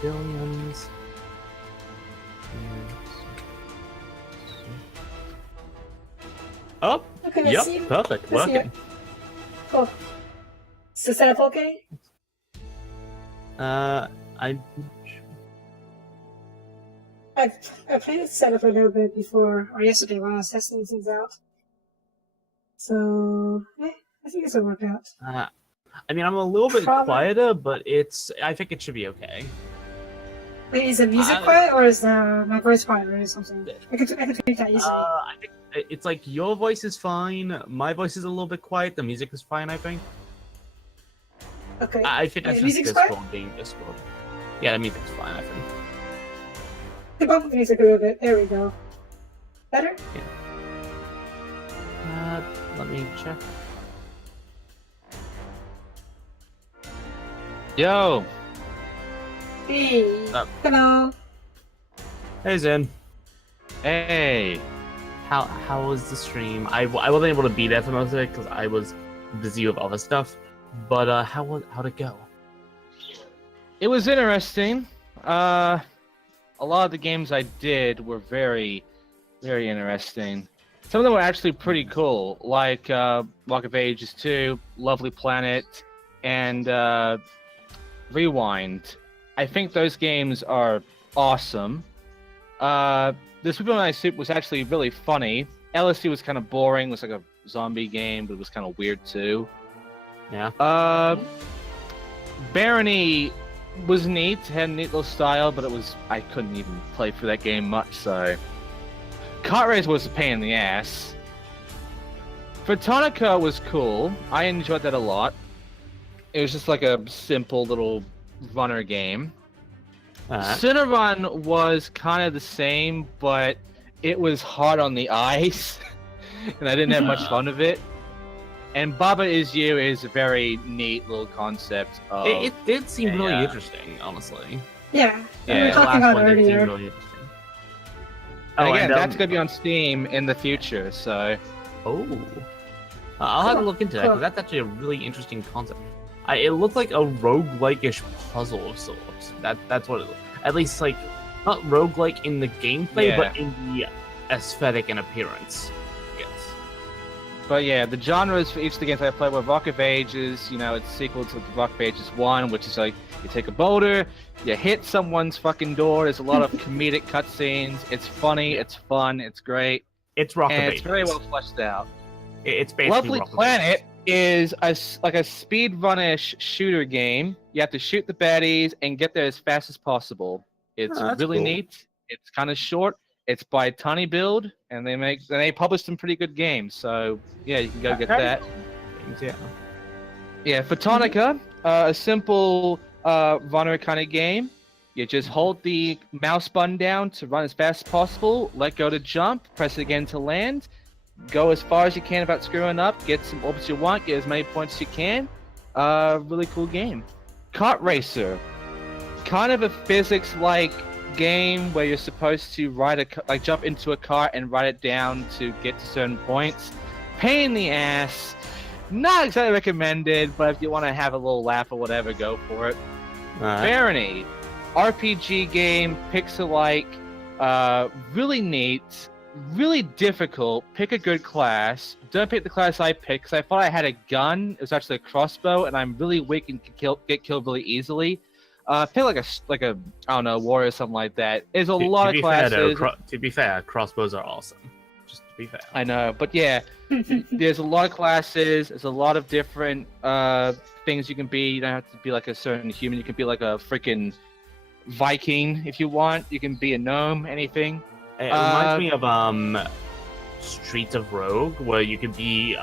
Billions. Oh, Okay, let's yep, see. perfect, Let's see working. Cool. Is the setup okay? I I played the setup a little bit before, or yesterday when I was testing things out. So, I think it's will work out. I mean, I'm a little bit Probably. quieter, but I think it should be okay. Wait, is the music quiet or is my voice quiet or something? I could tweak that easily. I think it's like your voice is fine, my voice is a little bit quiet, the music is fine, I think. Okay. I think that's just music's Discord quiet? being Discord. Yeah, the music's fine, I think. The bump the music a little bit. There we go. Better? Yeah. Let me check. Yo! Hey. Hello. Hey, Zen. Hey! How was the stream? I wasn't able to be there for most of it because I was busy with other stuff. But how'd it go? It was interesting. A lot of the games I did were very, very interesting. Some of them were actually pretty cool, like Rock of Ages 2, Lovely Planet, and Rewind. I think those games are awesome. The Superman Soup was actually really funny. LSD was kind of boring. It was like a zombie game, but it was kind of weird too. Yeah. Barony was neat. Had a neat little style, but I couldn't even play through that game much. So, Kart Race was a pain in the ass. Photonica was cool. I enjoyed that a lot. It was just like a simple little runner game. Cinnarun was kind of the same, but it was hard on the eyes, and I didn't have much fun of it. And Baba Is You is a very neat little concept. It did seem really interesting, honestly. Yeah. We Yeah, were talking about it did seem earlier. really interesting. And again, that's going to be on Steam in the future, so... Oh. I'll have to look into that, because that's actually a really interesting concept. It looked like a roguelike-ish puzzle of sorts. That's what it looked. At least, like, not roguelike in the gameplay, but in the aesthetic and appearance. Yes. But yeah, the genres for each of the games I played were Rock of Ages, it's sequel to Rock of Ages 1, which is like, you take a boulder, you hit someone's fucking door, there's a lot of comedic cutscenes, it's funny, it's fun, it's great. It's Rock of Ages. And it's very well fleshed out. It's basically Lovely Rock of Planet Ages. is like a speedrun-ish shooter game. You have to shoot the baddies and get there as fast as possible. It's really cool. neat. It's kind of short. It's by Tiny Build, and they publish some pretty good games. So yeah, you can go get that. Yeah, Photonica, a simple runner kind of game. You just hold the mouse button down to run as fast as possible. Let go to jump. Press it again to land. Go as far as you can without screwing up. Get some orbits you want. Get as many points as you can. Really cool game. Kart Racer, kind of a physics-like game where you're supposed to jump into a cart and ride it down to get to certain points. Pain in the ass. Not exactly recommended, but if you want to have a little laugh or whatever, go for it. Barony, RPG game, pixel-like, really neat. Really difficult. Pick a good class. Don't pick the class I picked because I thought I had a gun. It was actually a crossbow, and I'm really weak and can get killed really easily. Pick like a I don't know, warrior or something like that. There's a lot of classes. To be fair, crossbows are awesome. Just to be fair. I know, but yeah, there's a lot of classes. There's a lot of different things you can be. You don't have to be like a certain human. You can be like a freaking Viking if you want. You can be a gnome. Anything. It reminds me of Streets of Rogue, where you can be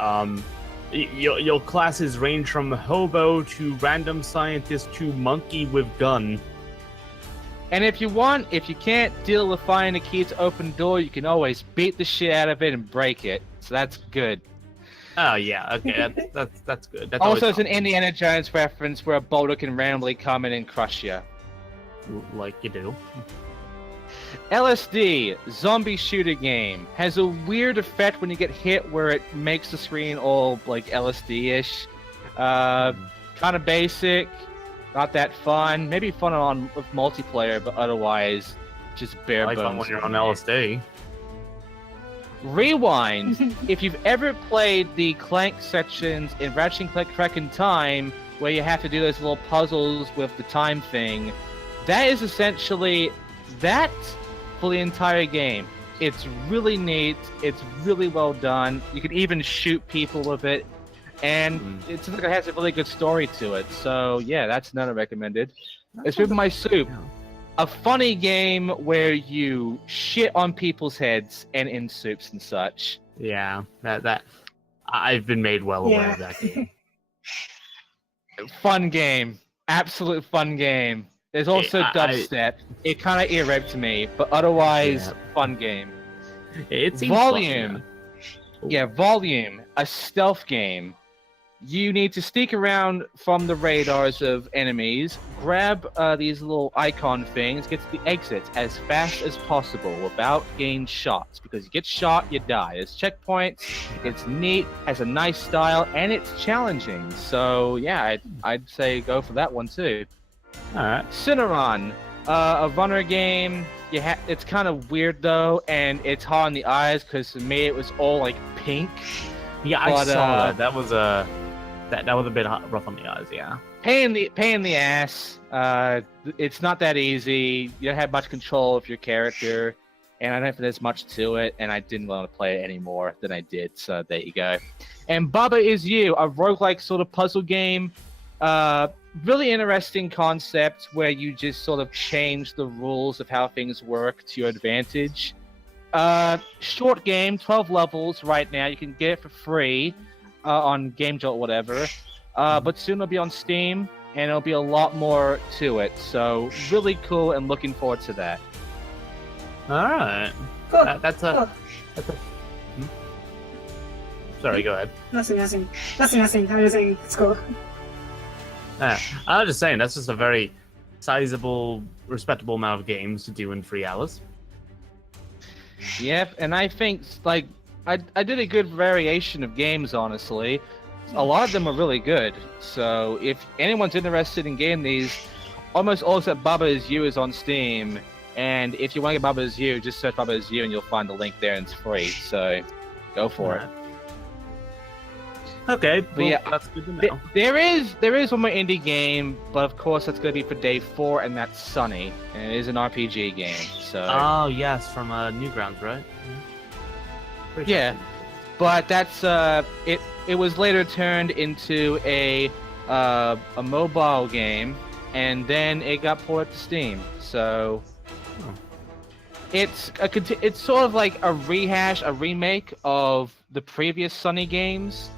your classes range from hobo to random scientist to monkey with gun. And if you can't deal with finding a key to open the door, you can always beat the shit out of it and break it. So that's good. Oh yeah, okay, that's good. That's also, it's an Indiana Jones reference where a boulder can randomly come in and crush you. Like you do. LSD, zombie shooter game, has a weird effect when you get hit where it makes the screen all like LSD-ish. Kind of basic. not that fun. Maybe fun on with multiplayer, but otherwise, just bare I like bones. fun when you're on LSD. Rewind. If you've ever played the Clank sections in Ratchet and Clank Track in Time, where you have to do those little puzzles with the time thing, that is essentially that for the entire game. It's really neat. It's really well done. You can even shoot people with it, and it seems like it has a really good story to it. So yeah, that's another recommended. It's with my soup. A funny game where you shit on people's heads and in soups and such. Yeah, that I've been made well aware of that game. Fun game. Absolute fun game. There's also dubstep. It kind of ear-raped me, but otherwise, fun game. It seems Volume. fun, Yeah, Volume. A stealth game. You need to sneak around from the radars of enemies, grab these little icon things, get to the exit as fast as possible without getting shot. Because you get shot, you die. There's checkpoints, it's neat, has a nice style, and it's challenging. So yeah, I'd say go for that one too. Alright. Cinnamon, a runner game. It's kind of weird though, and it's hard on the eyes because to me it was all like pink. Yeah, I saw that. That was a bit rough on the eyes. Yeah. Pain in the ass. It's not that easy. You don't have much control of your character, and I don't think there's much to it. And I didn't want to play it any more than I did. So there you go. And Bubba Is You, a roguelike sort of puzzle game. Really interesting concept where you just sort of change the rules of how things work to your advantage. Short game, 12 levels right now. You can get it for free on GameJolt or whatever. But soon it'll be on Steam, and it'll be a lot more to it. So really cool, and looking forward to that. All right. Cool. That's a. Sorry, go ahead. Nothing. I was saying it's cool. I was just saying that's just a very sizable, respectable amount of games to do in 3 hours. Yep, and I think like I did a good variation of games, honestly. A lot of them are really good. So if anyone's interested in getting these, almost all except Bubba Is You is on Steam. And if you want to get Bubba Is You, just search Bubba Is You and you'll find the link there, and it's free. So go for it. Okay, well, yeah, that's good to know. There is one more indie game, but of course that's going to be for day 4, and that's Sunny, and it is an RPG game. So. Oh yes, from Newgrounds, right? Yeah, but that's it was later turned into a mobile game, and then it got ported to Steam. So. It's sort of like a remake of the previous Sunny games.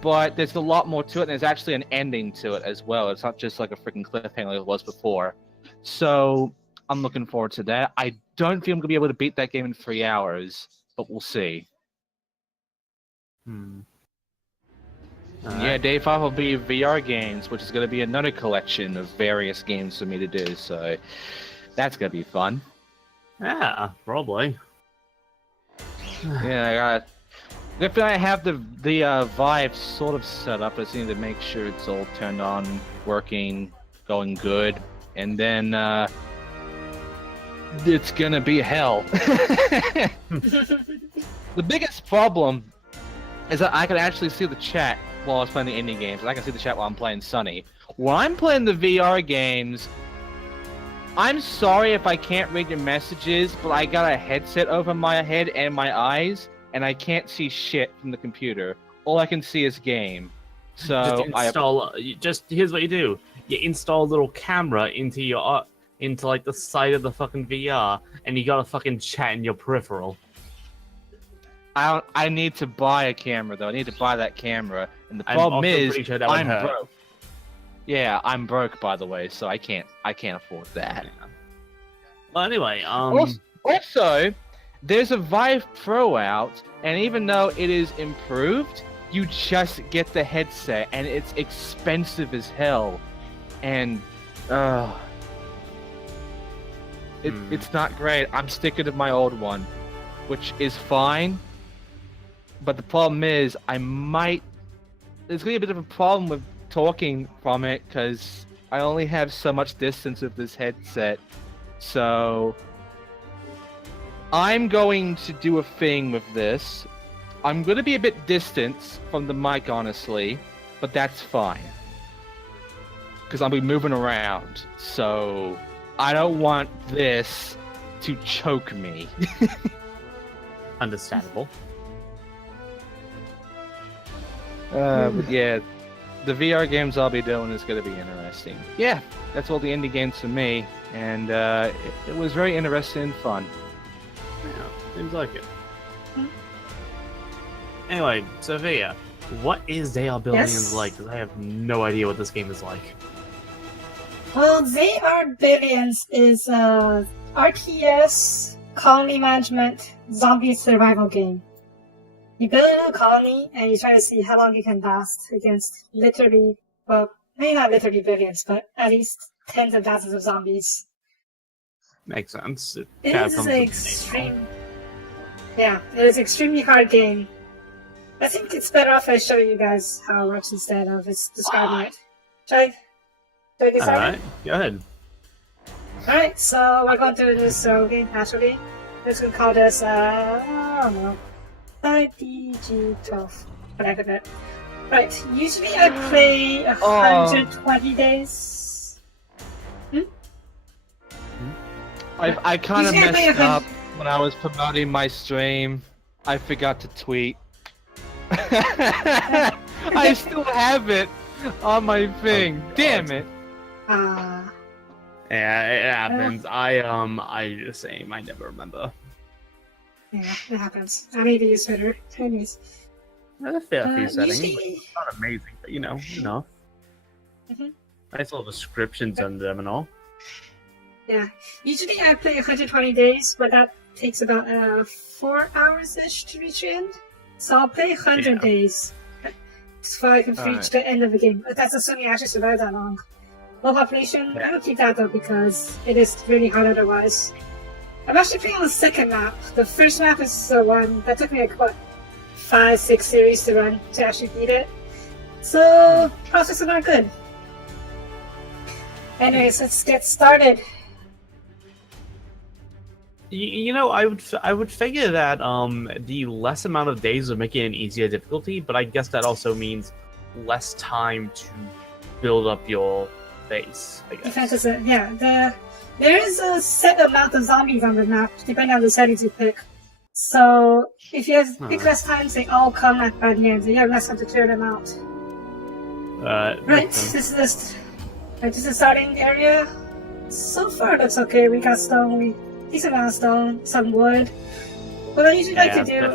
But there's a lot more to it, and there's actually an ending to it as well. It's not just like a freaking cliffhanger like it was before. So I'm looking forward to that. I don't think I'm going to be able to beat that game in 3 hours, but we'll see. Yeah, day 5 will be VR games, which is going to be another collection of various games for me to do. So that's going to be fun. Yeah, probably. Yeah, I got. Good thing I have the Vive sort of set up. I just need to make sure it's all turned on, working, going good, and then it's gonna be hell. The biggest problem is that I can actually see the chat while I was playing the indie games, and I can see the chat while I'm playing Sunny. When I'm playing the VR games, I'm sorry if I can't read your messages, but I got a headset over my head and my eyes, and I can't see shit from the computer. All I can see is game. So here's what you do: you install a little camera into like the side of the fucking VR, and you got a fucking chat in your peripheral. I need to buy a camera though. I need to buy that camera, and the problem is I'm broke. Yeah, I'm broke, by the way, so I can't afford that. Yeah. Well, anyway, Also, there's a Vive Pro out, and even though it is improved, you just get the headset, and it's expensive as hell, and it's not great. I'm sticking to my old one, which is fine, but the problem is there's gonna be a bit of a problem with talking from it, because I only have so much distance with this headset. So I'm going to do a thing with this. I'm going to be a bit distant from the mic, honestly, but that's fine. Because I'll be moving around. So I don't want this to choke me. Understandable. But yeah, the VR games I'll be doing is going to be interesting. Yeah, that's all the indie games for me, and it was very interesting and fun. Yeah, seems like it. Anyway, Sophia, what is They Are Billions Yes? like? Because I have no idea what this game is like. Well, They Are Billions is a RTS colony management zombie survival game. You build a new colony and you try to see how long you can last against literally, well, maybe not literally billions, but at least tens of thousands of zombies. Makes sense. It kinda is comes an with the name, extreme. Yeah, it is an extremely hard game. I think it's better off I show you guys how it works instead of just describing it. Should I get started? Alright, go ahead. Alright, so we're going to do this game naturally. We're just going to call this, I don't know, IDG12. Whatever that. Right, usually I play 120 days. I kind of Usually I play messed 100 up when I was promoting my stream. I forgot to tweet. I still have it on my thing. Damn it. Ah. Yeah, it happens. I just same. I never remember. Yeah, it happens. I need to use Twitter. Anyways. There's a fair few settings. Usually... It's not amazing, but you know. Mhm. Nice little descriptions under them and all. Yeah. Usually I play 120 days, but that takes about 4 hours-ish to reach the end. So I'll play 100 Yeah. days so I can reach the end of the game. But that's assuming I actually survive that long. Low population, I don't keep that though because it is really hard otherwise. I'm actually playing on the second map. The first map is the one that took me like what, 5-6 series to run to actually beat it. So processes are good. Anyways, let's get started. You know, I would figure that the less amount of days would make it an easier difficulty, but I guess that also means less time to build up your base. I guess. Defenses, yeah. There is a set amount of zombies on the map, depending on the settings you pick. So if you pick less times, they all come at bad names, and you have less time to clear them out. Right, this is the starting area. So far, it looks okay. We got stone, decent amount of stone, some wood. What I usually like to do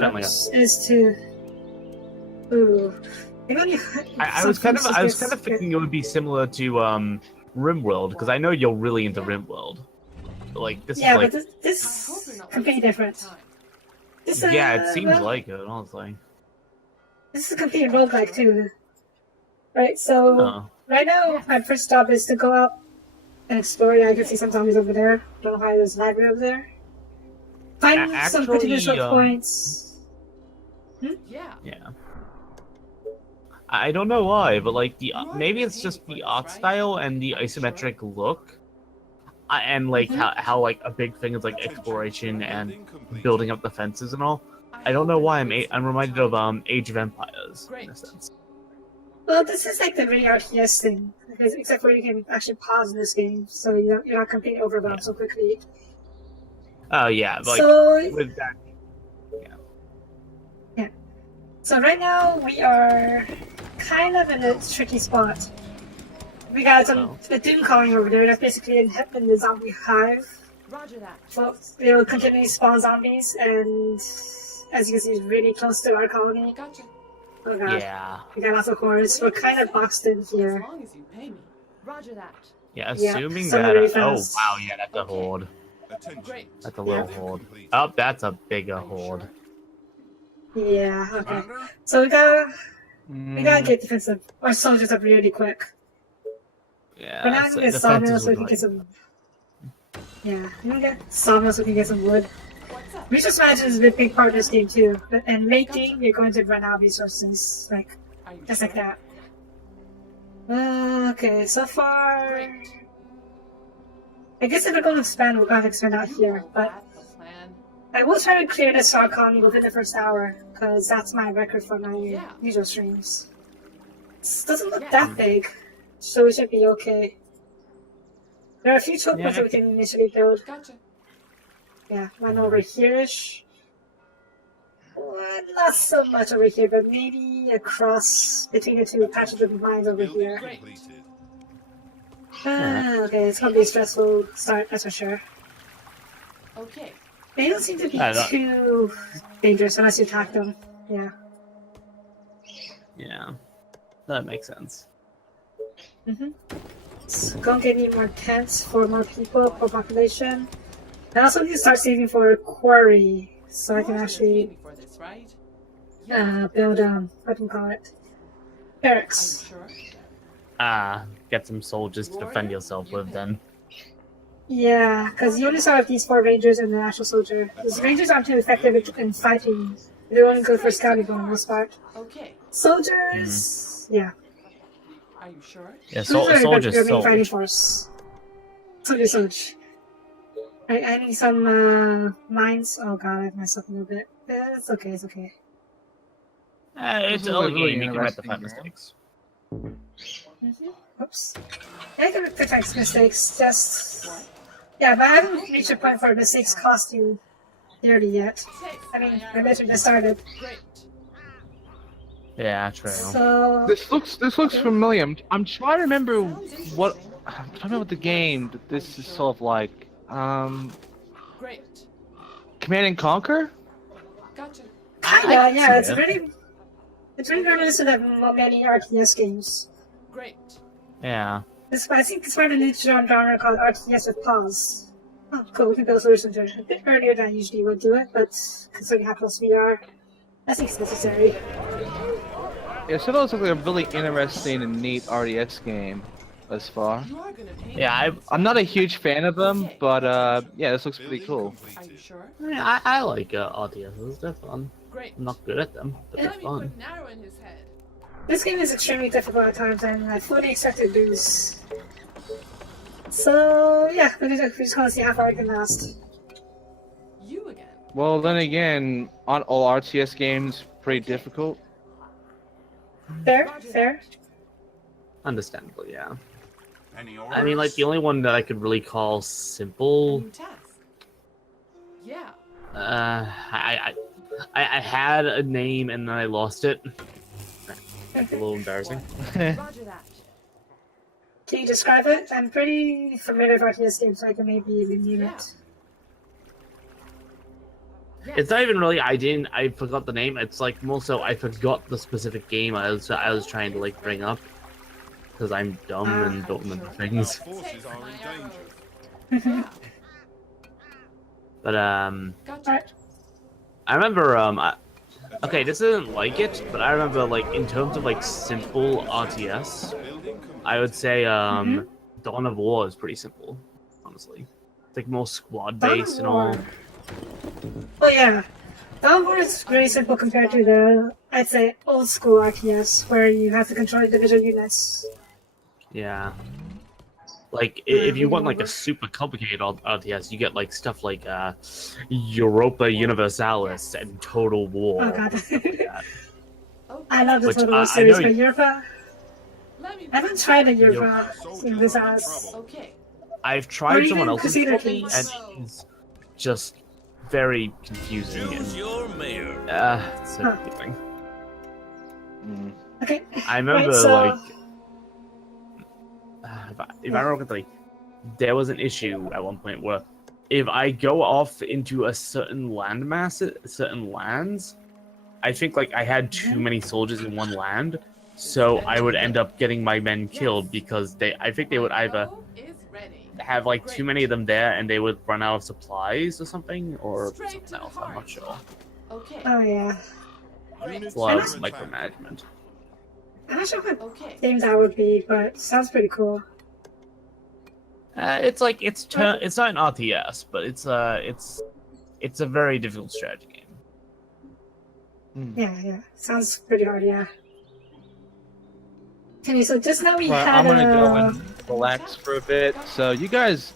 is to. Ooh. I was kind of thinking it would be similar to RimWorld because I know you're really into RimWorld. But, like this is like but this is completely different. This, yeah, it seems like it honestly. This is a complete roguelike too. Right, so right now my first job is to go out and explore. Yeah, I can see some zombies over there. Don't know how there's lag over there. Find some potential points. Yeah. I don't know why, but like maybe it's just the art style and the isometric look, and like how like a big thing is like exploration and building up the fences and all. I don't know why I'm reminded of Age of Empires in a sense. Well, this is like the really RTS thing, because except for you can actually pause this game, so you're not completely overwhelmed so quickly. Oh yeah, like so, with that. Yeah. So right now we are kind of in a tricky spot. We got a doom calling over there that's basically in the zombie hive. Roger that. So they'll continually spawn zombies, and as you can see, it's really close to our colony. Gotcha. Oh god. Yeah. We got lots of hordes. We're kind of boxed in here. As long as you pay me. Roger that. Yeah, assuming so that. really Oh fast. wow, yeah, that's a horde. Great. That's a little horde. Oh, that's a bigger horde. Yeah. Okay. So we gotta get defensive. Our soldiers up really quick. Yeah. But now I'm gonna get sawmills so we can get some. Yeah, I'm gonna get sawmills so we can get some wood. What's up? Resource management is a big part of this game too. And late game, you're going to run out of resources, like Are you just sure? like that. Okay, so far. I guess if we're going to expand, we're going to expand out here, but That's the plan. I will try to clear the Sarkon within the first hour, because that's my record for my Yeah. usual streams. It doesn't look Yeah. that big, so we should be okay. There are a few choke points Yeah. that we can initially build. Gotcha. Yeah, one over here-ish. Well, not so much over here, but maybe a cross between the two patches of mines over here. Great. Okay, it's gonna be a stressful start, that's for sure. Okay. They don't seem to be I don't- too dangerous unless you attack them. Yeah. Yeah, that makes sense. So go and get any more tents for more people, for population. I also need to start saving for a quarry, so I can You're gonna pay actually me for this, right? build what do you call it? Are Barracks. you sure? Get some soldiers to defend yourself with then. Yeah, because you only start with these 4 rangers and the actual soldier. Because rangers aren't too effective in fighting. They're only good for scouting for the most part. Okay. Soldiers, yeah. Are you sure? Yeah, Soldiers are soldiers, your main fighting soldiers. force. Soldier. I need some mines. Oh god, I've messed up a little bit. It's okay, it's okay. It's This is a early really game, you can interesting rectify game. mistakes. Oops. I can fix mistakes, just... What? Yeah, but I haven't reached a point where mistakes cost you dearly yet. Take I mean, my I literally just started. Great. Yeah, true. So... This looks familiar. I'm trying to remember Sounds what interesting. I'm trying to remember what the game that this is sort of like. Great. Command and Conquer. Gotcha. Kinda, yeah, see it's it. really... It's really reminiscent of many RTS games. Great. Yeah. I think it's part of a new genre called RTS with pause. Oh, cool, we can build solutions a bit earlier than I usually would do it, but considering how close we are, I think it's necessary. Yeah, so that looks like a really interesting and neat RTS game thus far. You are gonna pay me. Yeah, I'm not a huge fan of them, but yeah, this looks pretty cool. Are you sure? I like RTSs, they're fun. Great. I'm not good at them, but they're Let me fun. put an arrow in his head. This game is extremely difficult at times, and I fully expect to lose. So, yeah, we're just gonna see how far I can last. You again. Well, then again, aren't all RTS games pretty difficult? Fair. Understandably, yeah. Any I mean, like, the only one that I could really call A simple, new task. Yeah. I had a name and then I lost it. That's a little embarrassing. Roger that. Can you describe it? I'm pretty familiar with RTS games, so I can maybe name Yeah. it. Yes. It's not even really I forgot the name. It's like more so I forgot the specific game I was trying to like bring up because I'm dumb and don't remember things. forces Take are my in danger. arrows. Yeah. But Gotcha. Alright. I remember okay, this isn't like it, but I remember like in terms of like simple RTS, I would say Dawn of War is pretty simple, honestly. It's like more squad based and all. Oh yeah, Dawn of War is very simple compared to the, I'd say, old school RTS, where you have to control individual units. Yeah. Like if you want like a super complicated RTS, you get like stuff like Europa Universalis and Total War. Oh god. Okay. I love the Which, Total War I series, know but you- Europa, Let me I haven't tried the Europa in this house. Okay. I've Or tried even someone else's Crusader copy, Kings. and it's just very confusing Choose and your mayor. it's so confusing. Mm. Okay. I remember Right, so- like if I remember correctly, there was an issue at one point where if I go off into a certain landmass, certain lands, I think like I had too many soldiers in one land, so I would end up getting my men killed because I think they would either Bow is ready. have like too many of them there and they would run out of supplies or something, or Straight something to the else. I'm not heart. sure. Okay. Oh yeah. It's a lot of And micromanagement. I'm not sure what Okay. game that would be, but sounds pretty cool. It's like it's not an RTS, but it's a very difficult strategy game. Yeah. Sounds pretty hard, yeah. Okay, so just now we Right, had I'm gonna go and relax for a bit. So you guys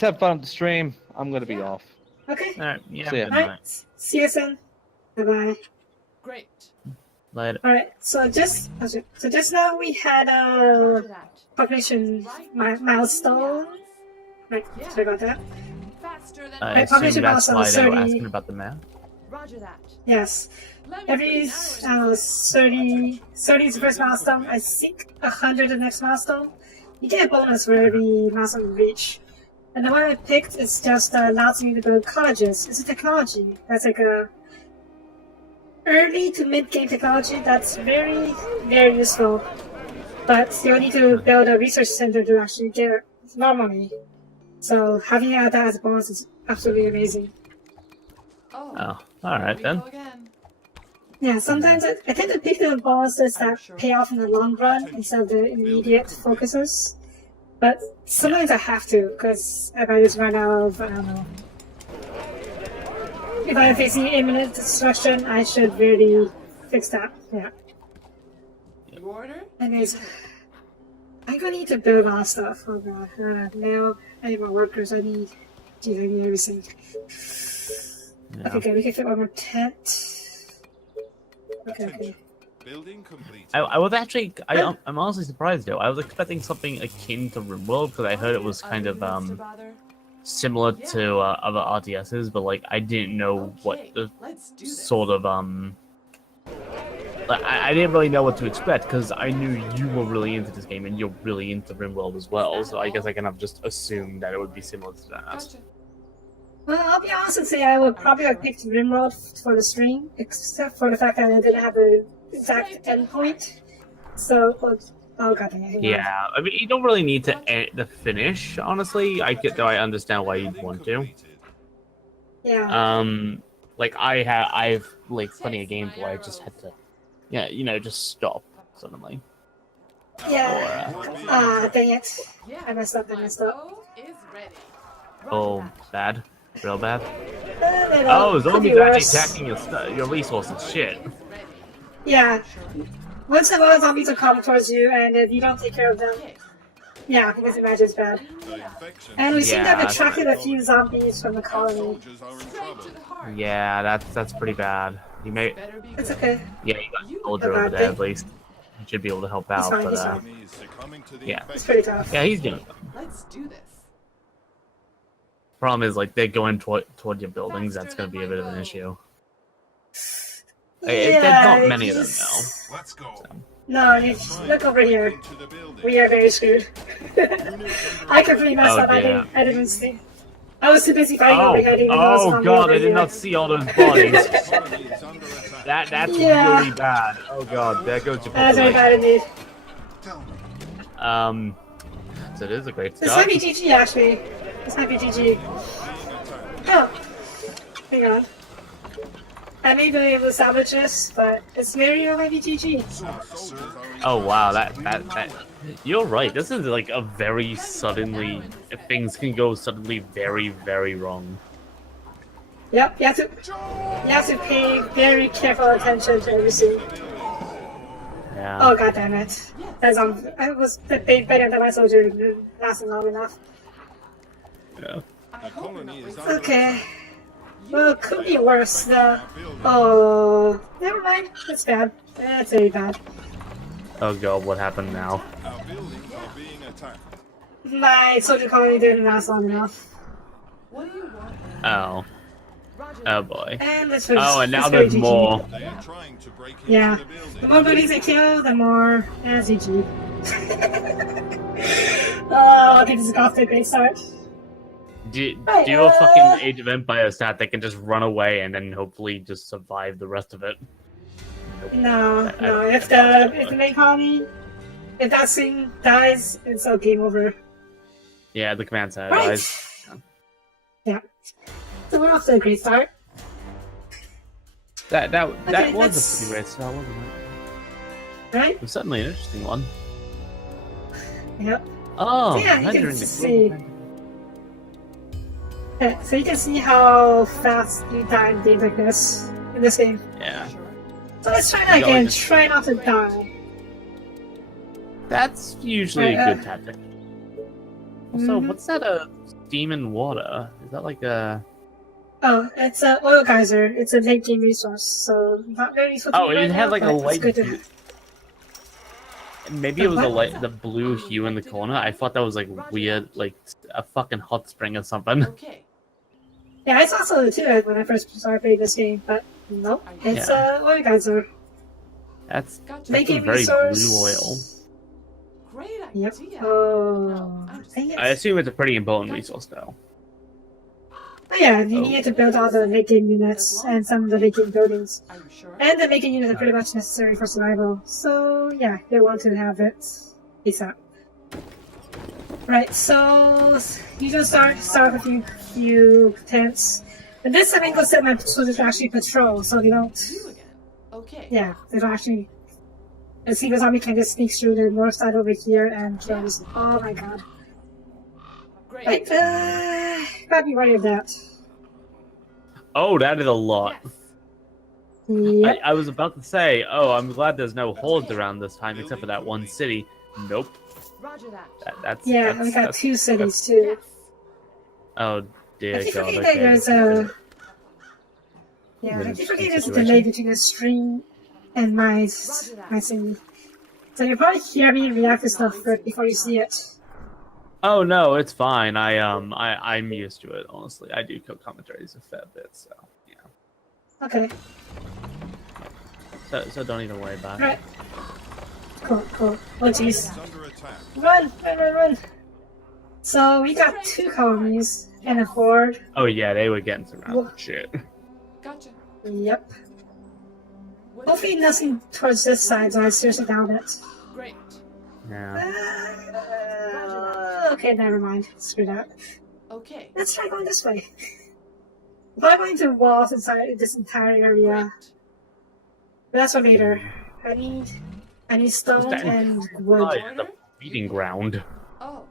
have fun with the stream. I'm gonna be off. Okay. All right. Yeah. See ya. Good night. Alright. See you soon. Bye bye. Great. Later. Alright, so just now we had a Roger that. population milestone. Right, sorry about that. Faster than I Right, population assume that's milestone why they were 30. asking about the map. Roger that. Yes. Let me Every put an arrow 30 is the first milestone. I think 100 the next milestone. You get a bonus for every milestone you reach. And the one I picked is just allows you to build colleges. It's a technology that's like a early to mid game technology that's very, very useful. But you need to build a research center to actually get it normally. So having that as a bonus is absolutely amazing. Oh, Oh, all right here we then. go again. Yeah, sometimes I tend to pick the bonuses that pay off in the long run instead of the immediate focuses. But sometimes I have to, because if I just run out of, I don't know. If I'm facing imminent destruction, I should really fix that. Yeah. You order? Anyways, I'm gonna need to build a lot of stuff. Oh god. Now I need more workers. I need everything. Yeah. Okay, good. We can fit one more tent. Okay. Building complete. I was actually, I'm honestly surprised though. I was expecting something akin to RimWorld because I heard it was kind of Mr. Bother? similar to other RTSs, but like I didn't know what Okay, the let's do this. sort of like, I didn't really know what to expect because I knew you were really into this game and you're really into RimWorld as well. So I guess I kind of just assumed that it would be similar to that. Gotcha. Well, I'll be honest and say I would probably have picked RimWorld for the stream, except for the fact that I didn't have an exact endpoint. So, oh god dang it. hang on. Yeah, I mean you don't really need to the finish. Honestly, though I understand why you'd want to. Yeah. Like I've like plenty of games where I just had to, yeah, just stop suddenly. Yeah. Dang it. Yeah. I messed up. My bow is ready. Roger Oh, that. bad, real bad. Could Oh, be zombies actually worse. attacking your resources. Shit. Is ready. Yeah. Once a lot of zombies will come towards you, and if you don't take care of them, Okay. yeah, you can imagine it's bad. The infection. And we seem to have Yeah. attracted a few zombies from the colony. Soldiers are in Straight trouble. to the heart. Yeah, that's pretty bad. You may, Better be It's good. okay. yeah, you got a You soldier bad over there thing. at least. You should be able to help He's out, fine, but he's fine. Enemy is succumbing to the Yeah. infection. It's pretty tough. yeah, he's doing it. Let's do this. Problem is, like, they're going toward your buildings. That's going to be a bit of an issue. There's not many of them just- now. Let's go. No, you look over here. Into the building. We are very screwed. I completely messed Oh, up. I dear. didn't even see. I was too busy fighting over here. I didn't even know it was a Oh zombie god, over I did here. not see all those bodies. The colony is under attack. That's Yeah. really bad. Oh god, there goes your That's very population. bad indeed. Tell me. So it is a great This start. might be GG actually. This might be GG. Oh, hang on. I may be able to salvage this, but it's very might be GG. Soldiers are in Oh wow, that you're right. This is like a very suddenly things can go suddenly very, very wrong. Yep, you have to pay very careful attention to everything. Yeah. Oh god damn it. I was better than my soldier lasting long enough. Yeah. I The hope you're colony not is wasting Okay. Well, it could be worse. Oh, never mind. It's bad. That's very bad. Oh god, what happened now? Our buildings are being attacked. My soldier colony didn't last long enough. What do you want? Oh. Roger Oh that. boy. And this was. Oh, and now it's very there's GG. more. They are trying to break into Yeah. the building. The more buddies I kill, the more GG. Oh, I think this is off to a great start. Do you Right, have a fucking Age of Empires stat that can just run away and then hopefully just survive the rest of it? No, I no. don't- If the main colony, if that thing dies, it's a game over. Yeah, the command center Right. dies. Yeah. So we're off to a great start. That Okay, was let's- a pretty great start, wasn't it? Right? It was certainly an interesting one. Yep. Oh, Yeah, you rendering can the see- global- Okay, so you can see how fast you die in games like this in this game. Yeah. Sure. So let's try that Go again. with it. Try not to die. That's usually a good tactic. Also, Mhm. what's that? Steam and water? Is that like a? Oh, it's a oil geyser. It's a late game resource, so not very useful to Oh, me right it had now, like a but it's light. good to. Maybe The it was a what? light, the blue hue in the corner. I thought that was like weird, like a fucking hot spring or something. Okay. Yeah, I saw so too when I first started playing this game, but nope, it's Yeah. oil geyser. That's Gotcha. Late game some very resource. blue oil. Great Yep. idea. Oh, No, I'm just dang it. I assume it's a pretty important resource though. Oh yeah, you Oh. needed to build all the late game units and some of the late game buildings. Are you sure? And the late game units are pretty much necessary for survival. So yeah, they want to have it ASAP. Right, so you just start with a few tents. But this time I'm gonna set my soldiers to actually patrol, so they don't You again. Okay. yeah, they don't actually a single zombie can just sneak through the north side over here and kill us. Oh my god. Great. Right, gotta be worried of that. Oh, that is a lot. Yes. Yep. I was about to say, oh, I'm glad there's no hordes around this time except for that one city. Nope. Roger that. That's Yeah, that's, we got that's, two cities too. Yes. Oh dear I keep God. forgetting Okay. that there's a yeah, I There's keep a forgetting there's a situation. delay between the stream and my city. So you probably hear me react to stuff before you see it. Oh no, it's fine. I'm used to it. Honestly, I do kill commentaries a fair bit, so yeah. Okay, So don't even worry about it. right. Cool. Oh jeez. It's under attack. Run! So we got two colonies and a horde. Oh yeah, they were getting surrounded. Wha- Shit. Gotcha. Yep. What Hopefully nothing towards this side, so I seriously doubt it. Great. Yeah. Okay, never mind. Screw that. Okay. Let's try going this way. If I'm going to walls inside this entire area, Great. but that's for later. I need stone That- and Oh, wood. yeah, the feeding ground. Oh,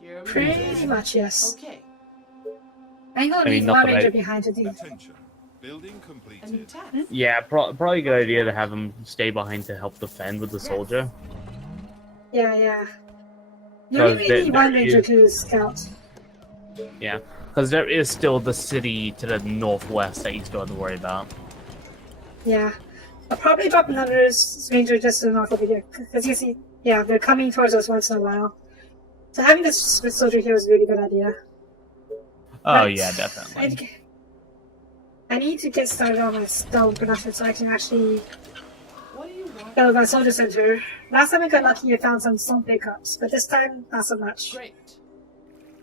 here we Pretty go. much, yes. Okay. I'm gonna I mean, leave not one that ranger I- behind to do. Attention. Building A new completed. task. Yeah, probably a good idea to have him stay behind to help defend with the soldier. Yeah. You No, only there- need one there ranger is- to scout. Yeah, because there is still the city to the northwest that you still have to worry about. Yeah. I'll probably drop another ranger just to the north over here. Because you see, yeah, they're coming towards us once in a while. So having this soldier here is a really good idea. Oh Right. yeah, definitely. I need to get started on my stone production so I can actually What do you want? build my soldier center. Last time I got lucky, I found some stone pickups, but this time, not so much. Great.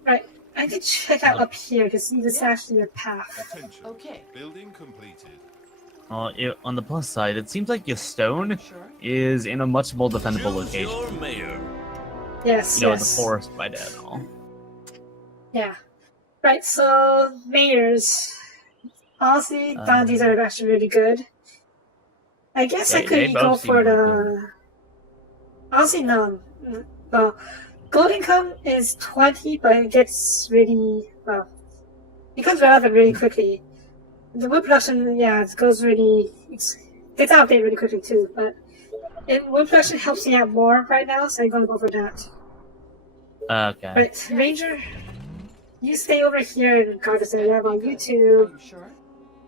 Right, I can check out up here to see this is actually a path. Attention. Okay. Building completed. On the plus side, it seems like your stone Sure. is in a much more defendable location. Yes, You know, in the yes. forest by there and all. Yeah. Right, so mayors. Honestly, these are actually really good. I guess I They could go both seem for really the. Honestly, no. Well, gold income is 20, but it gets really. Well, it becomes relevant really quickly. The wood production, yeah, it goes really. It's out there really quickly too, but wood production helps me out more right now, so I'm gonna go for that. Okay. Right, Ranger, you stay over here and guard this area while you Are two you sure?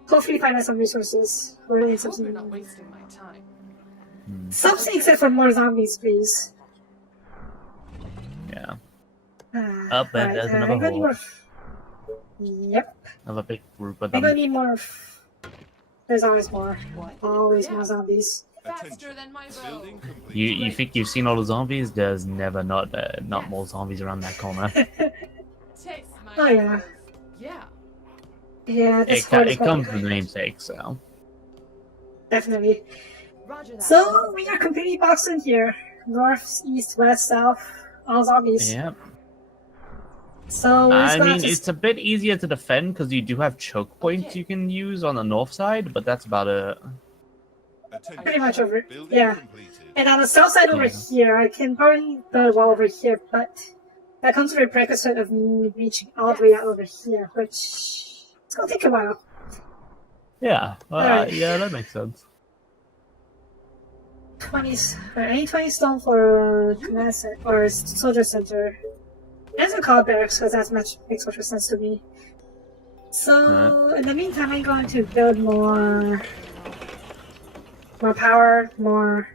hopefully find out some resources. Or I hope something. you're not wasting my time. Something except for more zombies, please. Yeah. Up and there's another I'm gonna need horde. more. Yep, Another big group of I'm gonna them. need more. There's always more. What? Always Yeah. more zombies. Faster Attention. than my bow. Building completed. You think you've seen all the zombies? There's never not more zombies around that corner. Taste my Oh, yeah. arrows. Yeah. Yeah, this it horde is comes quite- with the namesake, so. Definitely. Roger that. So we are completely boxed in here. North, east, west, south, all zombies. Yep. So we're just I gonna mean, have to it's a bit easier to defend because you do have choke points Okay. you can use on the north side, but that's about it. Attention. pretty much over. Building Yeah. completed. And on the south side over Yeah. here, I can probably build a wall over here, but that comes with a prerequisite of me reaching all the way out over here, which it's gonna take a while. Yeah. Alright. Yeah, that makes sense. any 20 stone for a command center or a soldier center. There's a call barracks because that makes much sense to me. So in the meantime, I'm going to build more power, more.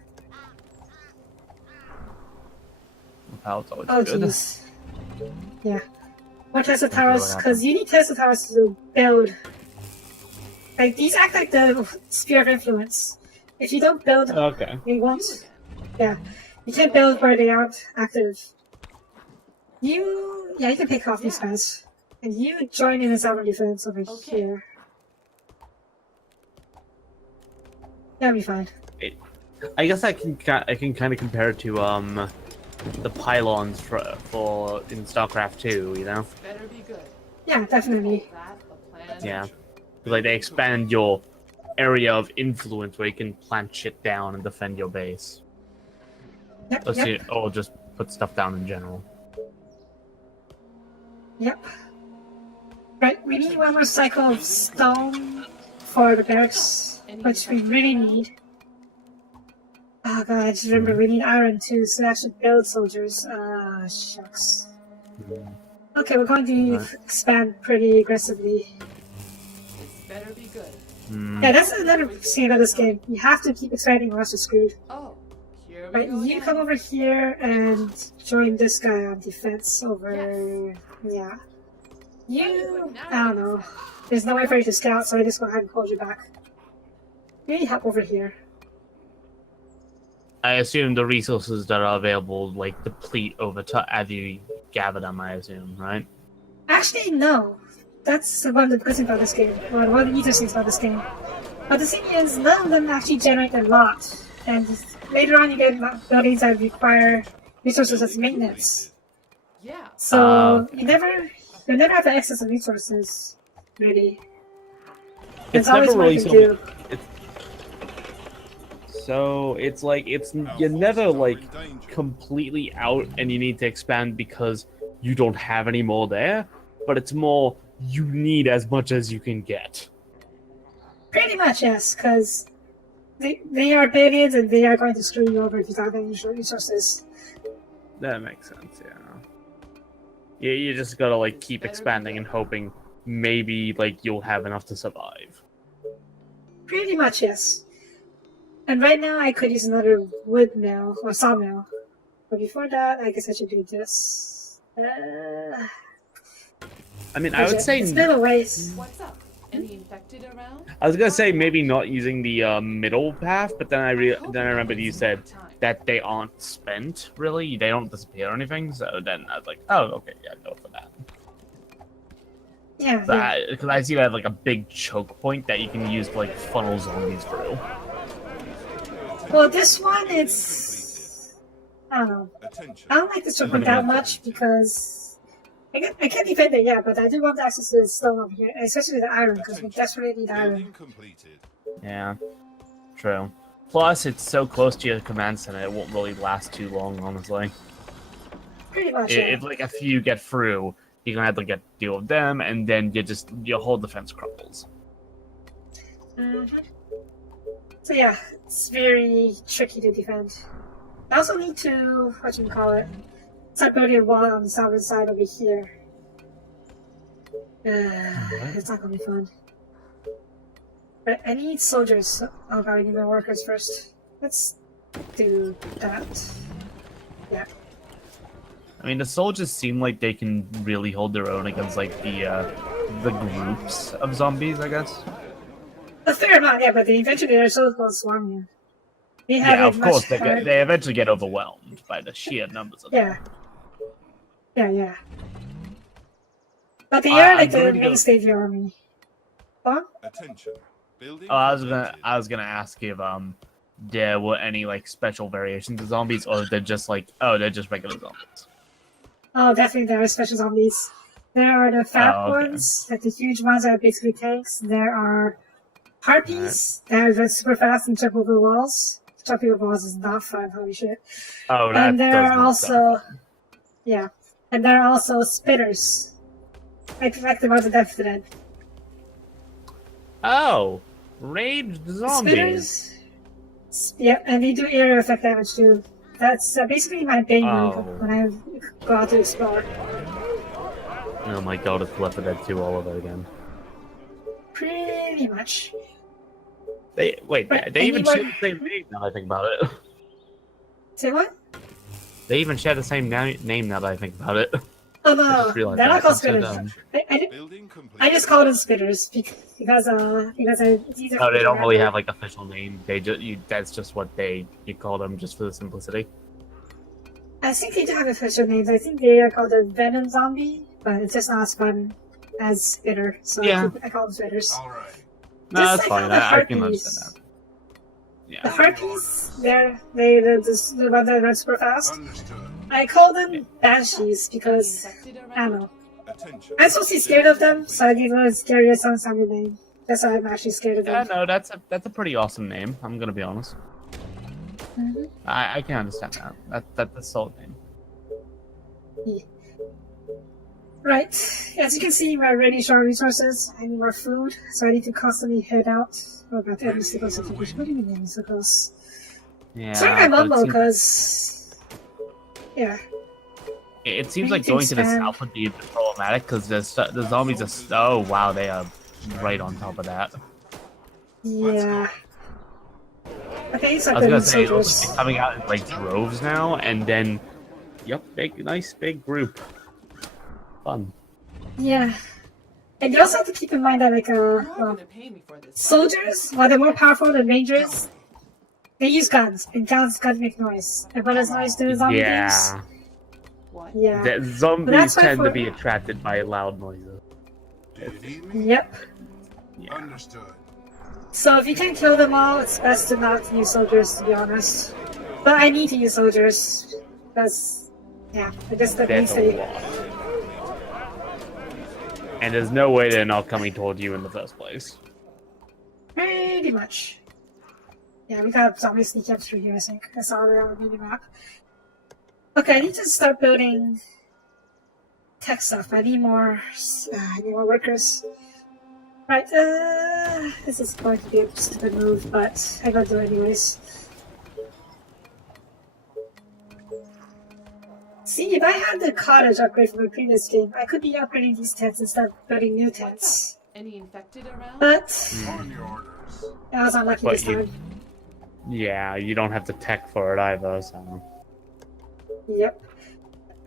Power's always Oh good. jeez. Yeah. More Tesla towers, because you need Tesla towers to build. Like, these act like the sphere of influence. If you don't build, Okay. you won't. Yeah. You can't build where they aren't active. You can pick off these guys. And you join in the sovereign defense over here. That'll be fine. I guess I can kind of compare it to the pylons for in StarCraft 2, you know? Better be good. Yeah, definitely. That, the plan. Yeah. Like they expand your area of influence where you can plant shit down and defend your base. Yep. Or just put stuff down in general. Yep. Right, we need one more cycle of stone for the barracks, which we really need. Oh god, I just remember we need iron too, so that should build soldiers. Ah, shucks. Okay, we're going to expand pretty aggressively. This better be good. Yeah, that's another thing about this game. You have to keep expanding or else you're screwed. Oh, here we Right, go. you again. come over here and join this guy on defense over... Yeah. You... I don't know. There's no way for you to scout, so I just go ahead and hold you back. You need help over here. I assume the resources that are available like deplete over time as you gather them. I assume, right? Actually, no. That's one of the good things about this game. Or one of the interesting things about this game. But the thing is, none of them actually generate a lot. And later on you get buildings that require resources as maintenance. Yeah. So you never have the excess of resources, really. It's There's always never more really you can so. do. So it's like you're never like completely out and you need to expand because you don't have any more there, but it's more you need as much as you can get. Pretty much, yes, because they are billions and they are going to screw you over if you don't have any resources. That makes sense, yeah. Yeah, you just gotta like keep expanding and hoping maybe like you'll have enough to survive. Pretty much, yes. And right now I could use another wood mill or sawmill. But before that, I guess I should do this. I mean, I would say it's been a waste. What's up? Any infected around? I was gonna say maybe not using the middle path, but then I remembered you said that they aren't spent really. They don't disappear or anything. So then I was like, oh, okay, yeah, go for that. Yeah. Because I see that like a big choke point that you can use to like funnel zombies through. Well, this one, it's... I don't know. I don't like this choke point that much because... I can't defend it, yeah, but I do want access to the stone over here, especially the iron, because we desperately need iron. Building completed. Yeah, true. Plus, it's so close to your command center, it won't really last too long, honestly. Pretty much, If like a few get through, you're gonna have to deal with them, and then your whole defense crumbles. So yeah, it's very tricky to defend. I also need to, start building a wall on the southern side over here. It's not gonna be fun. But I need soldiers. Oh god, I need my workers first. Let's do that. Yeah. I mean, the soldiers seem like they can really hold their own against like the groups of zombies, I guess. A fair amount, yeah, but eventually they're so going to swarm you. They have Yeah, it of much course, hard- they eventually get overwhelmed by the sheer numbers of them. Yeah. But they I- are like I'm the ready to go. mainstay of your army. Huh? Attention. Building Oh, I completed. was gonna ask if there were any like special variations of zombies, or if they're just like they're just regular zombies. Oh, definitely there are special zombies. There are the fat Oh, okay. ones, like the huge ones that are basically tanks. There are harpies that are just super fast and jump over walls. Jumping over walls is not fun, holy shit. Oh, that And there does are not also, sound fun. yeah, and there are also spitters. Like the ones in Death to the Dead. Oh, raged zombies. Spitters? Yep, and they do area effect damage too. That's basically my bane move Oh. when I go out to explore. Oh my god, it's Left 4 Dead 2 all over again. Pretty much. They Right, they even anyone- share the same name now that I think about it. Say what? They even share the same name now that I think about it. Oh I no, just realized they're not that. called That's so spitters. dumb. Building complete. I just call them spitters because it's easier. No, for me they to don't really remember. have like official name. They just that's just what you call them just for the simplicity. I think they do have official names. I think they are called the Venom Zombie, but it's just not as fun as Spitter, so Yeah. I call them Spitters. All right. No, Just that's like fine. how the I can Harpies- understand that. The Yeah. Harpies, they're the one that run super fast. Understood. I call them Banshees because, Infected I don't around? know. Attention. I'm supposed to be scared of them, so I give them the scariest sounding name. That's why I'm actually scared of Yeah, them. no, that's a pretty awesome name. I'm gonna be honest. Mhm. I can understand that. That's a solid name. Right, as you can see, we're really short on resources. I need more food, so I need to constantly head out. Oh, about the enemy sickles. What do you mean enemy sickles? Yeah. Sorry, I but mumble, because... Yeah. it seems I like need to going to the expand. south would be a bit problematic because the zombies are. Oh wow, they are right on top of that. Yeah. Okay, it's I like was the gonna say, it looks like soldiers. they're coming out in like droves now, and then, yep, nice big group. Fun. Yeah. And you also have to keep in mind that, like, You're not gonna pay me for this. soldiers, while they're more powerful than rangers, they use guns, and guns make noise. And what does noise do in zombie Yeah, games? What? Yeah. the zombies that's why tend to for- be attracted by loud noises. Do you need me? Yep. Yeah. Understood. So if you can't kill them all, it's best to not use soldiers, to be honest. But I need to use soldiers, because, yeah, I guess that means That's a they... lot. And there's no way they're not coming toward you in the first place. Pretty much. Yeah, we got zombies sneak up through here, I think. That's all around the mini-map. Okay, I need to start building tech stuff. I need more workers. Right, this is going to be a stupid move, but I gotta do it anyways. See, if I had the cottage upgrade from the previous game, I could be upgrading these tents and start building new What's tents. up? Any infected around? But On your orders. I was unlucky But this you- time. Yeah, you don't have the tech for it either, so. Yep.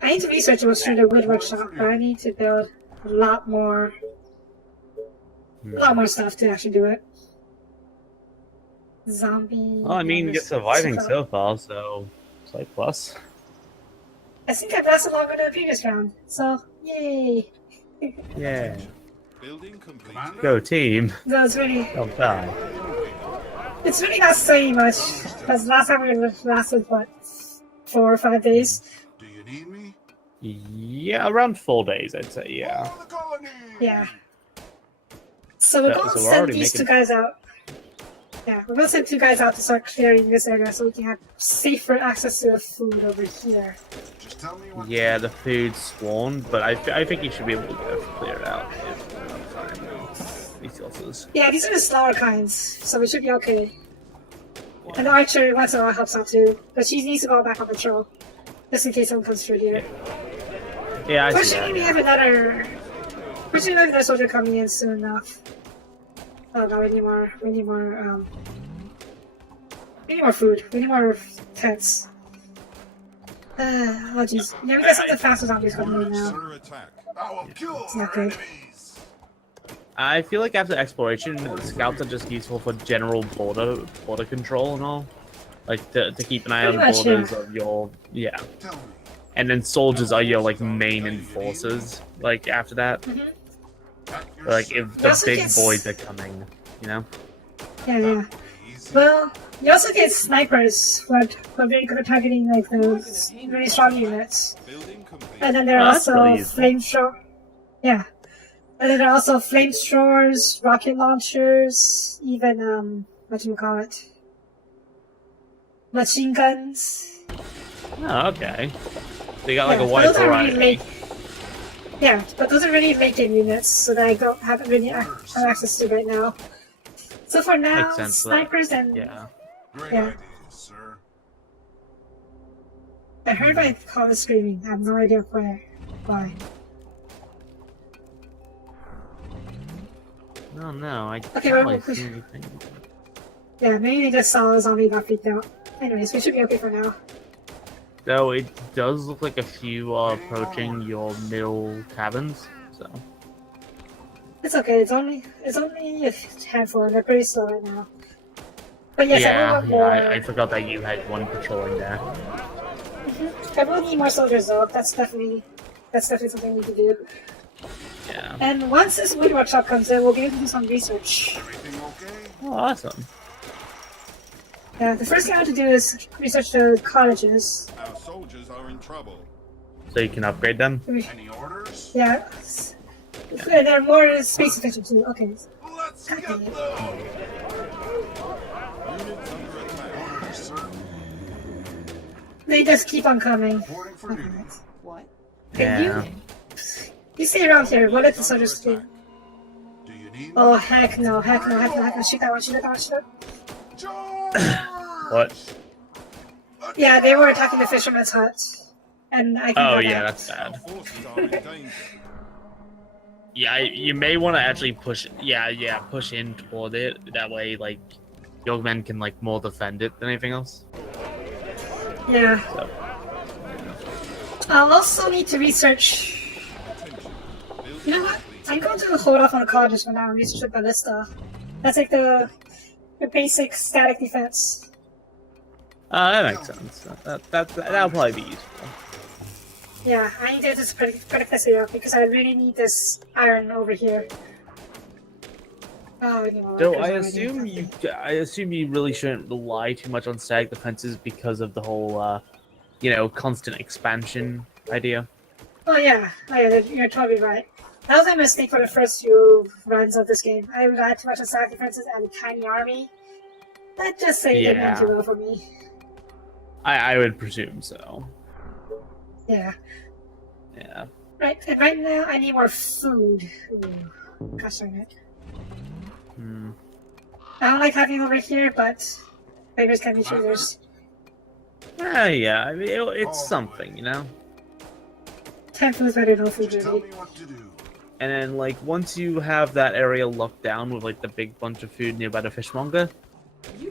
I need to research what's through the wood workshop, but I need to build a lot more stuff to actually do it. Zombie. Well, I mean, you're surviving so far, so it's like plus. I think I've lasted longer than the previous round, so yay! Yeah. Building complete. Go team. No, it's really, Don't die. it's really not saying much because last time we lasted what 4 or 5 days. Do you need me? Yeah, around 4 days, I'd say. Yeah. For the colony. Yeah. So we're Yeah, going so to we're send already these making- 2 guys out. Yeah, we're going to send 2 guys out to start clearing this area so we can have safer access to the food over here. Just tell me what. Yeah, the food spawned, but I think you should be able to clear it out if you have time and resources. Yeah, these are the slower kinds, so we should be okay. And the archer once in a while helps out too, but she needs to go back on patrol, just in case someone comes through here. Yeah, I see Fortunately, that. we have another. Fortunately, we have another soldier coming in soon enough. Oh no, we need more. We need more. We need more food. We need more tents. Oh jeez. Yeah, we got some of the faster zombies coming in now. Under attack. I will kill not our good. enemies. I feel like after exploration, the scouts are just useful for general border control and all. Like to keep an eye on Pretty much, borders of your Tell me. and then soldiers are your like main enforcers. Like after that, At your like if You the also big get boys are coming, you know. Yeah. Easy. Well, you also get snipers who are very good at targeting like those really strong units. Building complete. And then there are Oh, that's also really useful. flamethrower. Yeah. And then there are also flamethrowers, rocket launchers, even what do you call it? Machine guns. Oh, okay. They got like Yeah, a but wide those are really variety. late. Yeah, but those are really late game units, so that I don't have really have access to right now. So for now, Makes sense, though. snipers and Yeah. Great Yeah. idea, sir. I heard my caller screaming. I have no idea why. No, I Okay, can't well, really see anything. Yeah, maybe they just saw a zombie got freaked out. Anyways, we should be okay for now. Though it does look like a few are approaching your middle cabins, so. It's okay. It's only a handful. They're pretty slow right now. But yes, I will want more. I forgot that you had one patrolling there. I will need more soldiers though. That's definitely something we need to do. Yeah. And once this wood workshop comes in, we'll be able to do some research. Everything okay? Oh, awesome. Yeah, the first thing I have to do is research the cottages. Our soldiers are in trouble. So you can upgrade them? Any orders? Yeah. They're more space efficient too. Okay. Let's God get dang them! it. Units under attack. Orders, sir. They just keep on coming. Reporting for duty. What? Yeah. You stay around here. What if the soldiers do? Do you need Oh, heck no. Shoot that one. Charge! What? Yeah, they were attacking the fisherman's hut. And I can Oh, go yeah, back. that's Our bad. forces are in danger. Yeah, you may want to actually push. Yeah, push in toward it. That way, like, your men can like more defend it than anything else. Yeah. So, I'll also need to research. You know what? I'm going to hold off on the cottages for now and research the ballista. That's like the basic static defense. that makes sense. That'll probably be useful. Yeah, I need to just protect this area because I really need this iron over here. Oh, you know, So I assume you really shouldn't rely too much on static defenses because of the whole, constant expansion idea. Oh yeah, you're totally right. That was a mistake for the first few runs of this game. I relied too much on static defenses and a tiny army. That just didn't end too well for me. I would presume so. Yeah. Yeah. Right, and right now I need more food. Ooh, gosh darn it. Hmm. I don't like having over here, but beggars can be choosers. Yeah. I mean, it's something, you know. 10 food is better than no food, Just tell really. me what to do. And then, like, once you have that area locked down with like the big bunch of food nearby the fishmonger,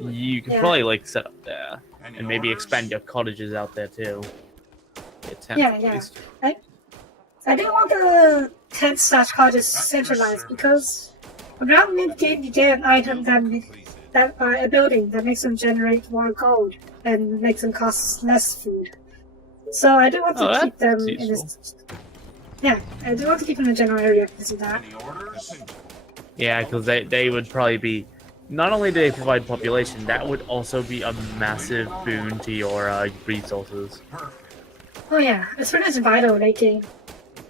you can Yeah. probably like set up there Any and maybe orders? expand your cottages out there too. Yeah. I didn't want the tent slash cottages centralized because around mid game you get an item that a building that makes them generate more gold and makes them cost less food. So I do want to keep them that's in useful. this. Yeah, I do want to keep them in the general area because of that. Any orders? Yeah, because they would probably be. Not only do they provide population, that would also be a massive boon to your resources. Perfect. Oh yeah, it's pretty much vital late game.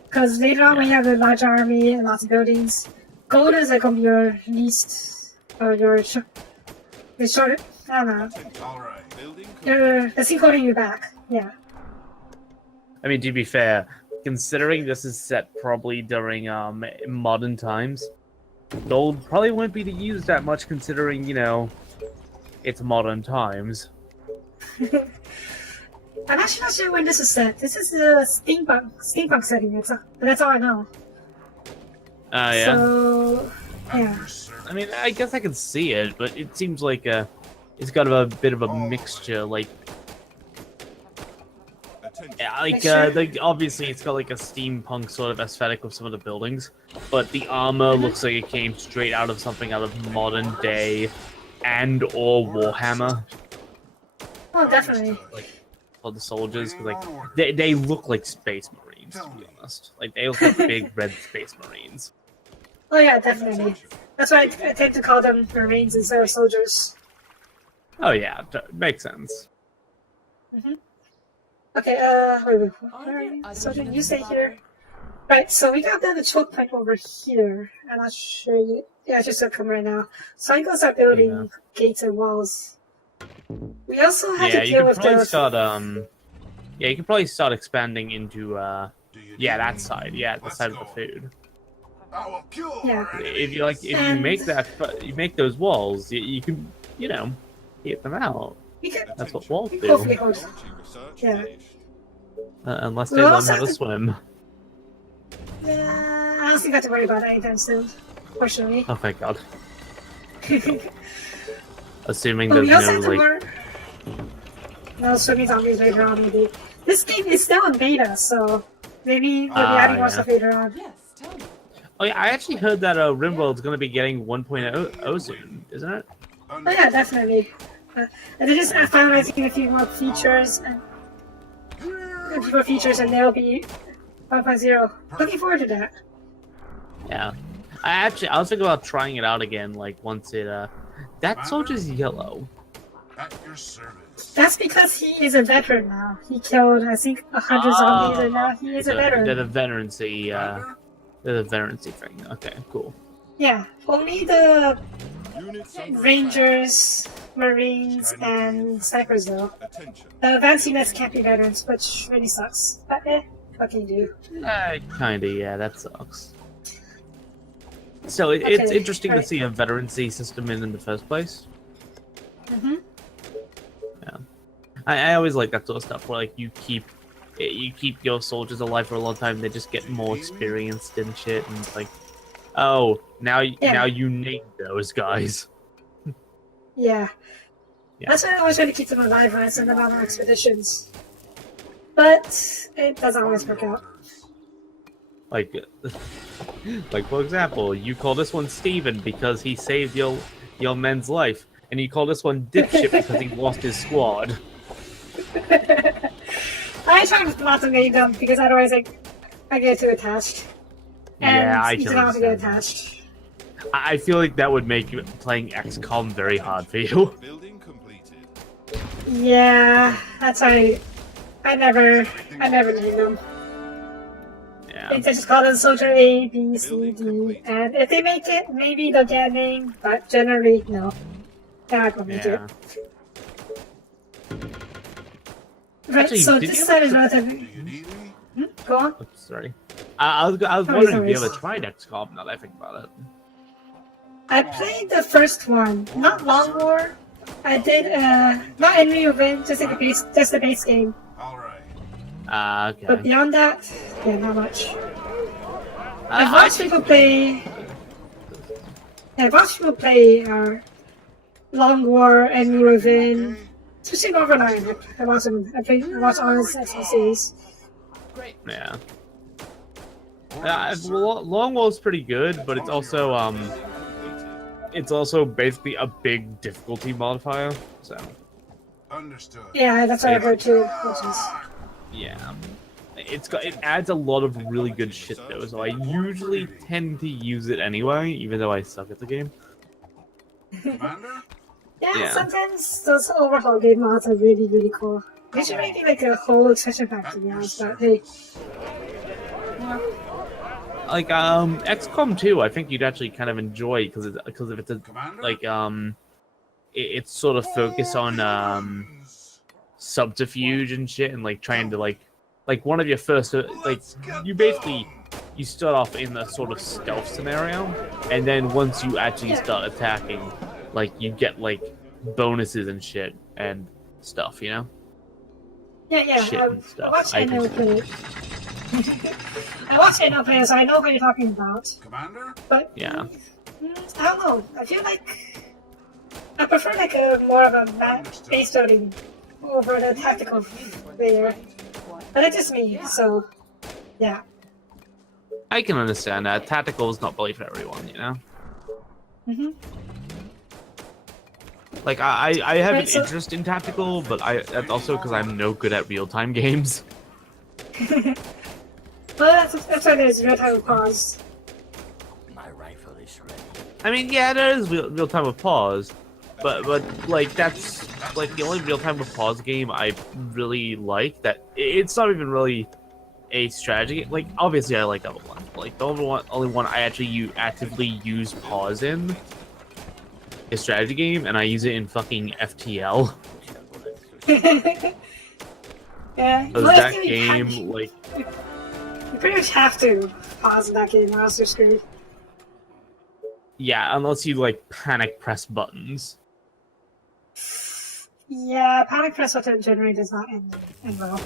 Because later on when you have a large army and lots of buildings, gold is like gonna be your least, or your short, I don't know, All right. Building. that's holding you back. Yeah. I mean, to be fair, considering this is set probably during modern times, gold probably wouldn't be used that much considering, it's modern times. I'm actually not sure when this is set. This is the steampunk setting. That's all I know. Yeah. So yeah. Yes, sir. I mean, I guess I can see it, but it seems like it's got a bit of a mixture. Like, Attention. obviously it's got like a steampunk sort of aesthetic with some of the buildings, but the armor looks like it came straight out of something out of modern day and/or Warhammer. Oh, definitely. Like for the soldiers, 'cause, like they look like space marines, to be honest. Like they look like big red space marines. Oh yeah, definitely. That's why I tend to call them marines instead of soldiers. Oh yeah, makes sense. Okay, wait. Where are you? Soldier, you stay here. Right, so we got the choke point over here. I'm not sure you. Yeah, it's just come right now. So I'm gonna start building gates and walls. We also have Yeah, to you deal can with probably the. start yeah, you can probably start expanding into Do you that need- side. Yeah, the Let's side of go. the food. Our cure. Yeah. If you make And- that, you make those walls, you can, Get them out. We could, That's what wolves we could do. hopefully hold. Launching research Yeah. finished. Unless We they learn also how to have to- swim. Yeah, I don't think I have to worry about it anytime soon. Fortunately. Oh thank God. Assuming But there's we also no have to like. worry. No swimming zombies later on, maybe. This game is still in beta, so maybe we'll be adding more yeah. stuff later on. Yes, tell me. Oh yeah, I actually heard that Rimworld's gonna be getting 1.0 soon, isn't it? Oh yeah, definitely. And they're just finalizing a few more features and they'll be 1.0. Looking forward to that. Yeah. I was thinking about trying it out again, like once it that soldier's yellow. At your service. That's because he is a veteran now. He killed, I think, 100 zombies, and now he is a veteran. They're the veterancy, Commander, they're the veterancy thing. Okay, cool. Yeah, only the units under Rangers, Marines, and Snipers, though. attack. Attention. The advanced units can't be veterans, which really sucks. But what can you do? Kinda, yeah, that sucks. So it's Okay, interesting to alright. see a veterancy system in the first place. Mm-hmm. Yeah, I always like that sort of stuff where like you keep your soldiers alive for a long time. They just get more experienced and shit, and it's like, oh, now you need those guys. Yeah. Yeah. That's why I always try to keep them alive when I send them out on expeditions. But it doesn't always work out. Like, like for example, you call this one Steven because he saved your men's life, and you call this one Dipshit because he lost his squad. I try not to name them because otherwise I get too attached. And Yeah, I you can don't have to get understand. attached. I feel like that would make playing XCOM very hard for you. Building completed. Yeah, that's why I never name them. Yeah. I just call them Soldier A, B, C, D, and if they make it, maybe they'll get a name, but generally, no. They're not gonna make it. Yeah. Right, Actually, so did this you- side is Do relatively... you need me? Go on. Oops, sorry. I was Sorry, wondering if you sorry. ever tried XCOM. Now that I think about it. I played the first one, not Long War. I did, not Enemy Within, just the base game. All right. Okay. But beyond that, yeah, not much. I- I've watched people play. I've watched people play Long War, Enemy Within, especially Overnight. I watched them. I watched all his XPCs. Great. Yeah. Long War's pretty good, but it's also basically a big difficulty modifier. So Understood. Yeah, that's what I heard too. Which is yeah, it adds a lot of really good shit though. So I usually tend to use it anyway, even though I suck at the game. Commander? yeah. Yeah. Sometimes those overhaul game mods are really really cool. They should make like a whole expansion pack to be honest. But hey, Like XCOM 2, I think you'd actually kind of enjoy because if it's a Commander? like it's sort of focused on subterfuge and shit, and like trying to like one of your first you start off in a sort of stealth scenario, and then once you actually start attacking, like you get like bonuses and shit and stuff, you know. yeah. Shit and stuff. I watched I NL can- play. I watched NL play, so I know what you're talking about. Commander? But Yeah. I don't know. I feel like I prefer like a more of a base building over the tactical layer. But it's just me, so yeah. I can understand that. Tactical is not really for everyone, you know. Mm-hmm. Like I have Right, an so- interest in tactical, but that's also because I'm no good at real time games. Well, that's why there's real time pause. My rifle is ready. I mean, yeah, there is real time with pause, but like that's like the only real time with pause game I really like. That it's not even really a strategy. Like obviously I like other ones, but like the only one I actually actively use pause in is strategy game, and I use it in fucking FTL. Yeah. Because well, that you game, like, you pretty much have to pause in that game, or else you're screwed. yeah, unless you like panic press buttons. Yeah, panic press auto generate does not end well.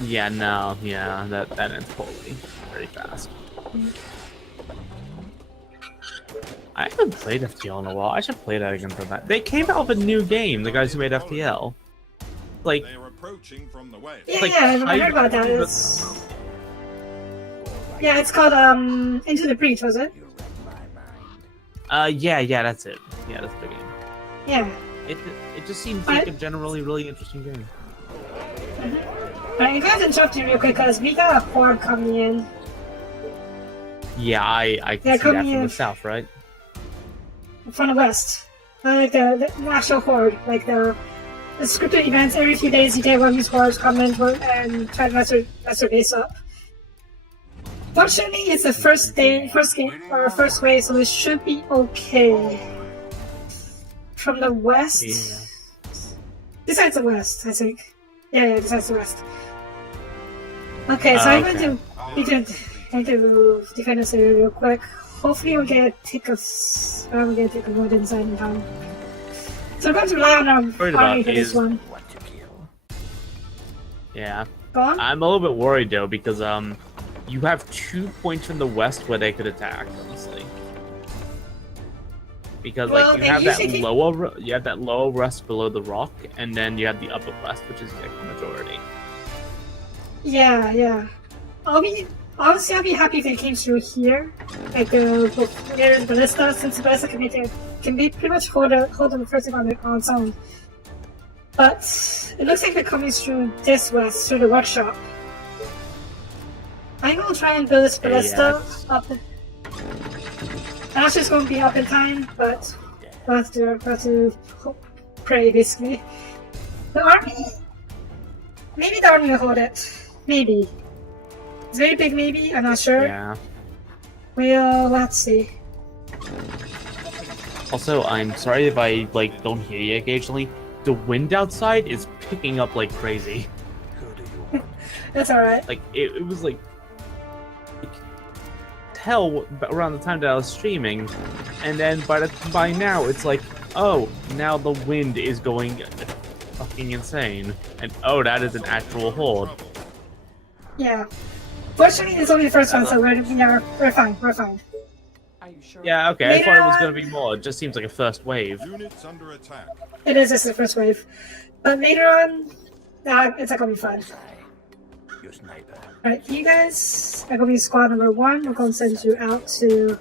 Yeah, no, yeah, that ends poorly, very fast. I haven't played FTL in a while. I should play that again for that. They came out with a new game, the guys who made FTL. Like, They are approaching from the west. Yeah, like, yeah, I heard about that. but- It's... Yeah, it's called Into the Breach, was it? You read my mind. yeah, that's it. Yeah, that's the game. Yeah. It just seems like a generally really interesting game. But I'm going to interrupt you real quick because we got a horde coming in. Yeah, I Yeah, can see come that from here. the south, right? From the west. Like the national horde. Like the scripted events every few days you get one of these hordes come in and try to mess your base up. Fortunately, it's the first game, or first wave, so it should be okay. From the west? Yeah. Besides the west, I think. Yeah, besides the west. Okay, so I'm going to defend this area real quick. Hopefully we'll get a tick of wood inside in time. So I'm going to rely on our Worried army about for this is- one. What to kill? Yeah. Go on? I'm a little bit worried though because you have 2 points from the west where they could attack, honestly. Because Well, like you they have that usually- lower west below the rock, and then you have the upper west, which is like the majority. Yeah. I'll be happy if they came through here, like near the ballista, since the ballista can be pretty much hold on the first thing on its own. But it looks like they're coming through this west, through the workshop. I'm gonna try and build this ballista up. I'm not sure it's gonna be up in time, but we'll have to pray basically. The army, maybe the army will hold it. Maybe. It's very big, maybe. I'm not sure. Yeah. Let's see. Also, I'm sorry if I like don't hear you occasionally. The wind outside is picking up like crazy. Who do you want? That's alright. Like it was like hell around the time that I was streaming, and then by now it's like, oh, now the wind is going fucking insane, and oh, that is an actual horde. Yeah. Fortunately, it's only the first one, so we're fine. We're fine. Are you sure? Yeah, okay. I Later thought it was on- gonna be more. It just seems like a first wave. Units under attack. It is just the first wave. But later on, it's not gonna be fun. Your sniper. Alright, you guys are gonna be squad number 1. We're gonna send you out to.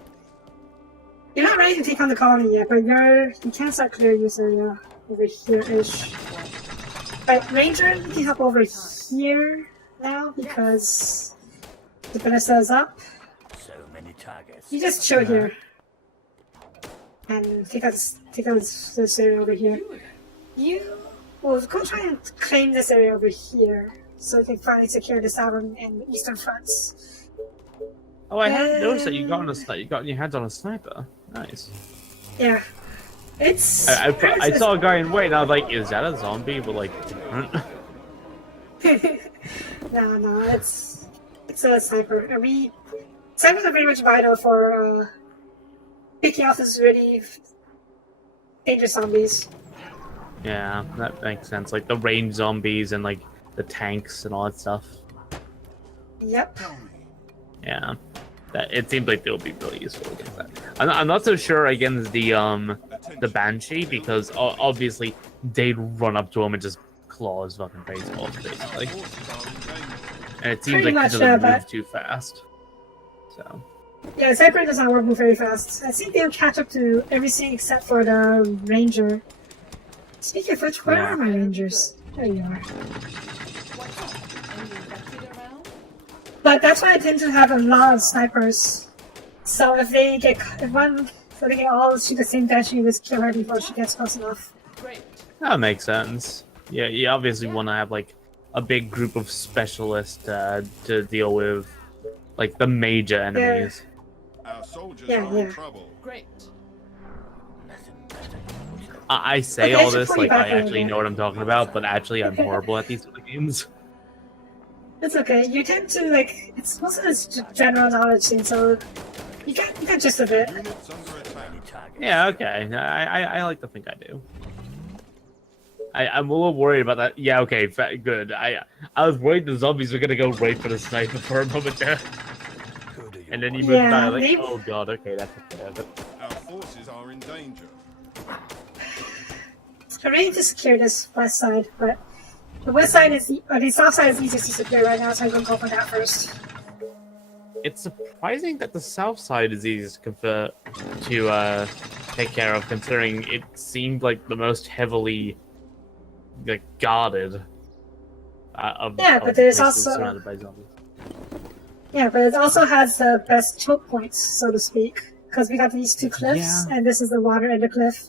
You're not ready to take on the colony yet, but you can start clearing this area over here-ish. Alright, Ranger, you can hop over here now because the ballista is up. So many targets. You just chill here. And take out this area over here. You will go try and claim this area over here so you can finally secure the southern and eastern fronts. Oh, I hadn't noticed that you got your hands on a sniper. Nice. Yeah. It's. I saw a guy in white, and I was like, is that a zombie? But like, different. No, it's a sniper. Snipers are very much vital for picking off these really dangerous zombies. Yeah, that makes sense. Like the range zombies and like the tanks and all that stuff. Yep. Tell me. Yeah, it seems like they'll be really useful against that. I'm not so sure against the Banshee because obviously they'd run up to him and just claw his fucking face off, basically. And it seems Pretty like much, he doesn't but- move too fast. So Yeah, sniper does not work very fast. I think they'll catch up to everything except for the ranger. Speaking of which, where Yeah. are my rangers? There you are. What's up? Any infected around? But that's why I tend to have a lot of snipers. So if they get all shoot the same banshee, you just kill her before she gets close enough. Great. that makes sense. Yeah, you obviously want to have like a big group of specialists to deal with, like the major enemies. Our soldiers Yeah, are yeah. in trouble. Great. Nothing better. I say Okay, all so this pull you like back I a little actually bit. know what I'm talking about, but actually I'm horrible at these sort of games. It's okay. You tend to it's most of it's general knowledge thing, so you got just a bit. Units under attack. Many targets. Yeah, okay. I like to think I do. I'm a little worried about that. Yeah, okay, good. I was worried the zombies were gonna go right for the sniper for a moment there, Who do you and then you want? moved Yeah, by like, they- oh god, okay, that's okay. But Our forces are in danger. I'm ready to secure this west side, but the west side is or the south side is easiest to secure right now, so I'm gonna go for that first. it's surprising that the south side is easiest to take care of, considering it seemed like the most heavily like guarded. Yeah, of but there's places also- surrounded by zombies. Yeah, but it also has the best choke points, so to speak, because we got these two cliffs, Yeah. and this is the water and the cliff.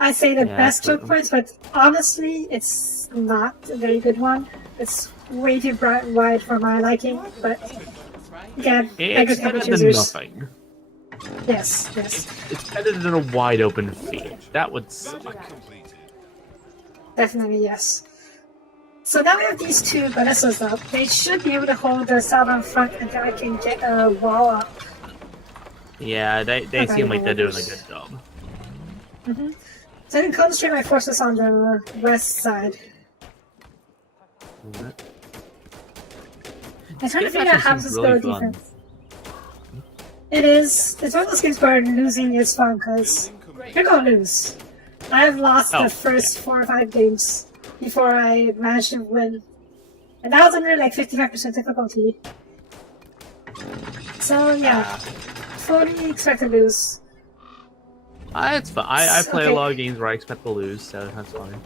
I'd say the Yeah, best but- choke points, but honestly, it's not a very good one. It's way too bright wide for my liking, but Right? again, It's beggars better can't be than choosers. nothing. Yes, yes, It's better than a wide open field. That would suck. Completed. definitely yes. So now we have these two ballistas up. They should be able to hold the southern front until I can get a wall up. Yeah, they Okay, seem like they're doing a numbers. good job. So I can concentrate my forces on the west side. I'm trying to figure out how to Seems spell really fun. defense. It is. It's one of those games where losing is fun because Building complete. you're gonna lose. I've lost Oh, the first 4 or 5 games before I managed to win, and that was under like 55% difficulty. So yeah, fully expect to lose. It's fun. I play Okay. a lot of games where I expect to lose, so that's fine.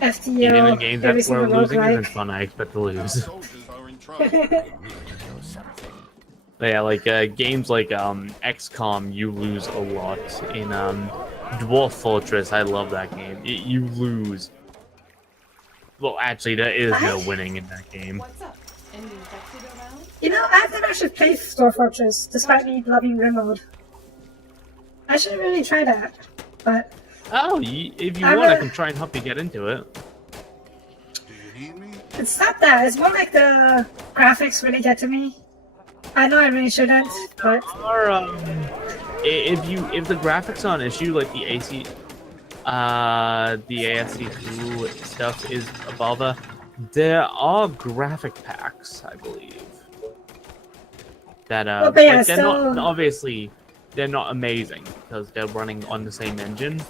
FTL, Even in games every that where single losing isn't roguelike. fun, I expect to Our lose. soldiers are in trouble. You need to know something. Yeah, like games like XCOM, you lose a lot. In Dwarf Fortress, I love that game. You lose. Well, actually, there is no winning in that game. What's up? Any infected around? You know, I've never actually played Store Fortress, despite me loving Grim mode. I should really try that, but Oh, if you I'm want, I a- can try and help you get into it. Do you need me? it's not that. It's more like the graphics really get to me. I know I really shouldn't, but Or if the graphics are an issue, like the ASC2 stuff is a bother, there are graphic packs, I believe. That Well, but yeah, like, they're not still- obviously they're not amazing because they're running on the same engine,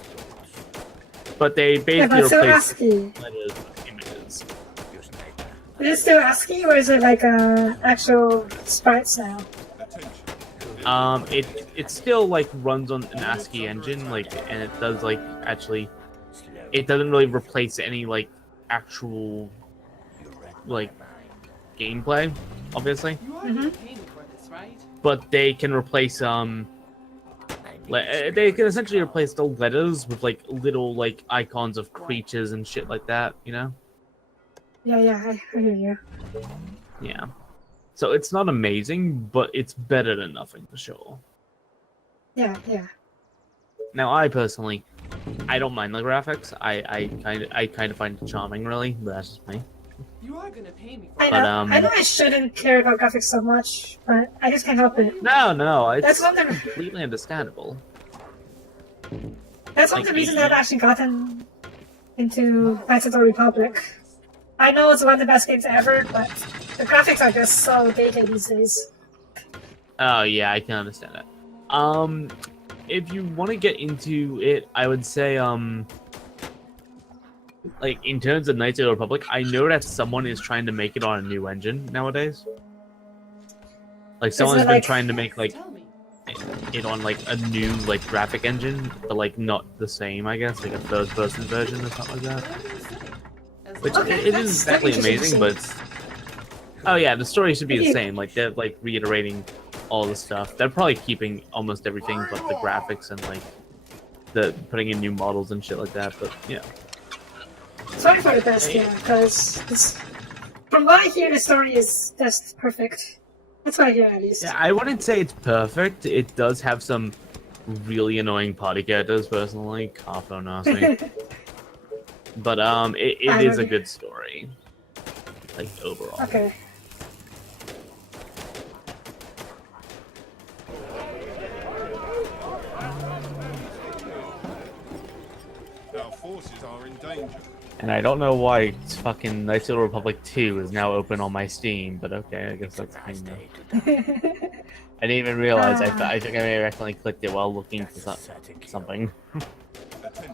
but they yeah, basically but still replace ASCII. letters with images. Your sniper. Is it still ASCII or is it like actual sprites now? Attention. It still like runs on an ASCII engine, like, and it does like actually. Slow. It doesn't really replace any like actual You read like my mind. gameplay, obviously, You are gonna pay me for this, right? but they can replace I need they can essentially replace the letters with like little like icons of creatures and shit like that, you know? Yeah, I hear you. Yeah. So it's not amazing, but it's better than nothing for sure. Yeah. Now I personally, I don't mind the graphics. I kind of find it charming, really. But that's just me. You are gonna pay me for I But, know. I know I shouldn't care about graphics so much, but I just can't help it. No, it's That's one thing. completely understandable. That's one of the reasons I've actually gotten into Knights of the Republic. I know it's one of the best games ever, but the graphics are just so dated these days. Oh yeah, I can understand that. If you want to get into it, I would say like in terms of Knights of the Republic, I know that someone is trying to make it on a new engine nowadays. Like someone's it been like- trying to make like Tell me. it on like a new like graphic engine, but like not the same, I guess, like a third-person version or something like that. Whatever you say. As Which long Okay, it isn't that's exactly interesting. amazing, but it's... Oh yeah, the story should be the Yeah. same. Like they're like reiterating all the stuff. They're probably keeping almost everything but the graphics and like the putting in new models and shit like that. But yeah, Sorry for the best, yeah, because from what I hear, the story is just perfect. That's what I hear, at least. yeah, I wouldn't say it's perfect. It does have some really annoying party characters, personally. Kafo Nasi. But it I is a agree. good story. Like overall. Okay. Our And I don't know why fucking Knights of the Republic 2 is now open on my Steam, but okay, I guess that's fine now. I didn't even realize. I think I may have accidentally clicked it while looking for something.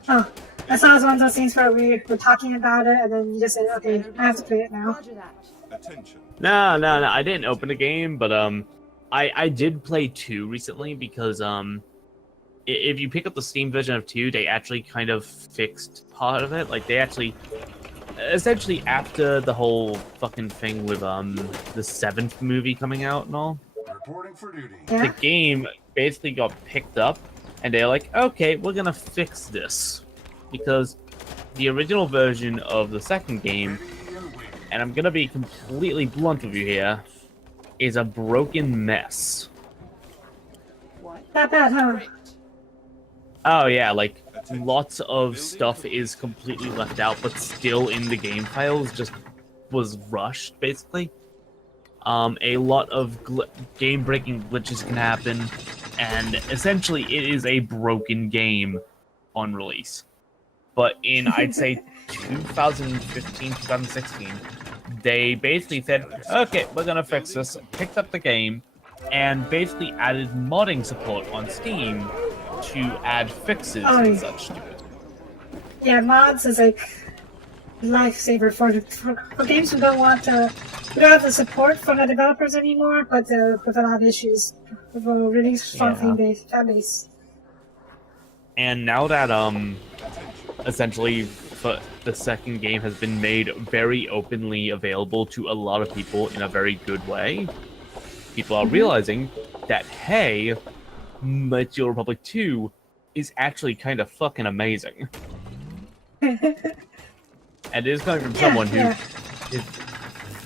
Oh, that sounds one of those things where we were talking about it, and then you just said, "Okay, I have to play it now." Roger that. Attention. No, I didn't open the game, but I did play 2 recently because if you pick up the Steam version of 2, they actually kind of fixed part of it. Like they actually, essentially after the whole fucking thing with the 7th movie coming out and all, Reporting for duty. the Yeah. game basically got picked up, and they're like, okay, we're gonna fix this because the original version of the second game, Ready and waiting. and I'm gonna be completely blunt with you here, is a broken mess. What? That bad, huh? Great. Oh yeah, like lots of stuff is completely left out, but still in the game files, just was rushed basically. A lot of game-breaking glitches can happen, and essentially it is a broken game on release. But in I'd say 2015, 2016, they basically said, okay, we're gonna fix this, picked up the game, and basically added modding support on Steam to add fixes and such to it. Yeah, mods is like lifesaver for games who don't want to. We don't have the support from the developers anymore, but with a lot of issues with a really strong fan base. And now that essentially the second game has been made very openly available to a lot of people in a very good way, people are realizing that hey, Knights of the Republic 2 is actually kind of fucking amazing. And it is coming from someone who is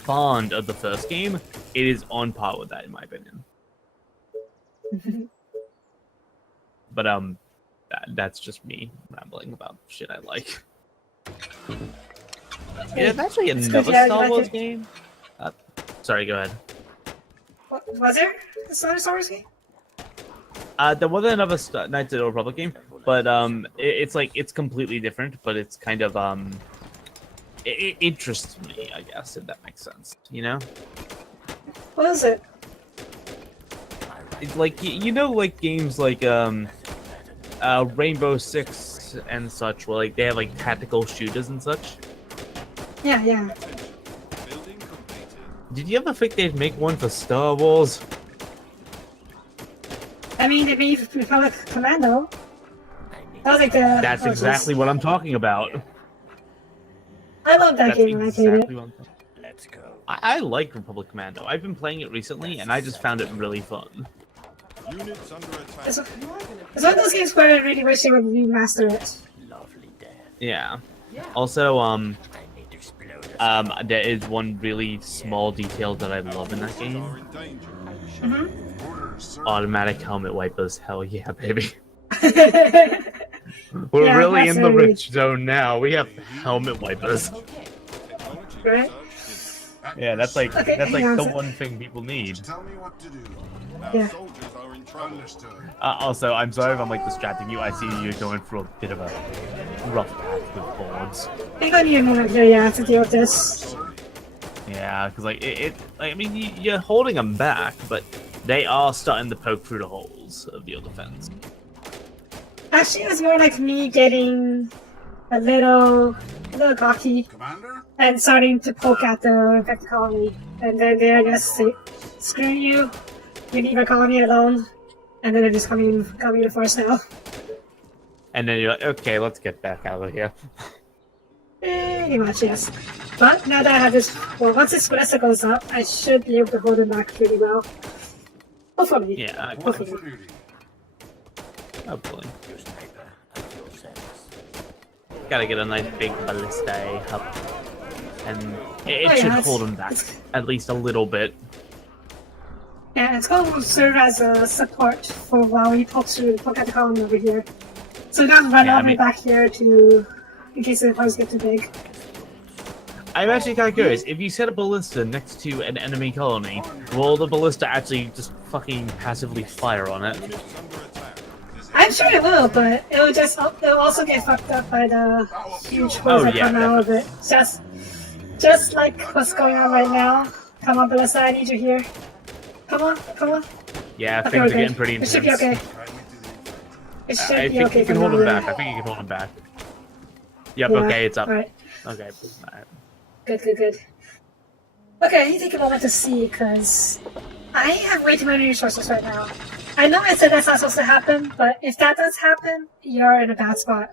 fond of the first game. It is on par with that, in my opinion. But that's just me rambling about shit I like. Yeah, there's actually another Star Wars game. Sorry, go ahead. What, was there a Star Wars game? There wasn't another Knights of the Republic game, but it's like it's completely different, but it's kind of it interests me, I guess, if that makes sense. You know, What is it? it's like you know, like games like Rainbow Six and such, where like they have like tactical shooters and such. Yeah. Building completed. Did you ever think they'd make one for Star Wars? I mean, they made Republic Commando. That was like the. That's exactly what I'm talking about. I love that That's game when I played it. exactly what I'm talking about. Let's go. I like Republic Commando. I've been playing it recently, and I just found it really fun. Units under attack. It's one of those games where I really wish they would remaster it. Lovely dad. Yeah. Yeah. Also, I need to explode. there is one really small detail that I love in that Forces game. are in danger. Mm-hmm. Automatic helmet wipers. Hell yeah, baby. Yeah, We're really in the absolutely. rich zone now. We have helmet wipers. Okay. Technology Right. research Yeah, that's like Okay, hang on a the sec. one thing people need. Tell me what to do. Our Yeah. soldiers are in trouble. Understood. Also, I'm sorry if I'm like distracting you. I see you're going through a bit of a rough patch with boards. I think I need a minute here, yeah, to deal with this. Yeah, because like like, I mean, you're holding them back, but they are starting to poke through the holes of your defense. Actually, it was more like me getting a little cocky Commander? and starting to poke at the infected colony. And then they're just say, screw you, you leave our colony alone. And then they're just coming to force now. And then you're like, okay, let's get back out of here. Pretty much, yes. But now that I have this, well, once this Splessa goes up, I should be able to hold him back pretty well. Hopefully. Yeah, Reporting for duty. hopefully. Your sniper at your service. Gotta get a nice big ballista up. And it Oh, should yeah, hold him back at least a little bit. Yeah, it's going to serve as a support for while we poke at the colony over here. So we don't run Yeah, I all the way mean- back here to, in case the opponents get too big. I'm actually kind of curious. If you set a ballista next to an enemy colony, will the ballista actually just fucking passively fire on it? Units under attack. I I'm sure it will, but it'll also get fucked up by the huge holes that come out of it. Just like what's going on right now. Come on, Ballista, I need you here. Come on, come on. Yeah, Okay, things we're are good. getting pretty It intense. should be okay. It I should be think okay you can for hold now, him yeah. back. I think you can hold him back. Yep, Yeah, okay, it's up. Alright, Okay, alright. good. Okay, I need to take a moment to see, because I have way too many resources right now. I know I said that's not supposed to happen, but if that does happen, you're in a bad spot.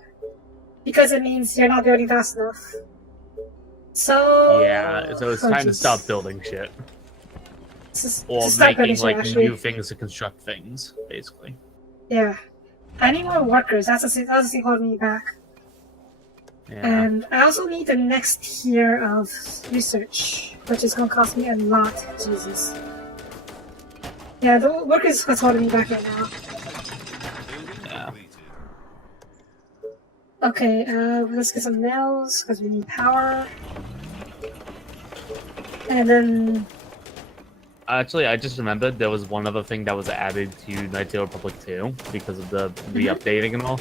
Because it means you're not building fast enough. So... Yeah, so it's time to stop building shit. Or making, like, new things to construct things, basically. Yeah. I need more workers, that's the thing holding me back. Yeah. And I also need the next tier of research, which is going to cost me a lot. Jesus. Yeah, the work is what's holding me back right now. Yeah. Okay, let's get some nails, because we need power. And then... Actually, I just remembered there was one other thing that was added to Knights of the Republic 2 because of the re-updating and all.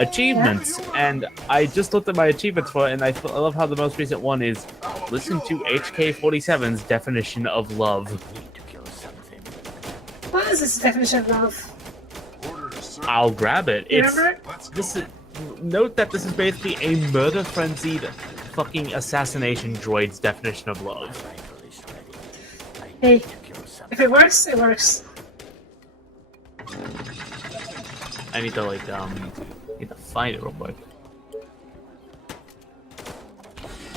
Achievements, and I just looked at my achievements for it, and I love how the most recent one is listen to HK47's definition of love. Need to kill something. What is this definition of love? Orders, sir. I'll grab it. You It's remember? Let's go. this is, note that this is basically a murder frenzied fucking assassination droid's definition of love. Rifle is ready. I Hey, need to kill something. if it works, it works. I need to need to find it real quick.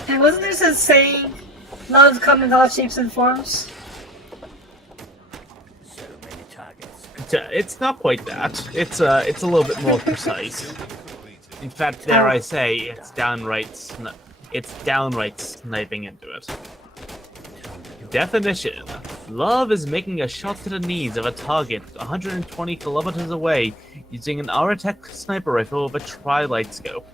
And wasn't there some saying, love comes in all shapes and forms? So many targets. It's not quite that. It's a little bit more precise. In fact, dare I say, it's downright sniping into it. Definition: love is making a shot to the knees of a target 120 kilometers away using an Aratech sniper rifle with a tri-light scope.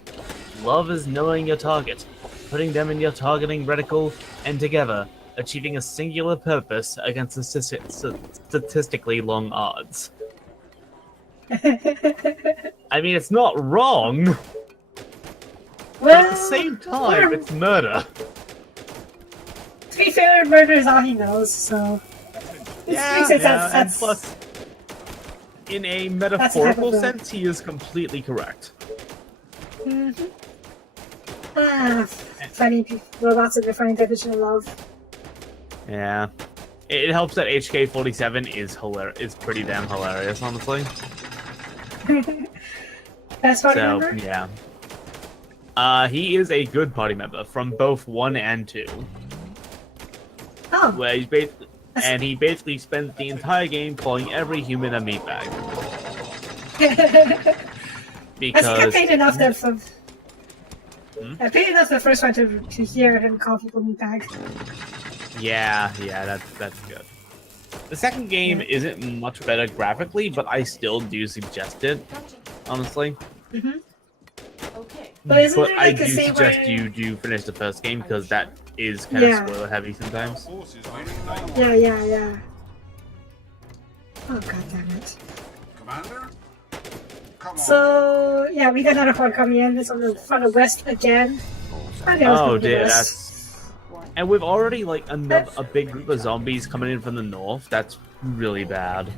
Love is knowing your target, putting them in your targeting reticle, and together, achieving a singular purpose against statistically long odds. I mean, it's not wrong, but at the same time, it's murder. To be fair, murder is all he knows, so... It makes sense, and plus, in a metaphorical type of sense, he is completely correct. Mm-hmm. Funny robots and defining definition of love. Yeah. It helps that HK47 is pretty damn hilarious, honestly. Best party So, member? yeah. He is a good party member from both 1 and 2. Oh, Where he basically spends the entire game calling every human a meatbag. I think I Because paid enough I paid enough the first one to hear him call people meatbag. yeah, that's good. The second game isn't much better graphically, but I still do suggest it, Gotcha. honestly. Mm-hmm. Okay. But isn't But there I like do a scene suggest where... you do finish the first game because that is kind of Yeah. spoiler heavy sometimes. Forces waiting there. Yeah. Oh, god damn it. Commander? Come on. So, yeah, we got another horde coming in. It's on the front of west again. I think it's Oh gonna be dear, us. that's and we've already like a big group of zombies coming in from the north. That's really bad.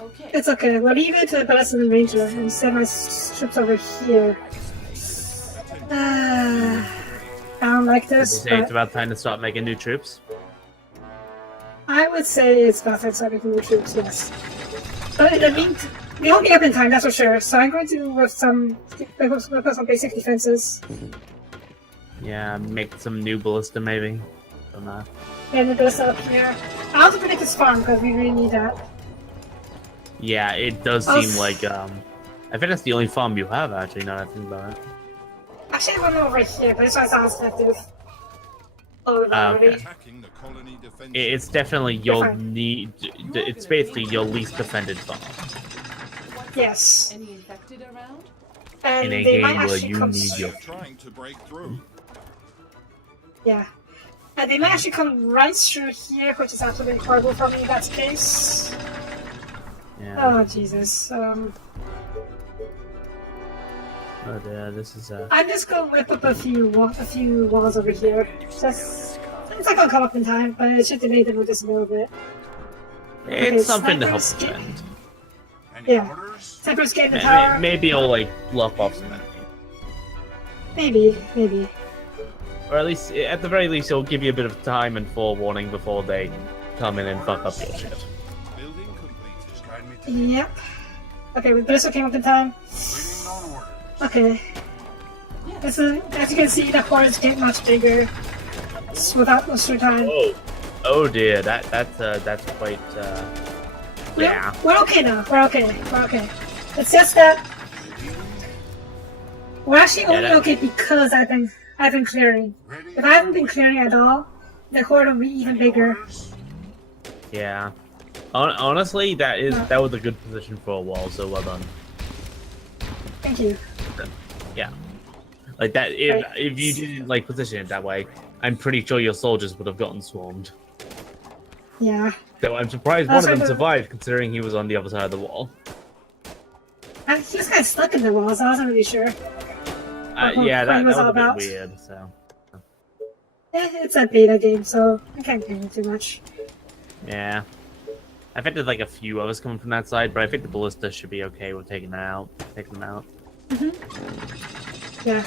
Okay. It's okay. We'll leave it to the Ballista and Ranger and send my troops over here. I don't like Did you this, say it's but about time to start making new troops? I would say it's about time to start making new troops, yes. But in the meantime, we won't be up in time, that's for sure. So I'm going to put some basic defenses. Yeah, make some new ballista maybe. Don't know. And the Ballista up here. I also predict this farm because we really need that. Yeah, it does seem like I think that's the only farm you have actually. Now that I think about it. Actually, I went over here, but this one's not as effective. Oh, Okay. already. Attacking the colony defense. It's definitely you'll fine. need. It's basically your least defended farm Yes. Any infected around? And in a they game might where actually you come... need your. Trying to break through. Yeah. And they might actually come right through here, which is absolutely horrible for me if that's the case. Yeah. Oh, Jesus. But this is I'm just gonna whip up a few walls over here. Just it's not gonna come up in time, but it should delay them just a little bit. it's something to help snipers get- defend. Any Yeah. orders? Snipers get in the tower. Maybe I'll like bluff off some enemies. Maybe. Or at least, at the very least, it'll give you a bit of time and forewarning before they come in and fuck up your shit. Building complete. Guide me to Yep. Okay, well, this one came up in time. waiting on orders. Okay. As you can see, the hordes get much bigger without much time. Oh dear, that's quite yeah. We're okay now. We're okay. It's just that we're actually only that- okay because I've been clearing. Ready? If I haven't been clearing at all, the horde will be even bigger. Orders? Yeah. Honestly, that was a good position for a wall, so well done. Thank you. Yeah. Like that, if you didn't like position it that way, I'm pretty sure your soldiers would have gotten swarmed. Yeah. So I'm surprised one of them Also- survived, considering he was on the other side of the wall. He was kind of stuck in the walls. I wasn't really sure. Yeah, that What was was all a bit about. weird. So It's a beta game, so I can't complain too much. yeah, I think there's like a few others coming from that side, but I think the ballista should be okay with taking them out. Yeah.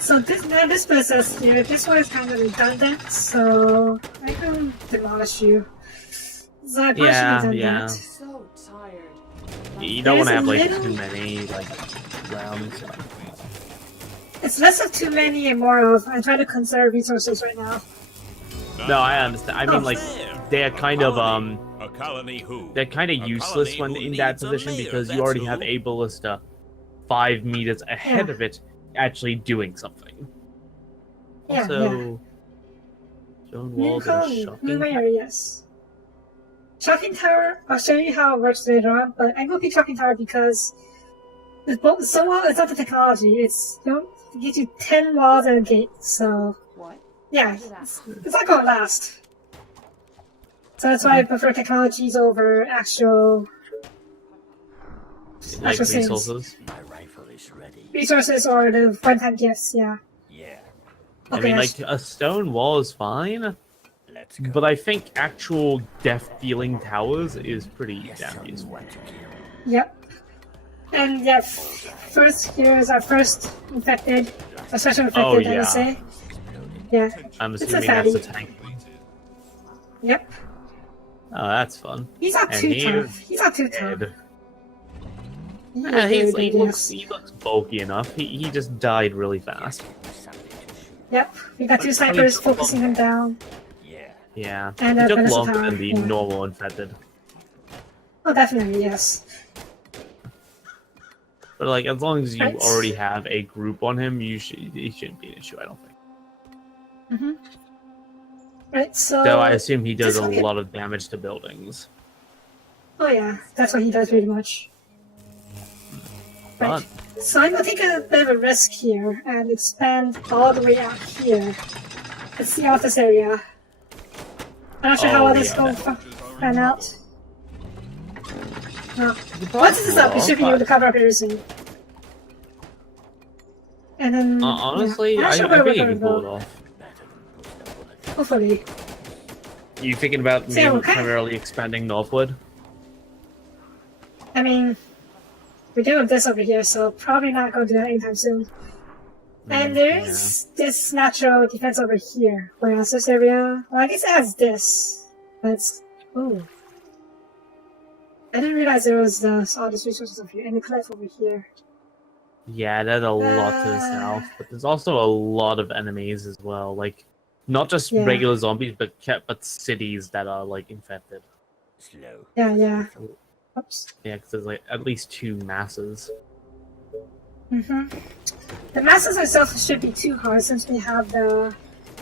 So this business here, this one is kind of redundant, so I can demolish you. So I partially done that. So tired. You don't want to There's have a like little- too many like rounds. It's less of too many and more of I'm trying to conserve resources right now. No, I understand. I mean, like they're kind of A colony who? they're kind of A useless colony when who in that needs a position mayor, because you that's already have who. a ballista 5 meters ahead Yeah. of it, actually doing something. Yeah, Also, stone New walls and colony, shocking. new areas. Shocking Tower, I'll show you how it works later on, but I'm going to pick Shocking Tower because it's not the technology, it gives you 10 walls and a gate, so What? yeah, it's not going to last. So that's why I prefer technologies over actual like actual things. resources. My rifle is ready. Resources or the one-time gifts, yeah. Yeah, I Okay, mean, like a stone wall is fine, let's go. but I think actual death-dealing towers is pretty Yes, damn tell me useful. what to kill. Yep. And yeah, first here is our first infected, a special infected, Oh, I yeah. would say. Yeah. I'm It's a assuming that's the fatty. tank. Yep. Oh, that's fun. He's not And too here- tough. He's not too tough. Dead. He is Yeah, very he good, looks yes. he looks bulky enough. He just died really fast. Something to shoot. Yep. We got two snipers focusing him down. Yeah, Yeah, And he a took Vanessa longer Tower, than the yeah. normal infected. Oh, definitely, yes. But like, as long as you Right. already have a group on him, it shouldn't be an issue. I don't think. Mm-hmm. Right, so... Though I assume he does this a one- lot of damage to buildings. Oh yeah, that's what he does pretty much. Right. So I'm gonna take a bit of a risk here and expand all the way out here. Let's see out this area. I'm not sure how Oh, others yeah, go that- fan out. No. Once this is up, we should be able to cover up very soon. And then... Honestly, yeah. I'm not sure I where think you we're can gonna pull it go. off. Hopefully. You thinking about So, maybe okay. primarily expanding northward? I mean, we're doing this over here, so probably not going to do that anytime soon. And there's this natural defense over here, whereas this area, well, I guess it has this, but it's, ooh. I didn't realize there was all these resources over here, and the cliff over here. Yeah, there's a lot to the south, but there's also a lot of enemies as well. Like, not just Yeah. regular zombies, but cities that are like infected. slow. Yeah. Oops. Yeah, because there's like at least 2 masses. The masses ourselves should be too hard since we have the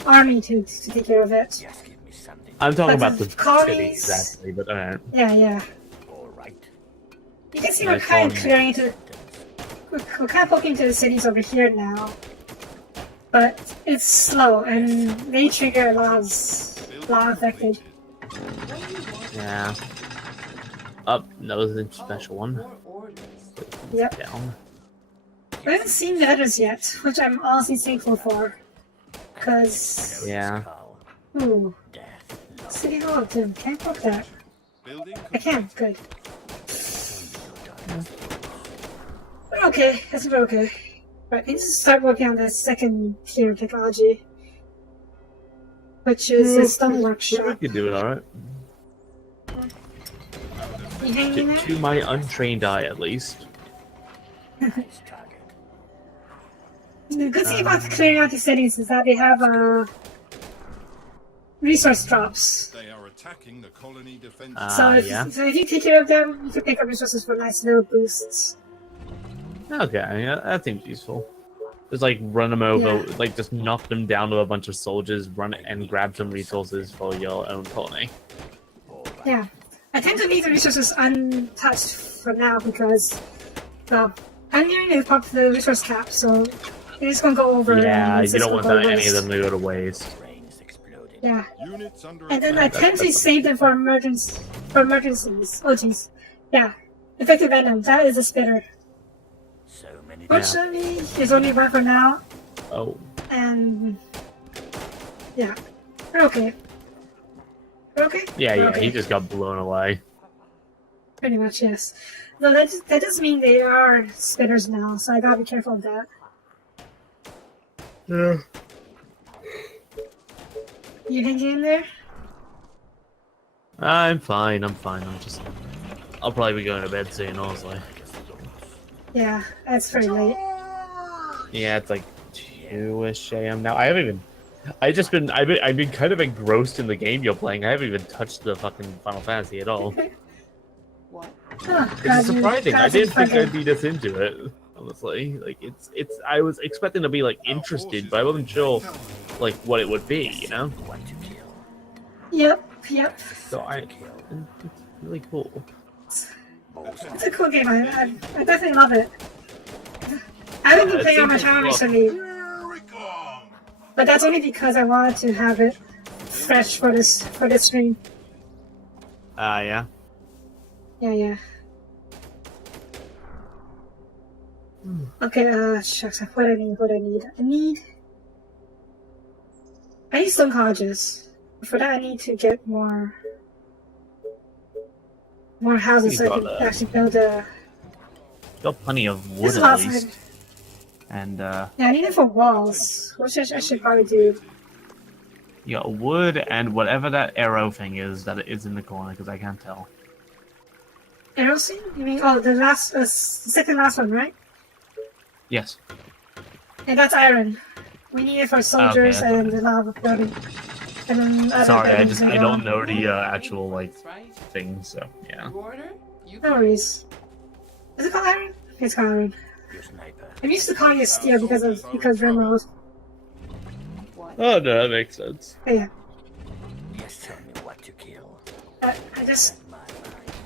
army to take care of it. Just give me something. I'm talking But about the the colonies- cities actually, but Yeah. All right. You can see Yeah, we're kind of colonies. clearing into... We're kind of poking to the cities over here now. But it's slow, and they trigger a lot affected. yeah. Up, no, there's a special one. More orders. Yep. Down. I haven't seen the others yet, which I'm honestly thankful for. Cause Yeah. ooh, City Hall too. Can't book that. Building I can. Good. We're okay. I think we're okay. Right, we need to start working on the second tier of technology, which is the stone We workshop. could do it, alright. You hanging in there? To my untrained eye, at least. Nice target. The good thing about clearing out these cities is that they have resource drops. They are attacking the colony defense. So Yeah. so if you take care of them, you can pick up resources for nice little boosts. Okay, yeah, that seems useful. Just like run them over, Yeah. like just knock them down to a bunch of soldiers, run and grab some resources for your own colony. Yeah. I tend to leave the resources untouched for now because, well, I'm nearing the resource cap, so it's gonna go over. Yeah, and it's you just don't gonna want go any of waste. them to go to waste. Brains exploded. Yeah. Units under And then attack. I tend to save them for emergencies. Oh jeez. Yeah. Effective venom, that is a spitter. So many. Fortunately, there's only one for now, Oh, and yeah. We're okay. We're okay? yeah, We're yeah, okay. he just got blown away. Pretty much, yes. No, that does mean they are spitters now, so I gotta be careful of that. Yeah. You hanging in there? I'm fine, I'll probably be going to bed soon, honestly. Yeah, it's pretty late. Yeah, it's like 2-ish a.m. now. I've been kind of engrossed in the game you're playing. I haven't even touched the fucking Final Fantasy at all. What? Oh, It's surprising. I didn't think I'd be. be this into it. Honestly, like it's. I was expecting to be like interested, but I wasn't sure like what it would be. You know. What to kill. Yep. So it's really cool. Bullseye. It's a cool game. I definitely love it. I haven't been Yeah, it playing on my seems channel cool. recently, Here we come. but that's only because I wanted to have it fresh for this stream. Yeah. Yeah. Okay, shucks, what do I need? I need stone colleges. For that I need to get more houses so I You can got, actually build a... Got plenty of wood This is at awesome. least, and Yeah, I need it for walls, which I should probably do. you got wood and whatever that arrow thing is that is in the corner because I can't tell. Arrow scene? You mean, oh, the second last one, right? Yes. And that's iron. We need it for soldiers that's and the lava building. And then other Sorry, buildings I as don't well. know the actual like That's right. thing, so yeah. You order, you No worries. Is it called iron? It's called iron. Your sniper. I'm used to calling it steel because Rimworld. what? Oh no, that makes sense. But yeah. Yes, tell me what to kill. I just My mind.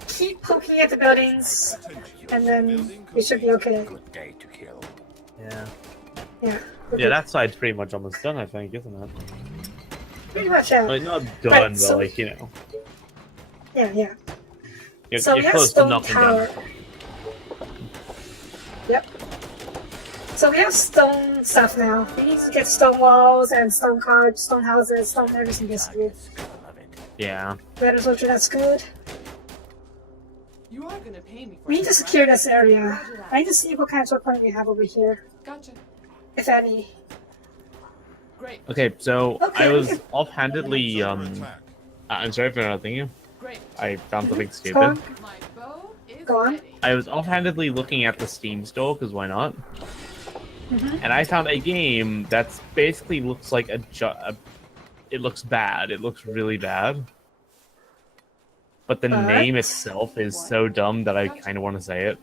keep poking at the buildings, and then it should be okay. Good day to kill. Yeah. Yeah. Yeah, that side's pretty much almost done, I think, isn't it? Pretty much, yeah. Like not done, but so- like you know, Yeah. you're, So we you're have close to stone knocking tower. down. Yep. So we have stone stuff now. We need to get stone walls and stone cards, stone houses, stone everything basically. Target's gonna love it. Yeah. Better soldier, that's good. You are gonna pay me for We need to this, secure right? this area. I need to see what kind of choke point we have over here, Gotcha. if any. Great. Okay, so Okay. I was offhandedly Under attack. I'm sorry for interrupting you. Great. I found something Go stupid. on. My bow is Go on. ready. I was offhandedly looking at the Steam store because why not? Mhm. And I found a game that's basically looks like it looks bad. It looks really bad. But the But- name itself is so dumb that I kind of want to say it.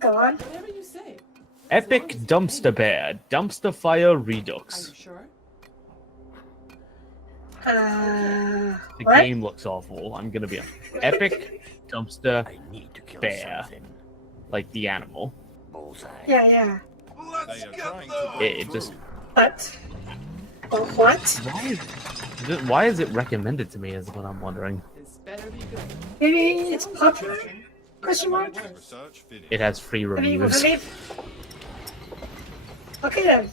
Go on. Whatever you say. Epic Dumpster Bear Dumpster Fire Are Redux. you sure? The What? game looks awful. I'm gonna be Epic Dumpster, I need to kill Bear. something. like the animal. Bullseye. Yeah. Let's They are get trying them. to It just But. Oh, what? why is it recommended to me? Is what I'm wondering. This better be good. Maybe it's popular? Question mark? Research finished. It has free I mean, with reviews. a name. Okay then.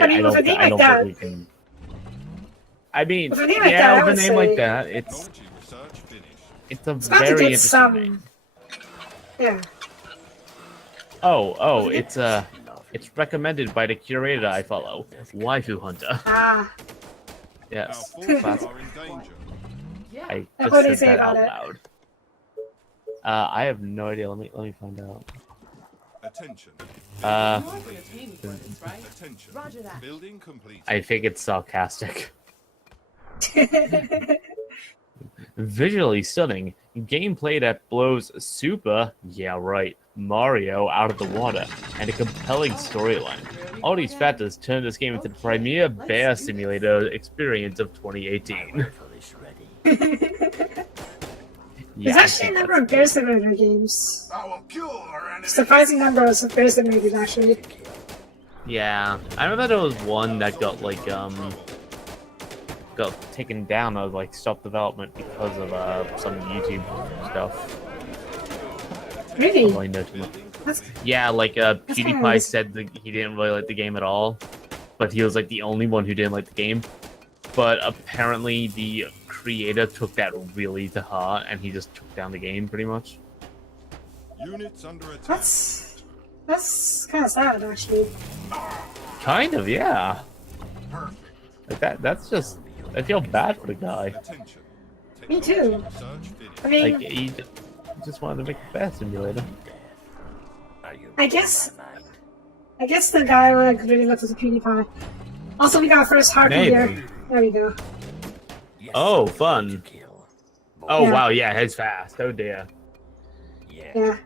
I mean, with a name I like don't that- think we can. I mean, With a name like yeah, that, I with a would name like say- that, it's Technology research finished. it's a It's got to very get interesting some. name. Yeah. Oh, With a it's it's recommended by the curator I follow, Waifu Hunter. Ah. Our Yes, forces that's- are in danger. Yeah. I What just do they said say that out about it? loud. I have no idea. Let me find out. Attention. Uh, You're gonna pay me for this, right? Attention. Roger that. Building complete. I think it's sarcastic. Visually stunning, gameplay that blows Super, yeah right, Mario out of the water, and a compelling storyline. All these factors turn this game into the premier bear simulator experience of 2018. Rifle is ready. There's I actually a think number of bear simulator games. I will kill our enemy. Surprising number of bear simulators actually. yeah, I remember there was one that got like got taken down or like stopped development because of some YouTube stuff. I don't Really? really know too much. That's, Yeah, like kinda PewDiePie nice. said that he didn't really like the game at all, but he was like the only one who didn't like the game. But apparently the creator took that really to heart and he just took down the game pretty much. Units under attack. that's kind of sad actually. Kind of, yeah. Perfect. Like that's just I feel bad for the guy. Attention. Me too. Research finished. I mean, Like he just wanted to make a bear simulator. Are you I guess- reading my mind? I guess the guy like really loves the PewDiePie. Also, we got our first harpy Maybe. here. There we go. Yes, Oh, to fun. kill. Oh Yeah. wow, yeah, he's fast. Oh dear. Yeah. Yeah.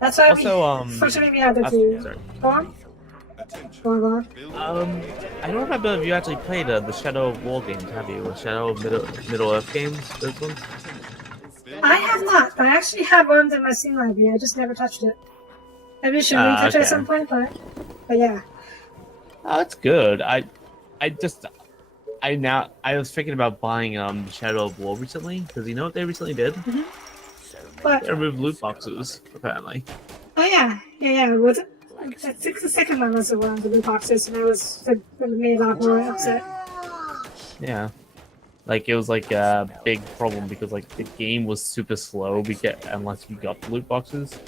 That's why Also, we, fortunately we had the that's- two. sorry. Go on. Attention. Go on, go on. Building I don't remember if you actually played the Shadow of War games, have you? The Shadow of Middle Earth games? Those ones? I have not, but I actually have one in my Steam library. I just never touched it. Maybe I should Ah, retouch it at okay. some point, but yeah. Oh, it's good. I was thinking about buying Shadow of War recently because you know what they recently did? So many But They removed loot boxes apparently. oh yeah. Was it? I think the second one was the one with the blue boxes, and I was it made a lot more upset. Yeah, like it was like a big problem because like the game was super slow unless you got the loot boxes.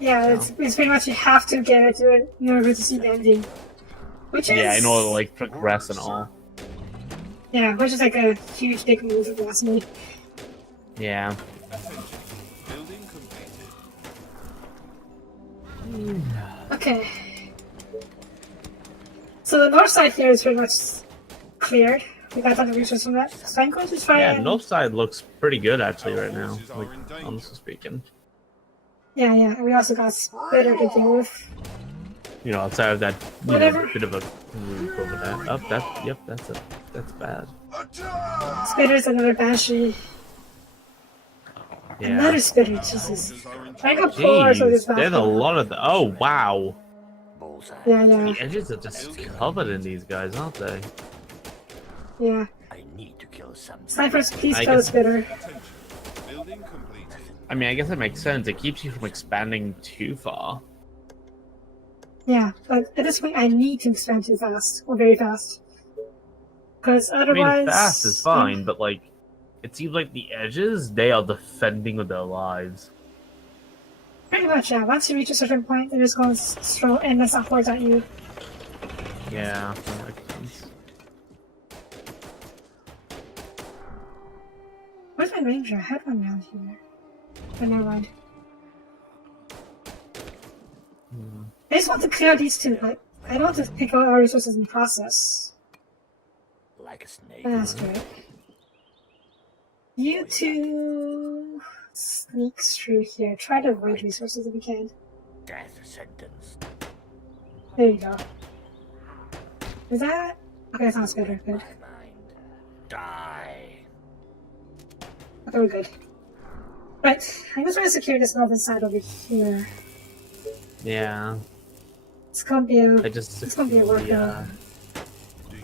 Yeah, it's pretty much you have to get it in order to see the ending. Which is Yeah, in order to like progress and all. yeah, which is like a huge dick move if you ask me. Yeah. Building completed. Okay. So the north side here is pretty much cleared. We got all the resources from that. So I'm going to try Yeah, and... north side looks pretty good actually right now. Forces are Like, in danger. honestly speaking. Yeah, and we also got Spitter to deal with. You know, outside of that, Whatever. bit of a roof over that. Oh, that's bad. Attack! Spitter's another Banshee. Yeah. Another Spitter, Jesus. Forces are in I got charge. polar so this Jeez, there's a lot of oh wow. bullseye. Yeah, The edges are just covered in these guys, aren't they? yeah. I need to kill something. Snipers, please I kill the guess- Spitter. Attention. Building completed. I mean, I guess it makes sense. It keeps you from expanding too far. Yeah, but at this point I need to expand too fast, or very fast. Because I otherwise... mean, fast is fine, but like, it seems like the edges they are defending with their lives. Pretty much, yeah. Once you reach a certain point, they're just going to throw endless upwards at you. Yeah, that makes sense. Where's my ranger? I had one down here. But never mind. I just want to clear out these two, but I don't want to pick out our resources in the process. Like a snake. That's right. You two sneak through here. Try to avoid resources if you can. Death sentence. There you go. Is that? Okay, that sounds better. Good. My mind. Die. Okay, we're good. Right, I'm just trying to secure this northern side over here. Yeah, It's gonna be a... I just It's gonna be a work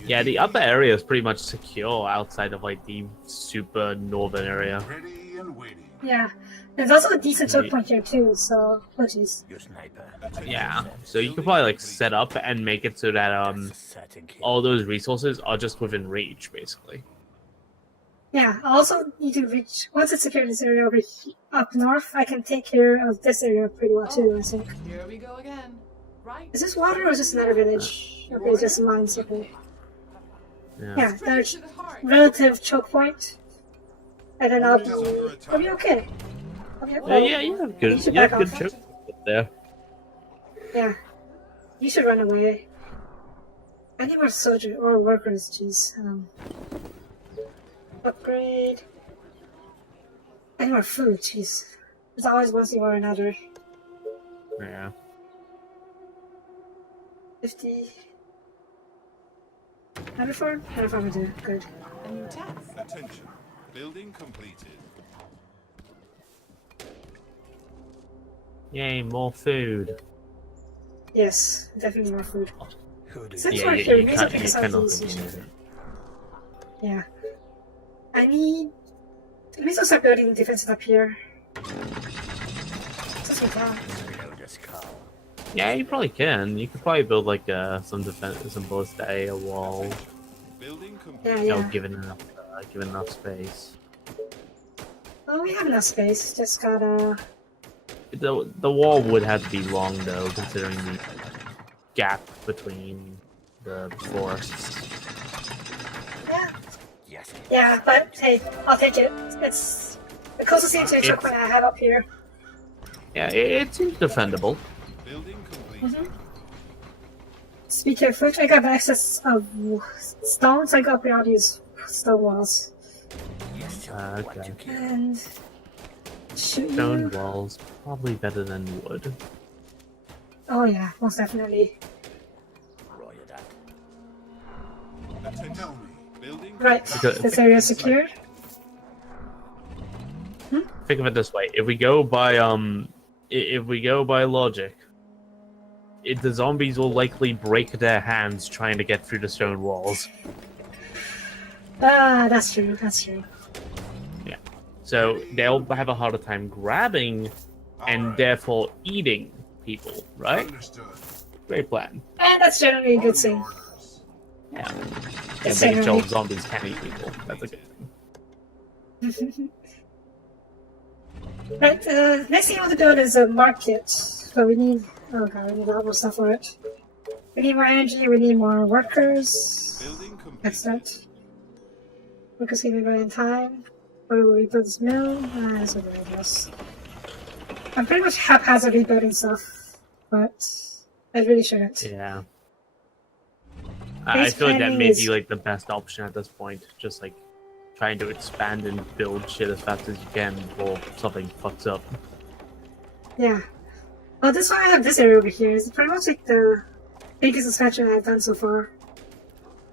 yeah, the upper area is pretty much secure outside of like the super northern area. Ready and waiting. Yeah. There's also a decent choke Yeah. point here too, so which is Your sniper. Yeah. So you could probably like set up and make it so that That's a certain kill. all those resources are just within reach, basically. yeah. I also need to reach once it's secured this area up north. I can take care of this area pretty well too. I think. Here we go again. Right. Is this water or is this another village? Okay, it's just mines. Okay. Yeah. Yeah, Straight there's to the heart. relative choke point, and then I'll be okay. I'll be, Yeah, you have good, should you have back good off. choke up there. Yeah, you should run away. I need more soldier or workers. Jeez. Upgrade. I need more food. Jeez. There's always one thing or another. Yeah. 50. Another farm? Another farm will do. Good. A new task. Attention. Building completed. Yay, more food. Yes, definitely more food. Who did Since Yeah, we're you, here, you, maybe can't, pick you some kind of of these. need it. Yeah. I need. Let me start building defenses up here. Since we can. reload this car? Yeah, you probably can. You could probably build like some defense, some ballista, a wall. Building Yeah, completed. You know, yeah. given enough space. Oh, we have enough space. Just gotta. The wall would have to be long though, considering the gap between the forests. Yeah. Yes. Yeah, but hey, I'll take it. It's the closest thing to a choke It's- point I have up here. Yeah, it seems defendable. Building completed. Speaking of which, I got access of stones. I got all these stone walls. Yes, tell me what Okay. to kill. And shoot Stone you. walls probably better than wood. Oh yeah, most definitely. Roger that. Attention. Building Right, Because- this area is secured. Think of it this way: if we go by logic, the zombies will likely break their hands trying to get through the stone walls. Ah, that's true. That's true. So they'll have a harder time grabbing and therefore eating people, right? Understood. Great plan. And that's generally a good thing. Yeah. And That's making sure generally- zombies can eat people. That's a good thing. Right, next thing I want to build is a market. So we need, oh god, we need a lot more stuff for it. We need more energy, we need more workers. Building completed. Excellent. Workers can be ready in time. Where will we build this mill? That's what I guess. I'm pretty much haphazardly building stuff, but I really shouldn't. Yeah. I Base feel like that planning may is- be like the best option at this point. Just like trying to expand and build shit as fast as you can before something fucks up. Yeah. Well, this one I have this area over here. It's pretty much like the biggest expansion I've done so far.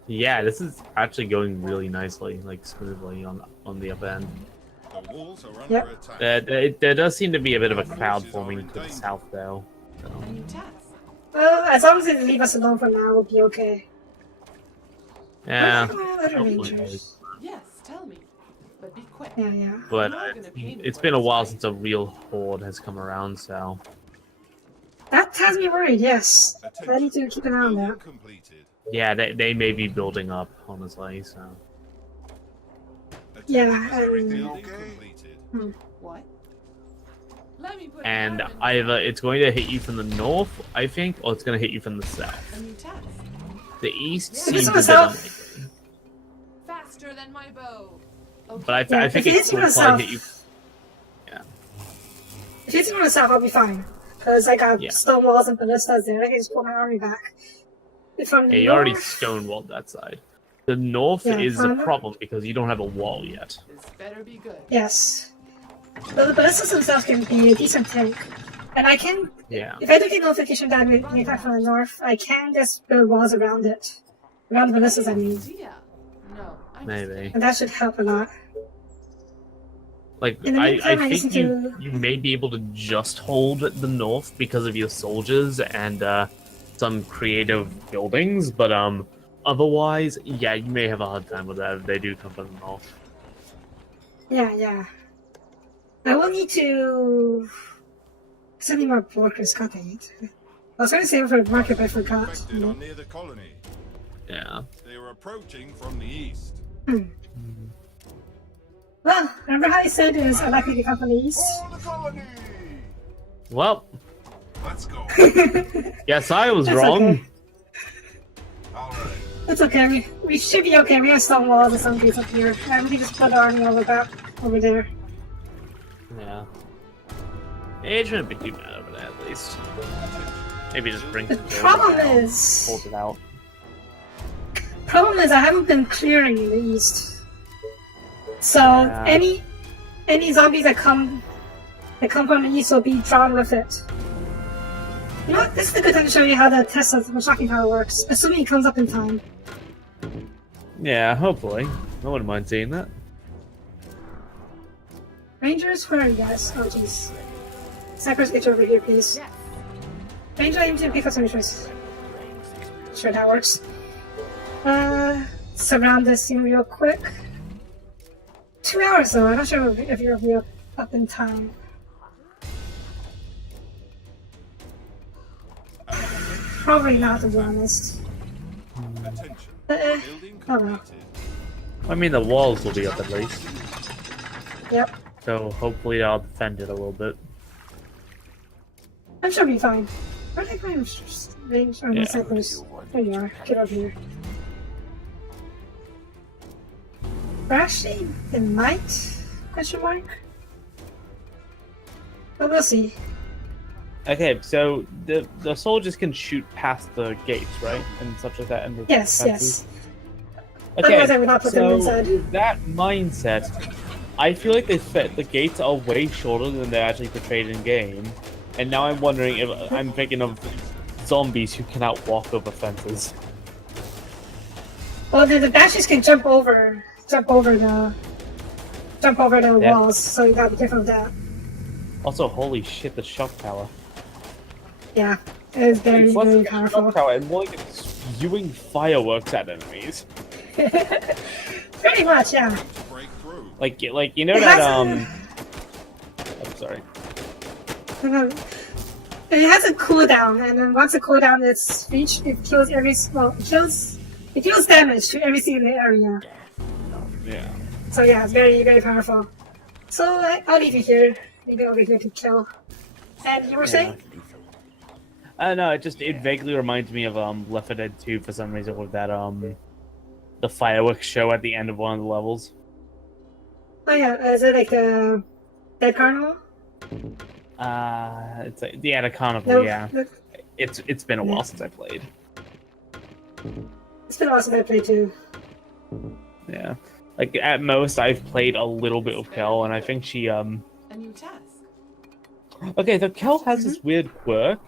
Yeah, this is actually going really nicely, like smoothly on the up end. The walls are under Yep. attack. There does seem to be a bit of a crowd forming to the south, though. So. A new task. Well, as long as they leave us alone for now, we'll be okay. Yeah, Well, other hopefully. rangers. Yes, tell me. But be quick. Yeah, yeah. But I'm not gonna pay me it's for been a this while fight. since a real horde has come around, so That has me worried, yes. I need to keep an eye on Building that. completed. yeah, they may be building up, honestly. So Yeah, Building and completed. What? Let me put and an arm in- either it's going to hit you from the north, I think, or it's going to hit you from the south. A new task. The east Yeah. seems If a it's bit from the south- unlikely, Faster than my bow. Okay. but I Yeah, think if it it hits you will from the probably south- hit you. if it's on the south, I'll be fine. Because I got Yeah. stone walls and ballistas there. I can just pull my army back. If from Yeah, the you already north, stonewalled that side. The north Yeah, is from a the- problem because you don't have a wall yet. This better be good. yes. But the ballistas themselves can be a decent tank. And I can, Yeah. if I do get notification that we attack from the north, I can just build walls around it. Around the ballistas, I mean. Idea. No, I'm Maybe. And that should help a lot. Like In the I meantime, I think listen to- you may be able to just hold the north because of your soldiers and some creative buildings, but otherwise, yeah, you may have a hard time with that if they do come from the north. Yeah, yeah. I will need to send me more workers. God dang it. I was trying to save for the market, but I forgot. Infected are near the colony. Yeah. They are approaching from the east. Well, remember how I said it was unlikely to come from the east? For the colony! Well, Let's go. yes, I was That's wrong. okay. Alright. It's okay. We should be okay. We have stone walls and some gates up here. And we just put our army over there. Yeah. It shouldn't be too bad over there, at least. Maybe just bring The some problem gold down, is- hold it out. Problem is, I haven't been clearing in the east. So Yeah. any zombies that come from the east will be drawn with it. You know what? This is a good time to show you how the test of the shocking power works, assuming it comes up in time. Yeah, hopefully. I wouldn't mind seeing that. Rangers, where are you guys? Oh jeez. Snipers, get over here, please. Yes. Ranger, I need to pick up some resources. Sure, that works. Surround this scene real quick. 2 hours though, I'm not sure if you're up in time. Probably not, to be honest. Attention. Uh-uh. Building Oh well. completed. I mean, the walls will be up at least. Yep. So hopefully I'll defend it a little bit. I'm sure we'll be fine. Where did I find range on Yeah. the snipers? There you are. Get over here. Actually, it might? Question mark? But we'll see. Okay, so the soldiers can shoot past the gates, right? And such like that. And the Yes, fences? yes. Okay, Otherwise I would not put them so inside. with that mindset, I feel like the gates are way shorter than they're actually portrayed in game. And now I'm wondering if I'm thinking of zombies who cannot walk over fences. Well, the bashes can jump over the Yeah. walls, so you gotta be careful of that. Also, holy shit, the shock tower. Yeah, it is very, It's less very like a powerful. shock tower and more like it's spewing fireworks at enemies. Pretty much, yeah. To break through. Like you know It that has I'm sorry. It has a cooldown, and then once the cooldown is reached, it kills it deals damage to everything in the area. Yeah. So yeah, it's very, very powerful. So I'll leave you here. Leave it over here to kill. And you were saying? No, it vaguely reminds me of Left 4 Dead 2 for some reason with that the fireworks show at the end of one of the levels. Oh yeah, is it like the Dead Carnival? It's like the Carnival, No, yeah. It's been a while Yeah. since I played. It's been a while since I played too. Yeah. Like at most I've played a little bit of Kel and I think she A new task. Okay, so Kel has this weird quirk.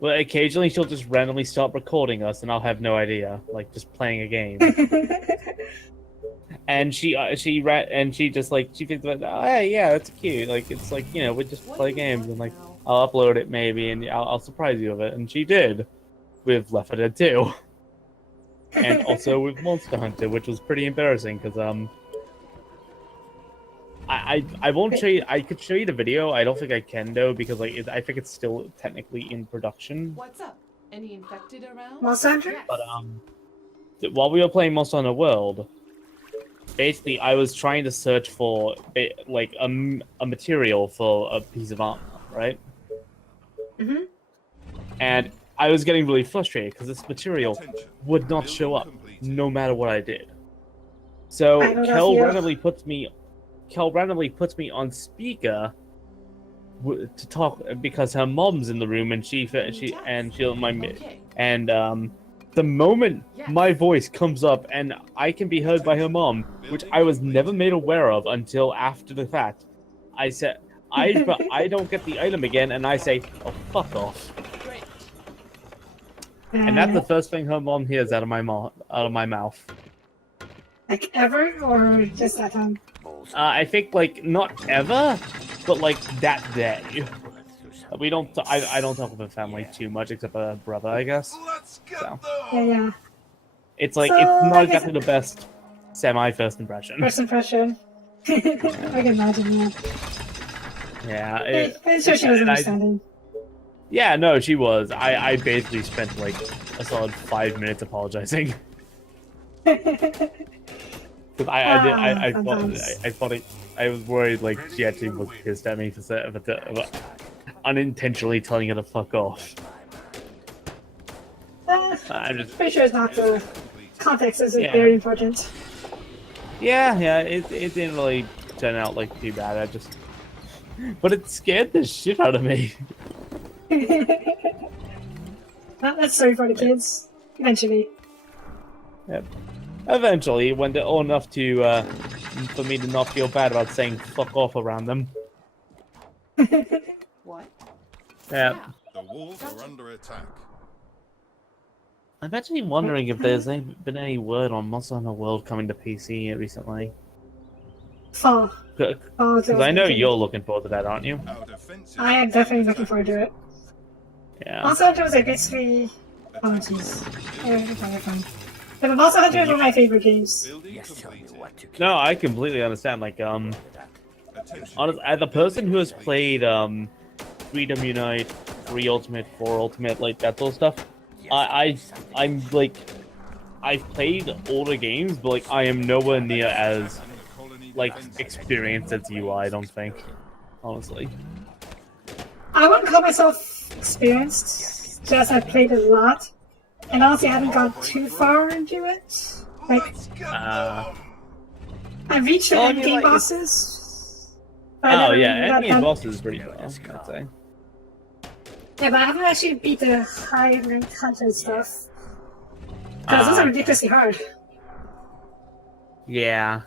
Where occasionally she'll just randomly stop recording us and I'll have no idea, like just playing a game. And she just like she thinks about, oh hey, yeah, that's cute. Like it's like, you know, we just play games and like I'll upload it maybe and I'll surprise you with it. And she did with Left 4 Dead 2. And also with Monster Hunter, which was pretty embarrassing because I won't show you. I could show you the video. I don't think I can though because like I think it's still technically in production. What's up? Any infected around? Monster Hunter? Yes. But while we were playing Monster Hunter World, basically I was trying to search for like a material for a piece of armor, right? Mhm. And I was getting really frustrated because this material Attention. would not show Building up completed. no matter what I did. So I know that Kel feeling. randomly puts me on speaker to talk because her mom's in the room and Okay. the moment Yes. my voice comes up and I can be heard by her mom, which I was never made aware of until after the fact, I said I don't get the item again and I say, oh fuck off. Great. And that's the first thing her mom hears out of my mouth. Like ever, or just that time? I think like not ever, but like that day. We don't. I don't talk with her family too much, except for her brother, I guess. Let's get So. Yeah, them. yeah. It's like So, it's I not guess- exactly the best semi first impression. First impression. I can imagine, yeah. Yeah. I'm sure she was and I- understanding. Yeah, no, she was. I basically spent like a solid 5 minutes apologizing. Because I thought I was worried like she actually was pissed at me for unintentionally telling her to fuck off. I'm just Pretty sure it's not the context is Yeah. very important. yeah, it didn't really turn out like too bad. But it scared the shit out of me. Not necessary for the kids. Eventually. Yep. Eventually, when they're old enough to for me to not feel bad about saying fuck off around them. What? Yeah. The walls are under attack. I'm actually wondering if there's been any word on Monster Hunter World coming to PC recently. Fall. Because I know you're looking forward to that, aren't you? Our defenses I am definitely looking forward to it. Yeah. Monster Hunter was like basically. Oh jeez. Yeah, fine. Yeah, but Monster Hunter is one of my favorite games. building Yes, tell me completed. what to keep. No, I completely understand. Like, Attention. honest, as a person who has played Freedom Unite, 3 Ultimate, 4 Ultimate, like that sort of stuff, I'm like, I've played older games, but like I am nowhere near as like experienced as you are. I don't think, honestly. I wouldn't call myself experienced, just I've played a lot. And honestly, I haven't gone too far into it. Like, Uh, I've reached the Well, I end mean, game like, bosses. but I oh never yeah, really got endgame done- boss is pretty fun, I'd say. Yeah, but I haven't actually beat the high ranked hunter stuff. Because those are ridiculously hard. Yeah.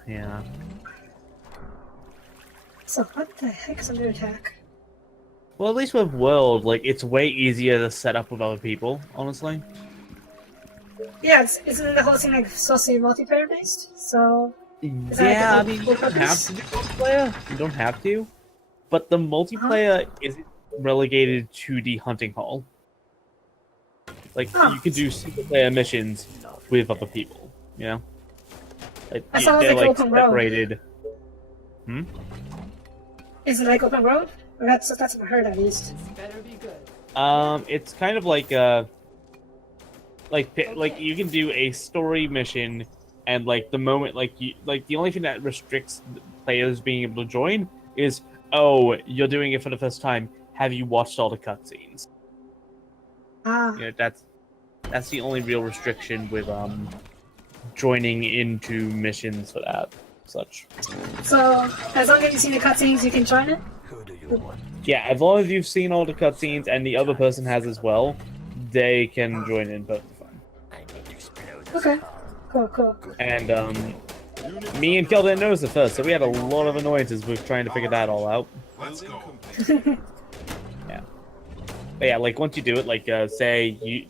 So what the heck is under attack? Well, at least with World, like it's way easier to set up with other people, honestly. Yeah, isn't the whole thing like supposed to be multiplayer based? So that Yeah, I like a mean, you don't have to do multiplayer. You don't have to. But the multiplayer isn't relegated to the hunting hall. Like, Huh. you can do single player missions with other people, you know? Like, That sounds they're like like open world. separated. is it like open road? Or that's what I've heard at least. This better be good. It's kind of like like you can do a story mission, and like the moment the only thing that restricts players being able to join is, oh, you're doing it for the first time. Have you watched all the cutscenes? Ah, You know, that's the only real restriction with joining into missions for that such. so as long as you've seen the cutscenes, you can join it? Who do you want? Yeah, as long as you've seen all the cutscenes and the other person has as well, they can join in perfectly fine. I need to explode. Okay. Cool. And me and Kel didn't notice it first, so we had a lot of annoyances with trying to figure that all out. Let's go. But yeah, like once you do it, like say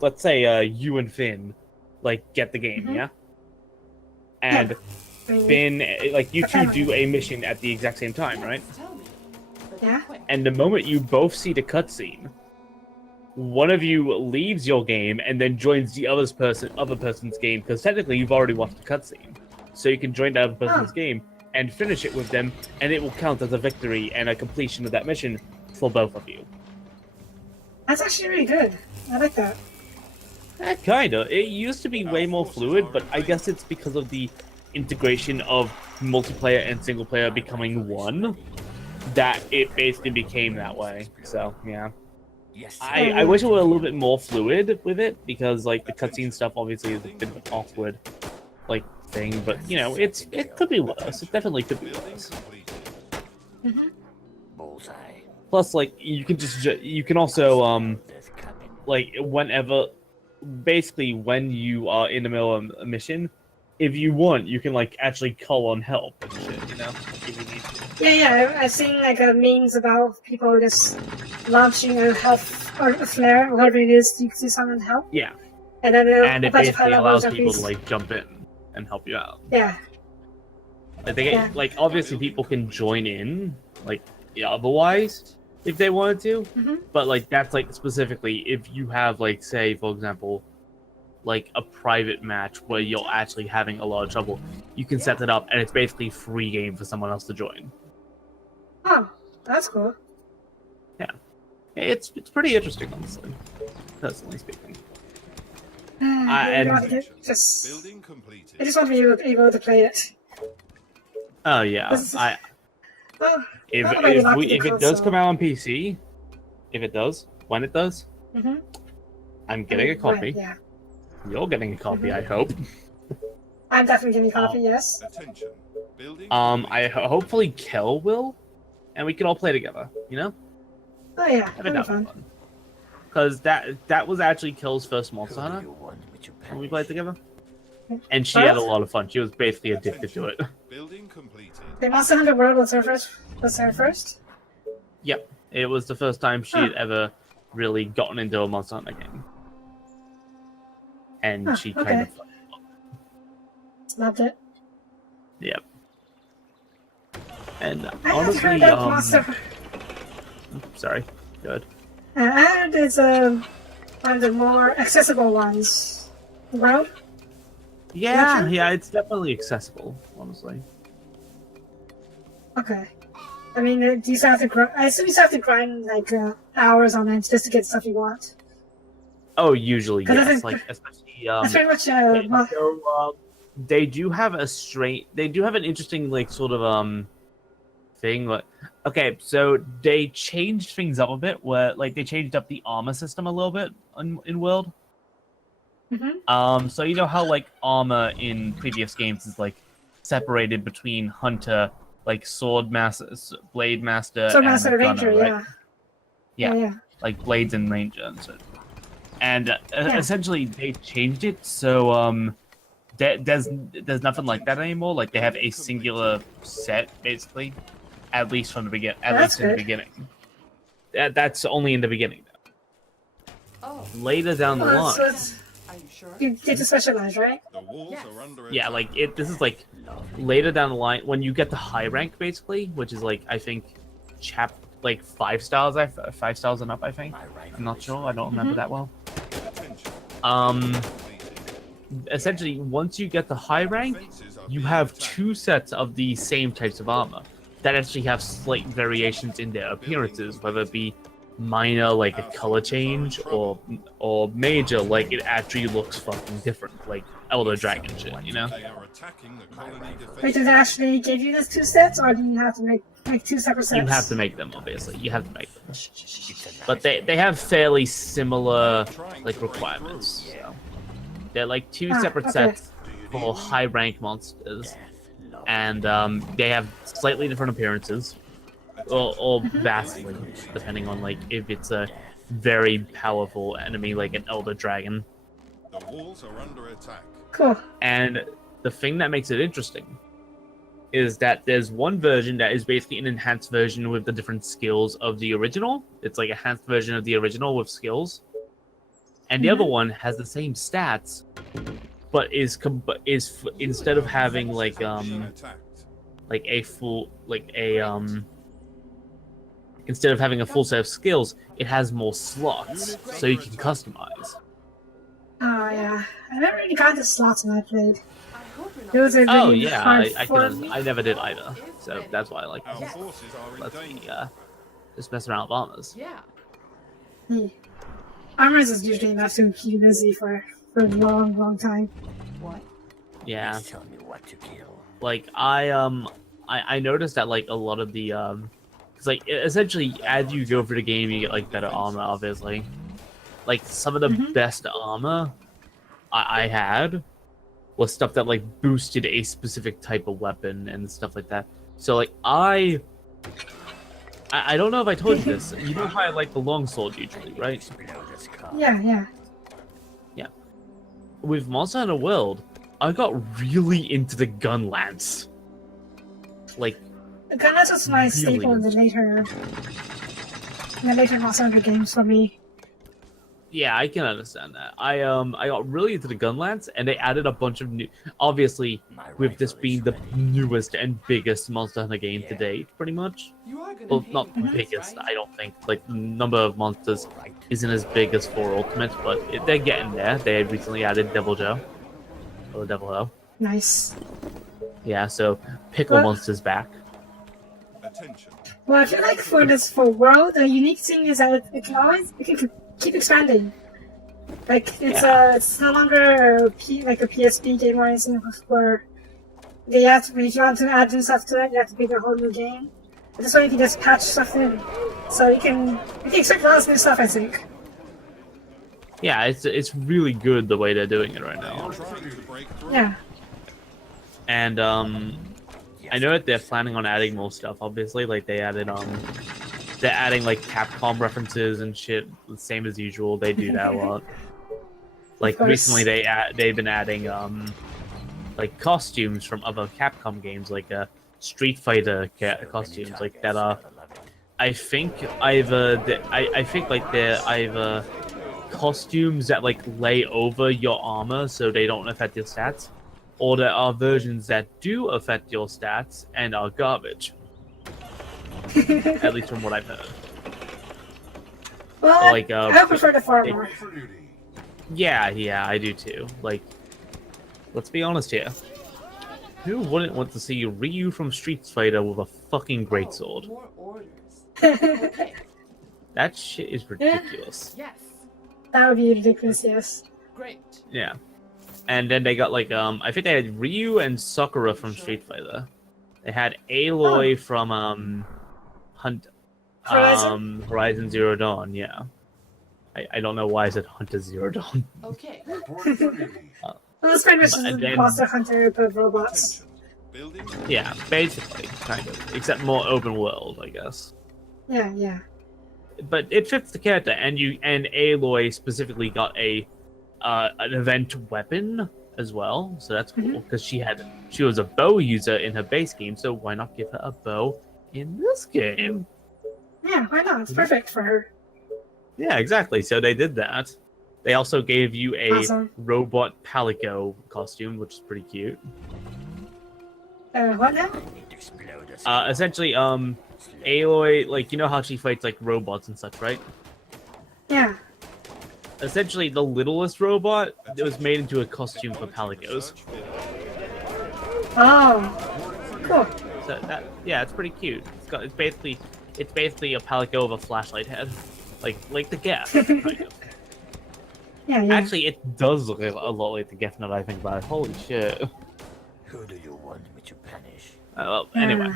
let's say you and Finn like get the game, Mhm. yeah? And Finn, like you two do a mission at the exact same time, right? Tell me. But Yeah. quick. And the moment you both see the cutscene, one of you leaves your game and then joins the other person's game, because technically you've already watched the cutscene. So you can join the other person's game and finish it with them, and it will count as a victory and a completion of that mission for both of you. That's actually really good. I like that. Kinda. It used to be way more fluid, but I guess it's because of the integration of multiplayer and single player becoming one that it basically became that way. So yeah. Yes. I wish it were a little bit more fluid with it, because like the cutscene stuff obviously is a bit of an awkward like thing, but you know, it could be worse. It definitely could be Building worse. completed. Bullseye. Plus, like you can also There's coming. like whenever, basically when you are in the middle of a mission, if you want, you can like actually call on help and shit, you know, if you need to. Yeah, I've seen like memes about people just launching a health or a flare, whatever it is, to summon help. Yeah, And then and a it bunch of high basically level allows people to zombies. like jump in and help you out. Yeah. Like they get, Yeah. like obviously people can join in like otherwise if they wanted to, Mhm. but like that's like specifically if you have like say for example, like a private match where you're actually having a lot of trouble, you can set it up, and it's basically free game for someone else to join. Oh, that's cool. It's pretty interesting, honestly, personally speaking. I and- want to get, just, Building completed. I just want to be able to play it. Oh yeah, This is- Well, if not really lucky if it does console. come out on PC, when it does, mm-hmm. I'm getting a copy. Yeah. You're getting a copy, Mhm. I hope. I'm definitely getting a copy, yes. Attention. Building I hopefully Kel will, and we can all play together. You know, Oh yeah, I think that'd be that fun. was fun. Because that was actually Kel's first Monster Who do Hunter you want me to when we punish? played together, and she had a First? lot of fun. She was basically addicted to it. Building completed. The Monster Hunter World was her first? Yep, it was the first time she had ever really gotten into a Monster Hunter game, and Huh, she okay. kind of Loved it. yep. And I haven't honestly, heard that Monster. sorry, good. I heard it's one of the more accessible ones. World? Yeah, Gotcha. yeah, it's definitely accessible, honestly. Okay. I mean, do you still have to grind? I assume you still have to grind like hours on it just to get stuff you want. Oh, usually 'Cause I yes, think- like especially That's pretty much they do have they do have an interesting like sort of thing. But okay, so they changed things up a bit. Where like they changed up the armor system a little bit in World. Mhm. So you know how like armor in previous games is like separated between hunter, like sword master, blade master, Sword Master and Ranger, gunner, right? yeah. Yeah. Like blades and ranger and so. And Yeah. essentially they changed it so there's nothing like that anymore. Like they have a singular set basically, at least from the begin, at That's least in the good. beginning. That's only in the beginning. Oh, Later down the Well, so line, it's, are you sure? you get to specialize, right? The walls Yes. are under yeah, attack. like it. This is like Lovely. later down the line when you get the high rank basically, which is like I think like 5 stars, 5 stars and up. I think. My rifle I'm not is sure. I don't remember that well. Attention. Um, essentially, once you get the high rank, Defenses are you being have attacked. 2 sets of the same types of armor that actually have slight variations in their appearances, whether it be minor like a color change or major like it actually looks fucking different, like Elder Dragon shit, you know? They are attacking the colony Wait, defenses. did they actually give you those 2 sets, or do you have to make 2 separate sets? You have to make them, obviously. You have to make them. It's a But nice they have fairly similar like requirements. So. They're like 2 separate okay. sets for high rank monsters, death. Love. and they have slightly different appearances, or vastly, depending on like if it's a very powerful enemy like an Elder Dragon. The walls are under attack. Cool. And the thing that makes it interesting is that there's one version that is basically an enhanced version with the different skills of the original. It's like a enhanced version of the original with skills. And the other one has the same stats, but instead of having like Being attacked. a full instead of having a full set of skills, it has more slots, so you can customize. Oh yeah, I never really got the slots when I played. I hope you're not Those are Oh really yeah, hard I for can. I never did either, so that's why I like Our Yes. forces are in let's danger. just mess around with armors. Yeah. Armors is usually enough to keep you busy for a long, long time. What? Yeah. Please tell me what to kill. Like I noticed that like a lot of the because like essentially as you go through the game you get like better armor, obviously. Like some of the best armor I had was stuff that like boosted a specific type of weapon and stuff like that. So like I don't know if I told you this. You know how I like the longsword usually, right? Explode this car. Yeah, yeah. With Monster Hunter World, I got really into the gun lance. Like The gunlance was my staple in the later Monster Hunter games for me. Yeah, I can understand that. I got really into the Gunlance, and they added a bunch of new. Obviously, My with this rifle is being the ready. newest and biggest Monster Hunter game to Yeah. date, pretty much. You are gonna Well, pay not for this, biggest. right? I don't think like the number of monsters All right. isn't as big as 4 Ultimate, but they're getting there. They recently added Devil Joe or Devil Ho. Nice. Yeah, so Pickle Well, Monster's back. Attention. well, I feel like for this for world, the unique thing is that it can keep expanding. Like it's no longer like a PSP game or anything where they have to, if you want to add new stuff to it, you have to make a whole new game. But this way you can just patch stuff in, so you can expect a lot of new stuff. I think. Yeah, it's really good the way they're doing it right They now. are trying to break through. Yeah. And I know that they're planning on adding more stuff. Obviously, like they're adding like Capcom references and shit, the same as usual. They do that a lot. Like course. recently, they've been adding like costumes from other Capcom games, like Street Fighter costumes, like that are. I think I think like they're either costumes that like lay over your armor so they don't affect your stats, or there are versions that do affect your stats and are garbage. At least from what I've heard. Well, Like, I prefer the farmer. Yeah, I do too. Like, let's be honest here. Who wouldn't want to see Ryu from Street Fighter with a fucking greatsword? More orders. Okay. That shit is ridiculous. Yes. That would be ridiculous. Yes. Great. Yeah. And then they got like I think they had Ryu and Sakura from Street Fighter. They had Aloy from Horizon Zero Dawn, yeah. I don't know why I said Hunter Zero Dawn. Okay. Well, it's pretty much And then- Monster Hunter but robots. Attention. Building. Yeah, basically, kind of. Except more open world, I guess. Yeah, yeah. But it fits the character, and Aloy specifically got an event weapon as well, so that's cool because she was a bow user in her base game, so why not give her a bow in this game? Yeah, why not? It's perfect for her. Yeah, exactly. So they did that. They also gave you a Awesome. robot Palico costume, which is pretty cute. What now? Essentially, Aloy, like, you know how she fights like robots and such, right? Yeah. Essentially, the littlest robot that was made into a costume for Palicos. Search field. Oh. Cool. So that, yeah, it's pretty cute. It's basically a Palico with a flashlight head, like the Geth, kind of. Yeah, yeah. Actually, it does look a lot like the Geth now that I think about it. Holy shit. Who do you want me to punish? Well, anyway.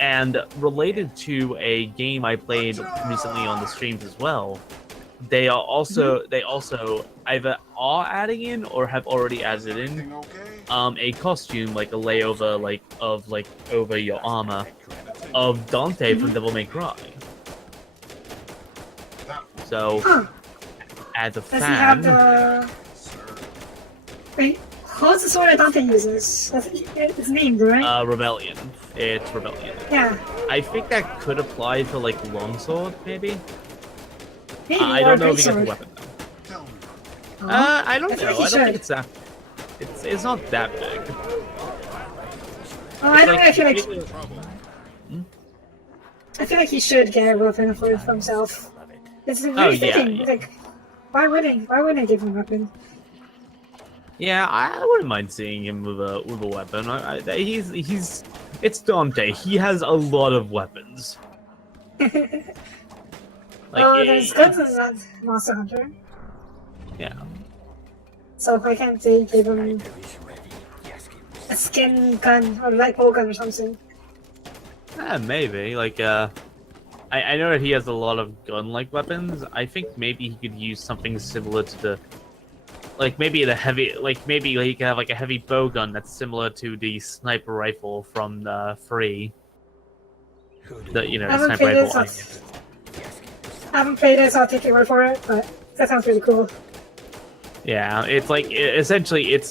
And related to a game I played recently on the streams as well, they also either are adding in or have already added in a costume like a layover of over your armor of Dante from Devil May Cry. So Huh. as a Does he have fan, the... Wait, what's the sword that Dante uses? It's named, right? Rebellion. It's Rebellion. Yeah. I think that could apply to like longsword, maybe. Maybe, I or don't know if he gets a greatsword. weapon though. Oh. I don't I think know. he I don't should. think it's that. It's not that big. Oh, I don't know, I feel like Trouble. I feel like he should get a weapon for himself. It's really Oh, yeah, fitting. yeah. Like, why wouldn't I give him a weapon? Yeah, I wouldn't mind seeing him with a weapon. He's it's Dante. He has a lot of weapons. Like, Oh, there's guns in that Monster Hunter. Yeah. So why can't they give him Is ready. Yes, a skin gun or light bow gun or something? Maybe. Like, I know that he has a lot of gun-like weapons. I think maybe he could use something similar to the, like maybe he could have like a heavy bow gun that's similar to the sniper rifle from the Free. The I haven't sniper played it, rifle. so I haven't played it, so I'll take your word for it. But that sounds really cool. Yeah, it's like essentially it's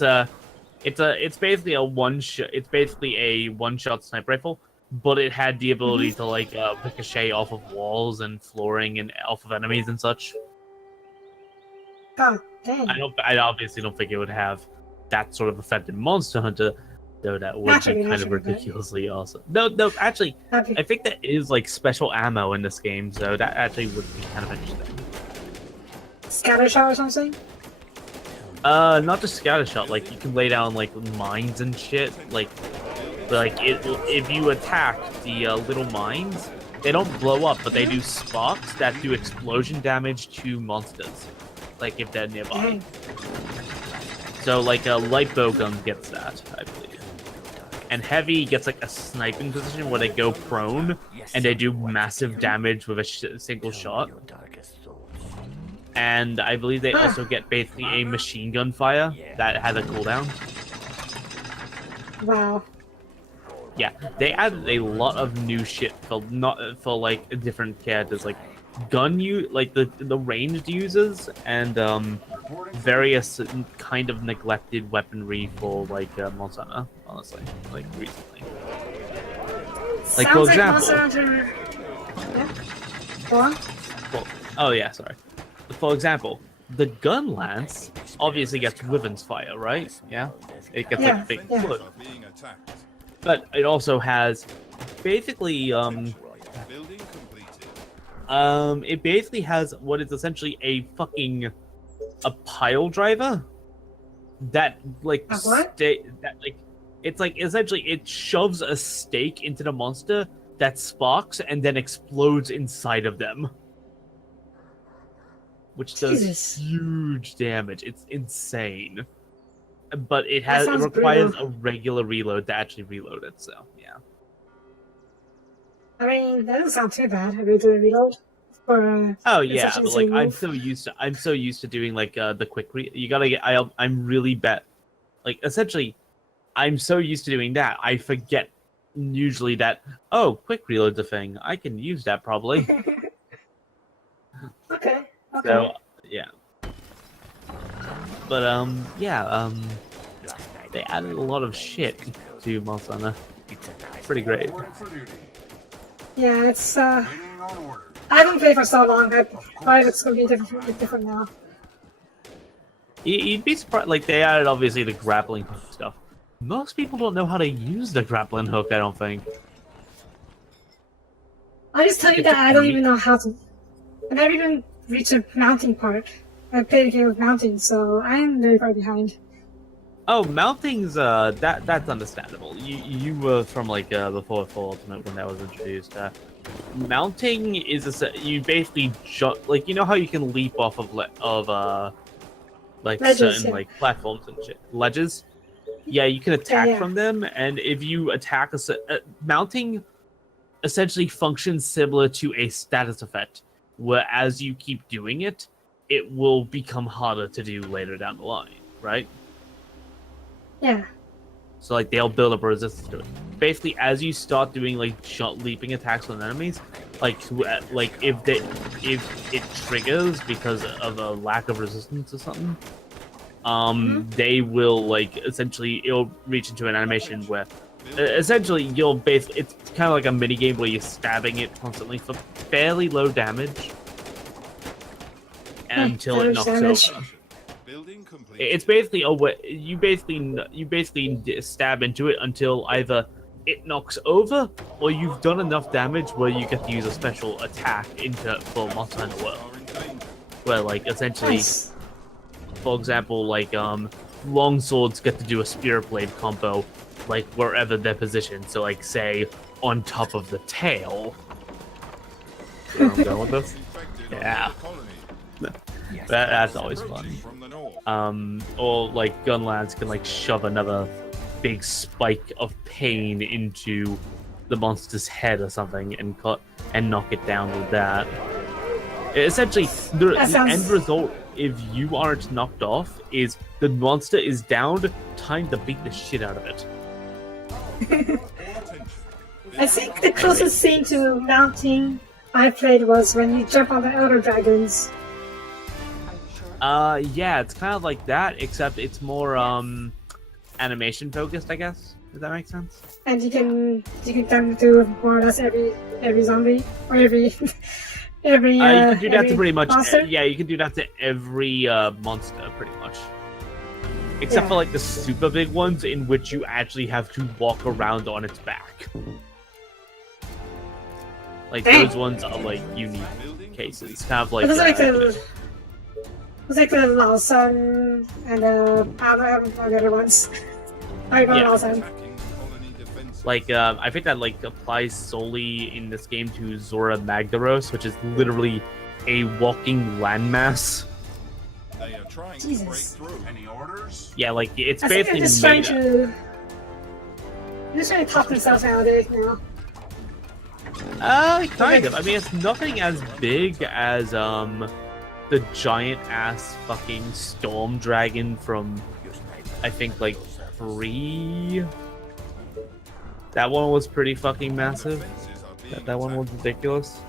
basically a one-shot sniper rifle, but it had the ability to like ricochet off of walls and flooring and off of enemies and such. God dang. I obviously don't think it would have that sort of effect in Monster Hunter, though that would Naturally, be kind of naturally, but- ridiculously awesome. No, actually, That'd I be- think that is like special ammo in this game, so that actually would be kind of interesting. Scatter shot or something? Not just scatter shot. Like you can lay down like mines and shit. Like if you attack the little mines, they don't blow up, but they do sparks that do explosion damage to monsters. Like if they're nearby. Dang. So like a light bow gun gets that, I believe. And heavy gets like a sniping position where they go prone and they do massive damage with a single shot. And I believe they also get basically a machine gun fire that has a cooldown. Wow. Yeah, they added a lot of new shit for like different characters, like the ranged users and various kind of neglected weaponry for like Monster Hunter, honestly, like recently. Like, for Sounds like example- Monster Hunter. Yeah. Go on. Oh yeah, sorry. For example, the gun lance obviously gets Wyvern's fire, right? Yeah, it gets like a big Yeah. foot, Are being attacked. but it also has basically Building completed. it basically has what is essentially a pile driver that like A what? it's like essentially it shoves a stake into the monster that sparks and then explodes inside of them, which does Jesus. huge damage. It's insane, but it requires brutal. a regular reload to actually reload it. So yeah. I mean, that doesn't sound too bad. I mean, to reload for. Oh It's yeah, such an but like insane I'm move. so used to doing like the quick you gotta get I'm really like essentially I'm so used to doing that I forget usually that quick reload's a thing. I can use that probably. Okay. Okay. So yeah. But they added a lot of shit to Monster Hunter. Pretty great. Yeah, it's I haven't played for so long. I probably it's gonna be different now. You'd be surprised. Like they added obviously the grappling hook stuff. Most people don't know how to use the grappling hook. I don't think. I just tell you It's that I don't neat. even know how to. I never even reached a mounting part. I played a game with mounting, so I am very far behind. Oh, mounting's that's understandable. You were from like before Full Ultimate when that was introduced. Mounting is you basically like you know how you can leap off of like Ledges, certain yeah. like platforms and shit ledges. Yeah, you can attack yeah. from them, and if you attack mounting, essentially functions similar to a status effect, where as you keep doing it, it will become harder to do later down the line, right? Yeah. So like they'll build up a resistance to it. Basically, as you start doing like leaping attacks on enemies, like if it triggers because of a lack of resistance or something, they will like essentially it'll reach into an animation where essentially you'll basically it's kind of like a mini game where you're stabbing it constantly for fairly low damage until it knocks damage. over. Building completed. It's basically a way you basically stab into it until either it knocks over or you've done enough damage where you get to use a special attack into for Monster Hunter World, Are in danger. where like essentially, Nice. for example, like long swords get to do a spirit blade combo, like wherever they're positioned. So like say on top of the tail. See where I'm going with this? Infected Yeah. on the colony. That's always fun. From the north. Or like gun lads can like shove another big spike of pain into the monster's head or something and knock it down with that. Essentially, the sounds- end result, if you aren't knocked off, is the monster is downed, time to beat the shit out of it. Pay attention. I think the closest thing to mounting I played was when you jump on the Elder Dragons. Yeah, it's kind of like that, except it's more animation focused, I guess. Does that make sense? And you can turn to more or less every zombie or every every You can do that to every pretty much. monster? Yeah, you can do that to every monster, pretty much. Except Yeah. for like the super big ones, in which you actually have to walk around on its back. Like Dang. those ones are like unique cases, kind of like. It was like the Lao San and the other ones. I got Yeah. Lao San. Attacking colony defenses. Like, I think that like applies solely in this game to Zora Magdaros, which is literally a walking landmass. They are trying to Jesus. break through. Any orders? Yeah, like it's I think they're basically just trying made up. to. They're just trying to top themselves nowadays now. Kind of. I mean, it's nothing as big as the giant ass fucking storm dragon from I think like 3. That one was pretty fucking massive. Defenses are being That one was attacked. ridiculous.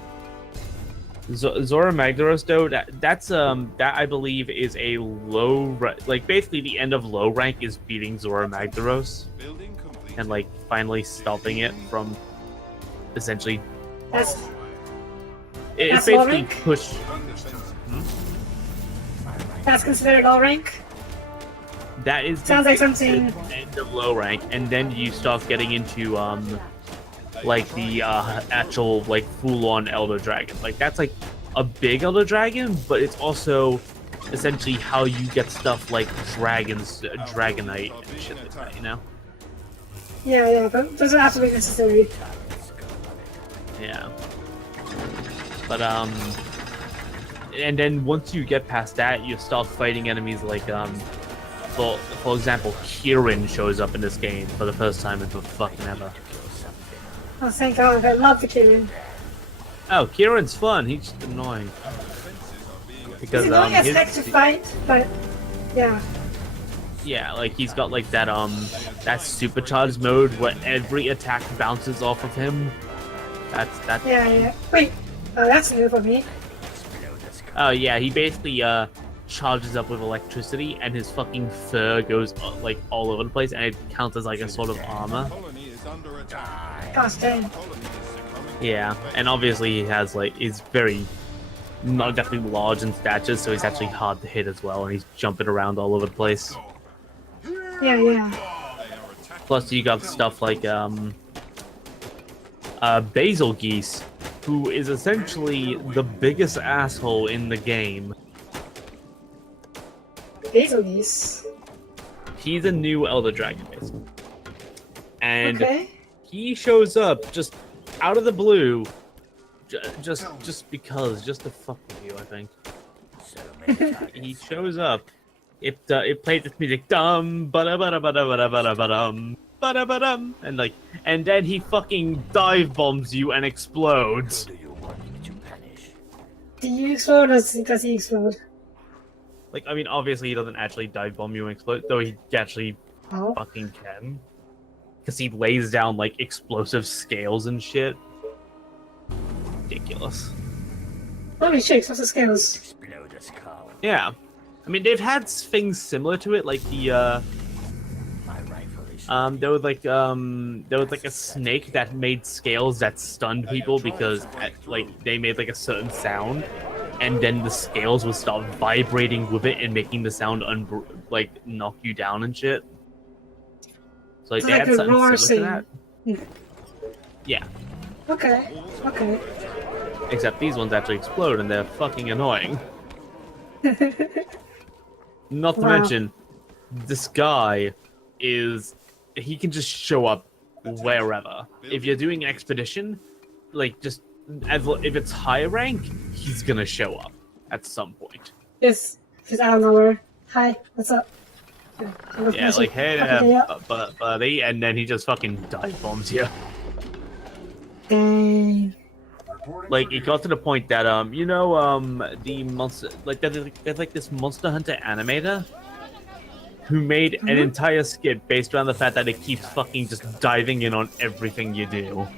Zora Magdaros though, that's that I believe is a like basically the end of low rank is beating Zora Magdaros Building complete. and like finally stopping it from essentially That's it's That's low basically rank? push. that's considered low rank. That is the Sounds like something. end of low rank, and then you start getting into like the actual like full-on Elder Dragon. Like that's like a big Elder Dragon, but it's also essentially how you get stuff like dragons, Dragonite and shit like that. You know? Yeah, but it doesn't have to be necessary. Yeah. But and then once you get past that, you start fighting enemies like for example, Kieran shows up in this game for the first time in fucking ever. Oh, thank God! I love the Kieran. Oh, Kieran's fun. He's just annoying It's because annoying as his, heck to fight, but yeah. yeah, like he's got like that supercharged mode where every attack bounces off of him. That's Yeah. Wait, that's new for me. oh yeah, he basically charges up with electricity and his fucking fur goes like all over the place and it counts as like a sort of armor. Colony is under attack. Gosh dang. Colony is succumbing. Yeah, and obviously he has like he's very not definitely large in stature, so he's actually hard to hit as well, and he's jumping around all over the place. Yeah. They are attacking. Plus you got stuff like Basil Geese, who is essentially the biggest asshole in the game. Basil geese. He's a new Elder Dragon, basically. And Okay. he shows up just out of the blue, just because, just to fuck with you, I think. So many targets. He shows up. It plays this music, dum ba da ba da ba da ba da ba da ba dum ba da ba dum, and like, and then he fucking dive bombs you and explodes. Who do you want me to punish? Do you explode or does he explode? Like, I mean, obviously he doesn't actually dive bomb you and explode, though he actually Oh. fucking can, because he lays down like explosive scales and shit. Ridiculous. Holy shit, what's the scales? Explode a skull. Yeah, I mean they've had things similar to it, like the My rifle is there was like a snake that made scales that stunned people because like they made like a certain sound, and then the scales would start vibrating with it and making the sound like knock you down and shit. So like It's they like had a something roar similar to scene. that. Yeah, Okay. except these ones actually explode and they're fucking annoying. Not to Wow. mention, this guy he can just show up wherever. If you're doing an expedition, like just if it's high rank, he's gonna show up at some point. Just out of nowhere. Hi, what's up? Yeah, like hey Okay, there, buddy, and then he just fucking dive bombs you. Dang. Like it got to the point that the monster like there's like this Monster Hunter animator who made an entire skit based around the fact that it keeps fucking just diving in on everything you do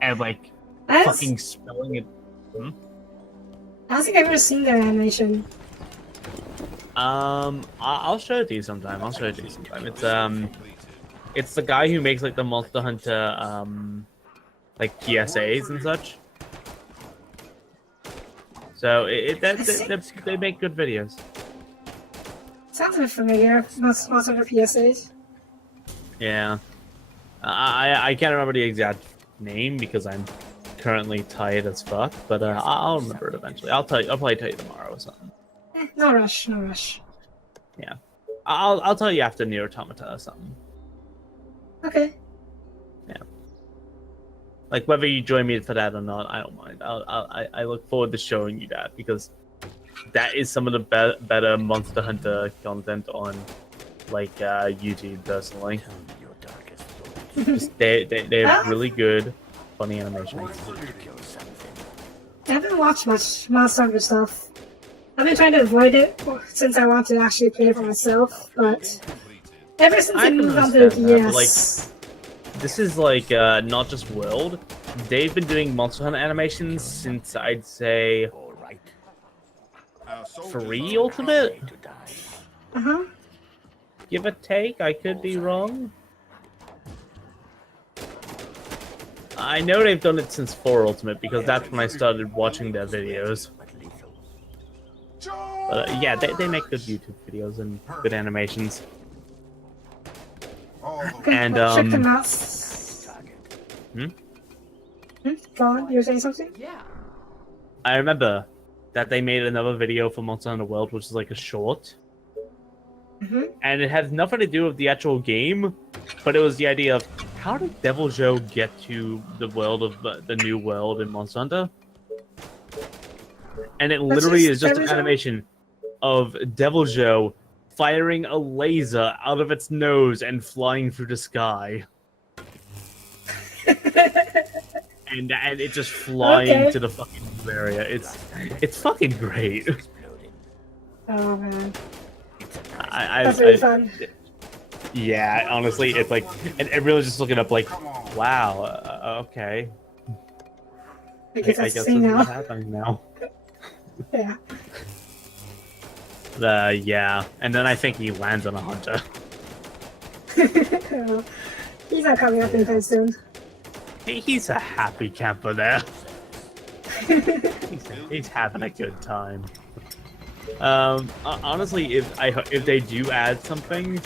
and like I don't, fucking spelling it. I don't think I've ever seen that animation. I'll show it to you sometime. It's the guy who makes like the Monster Hunter like PSAs and such. So they make good videos. Sounds a bit familiar. Most of the PSAs. Yeah. I can't remember the exact name because I'm currently tired as fuck, but I'll remember it eventually. I'll probably tell you tomorrow or something. No rush, no rush. Yeah. I'll tell you after Nier Automata or something. Okay. Yeah. Like whether you join me for that or not, I don't mind. I look forward to showing you that because that is some of the better Monster Hunter content on like YouTube personally. Tell me your darkest thoughts. Just, they have really good, funny animations. To kill something. I haven't watched much Monster Hunter stuff. I've been trying to avoid it since I want to actually play it for myself, but ever since I I can moved on to the understand that, but, DS, This is like not just World. They've been doing Monster Hunter animations since I'd say All right. 3 Ultimate, Ready to die. uh-huh. give or take. I could be wrong. I know they've done it since 4 Ultimate because that's when I started watching their videos. But lethal. But yeah, they make good YouTube videos and good animations. Okay, And, well, check them out. Target. Go on, you were saying something? Yeah. I remember that they made another video for Monster Hunter World, which is like a short. And it had nothing to do with the actual game, but it was the idea of how did Devil Joe get to the world of the new world in Monster Hunter? And it literally is just an animation of Devil Joe firing a laser out of its nose and flying through the sky. and it just flying to the fucking new area. It's fucking great. Oh man, I that's really fun. Yeah, honestly, it's like, and everyone's just looking up like, wow, okay. I guess I that's guess the this thing is now. happening now. Yeah. Yeah, and then I think he lands on a hunter. He's not coming up anytime soon. He's a happy camper there. he's having a good time. Honestly, if they do add something,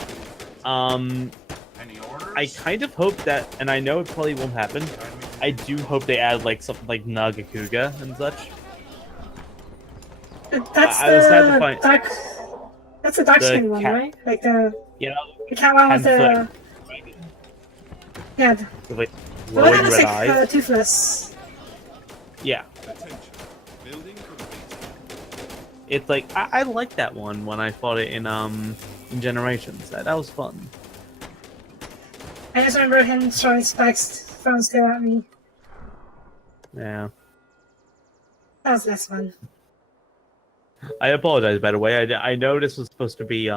I kind of hope that, and I know it probably won't happen. I do hope they add like something like Nagakuga and such. That's I was sad to the find- dark. That's the dark The skin one, cat- right? Like the You cat one with the 10-foot yeah, with like the one glowing that looks red like eyes. toothless. Yeah, Attention. Building completed. it's like I like that one when I fought it in Generations. That was fun. I just remember him throwing spikes from stare at me. Yeah. That was less fun. I apologize, by the way. I know this was supposed to be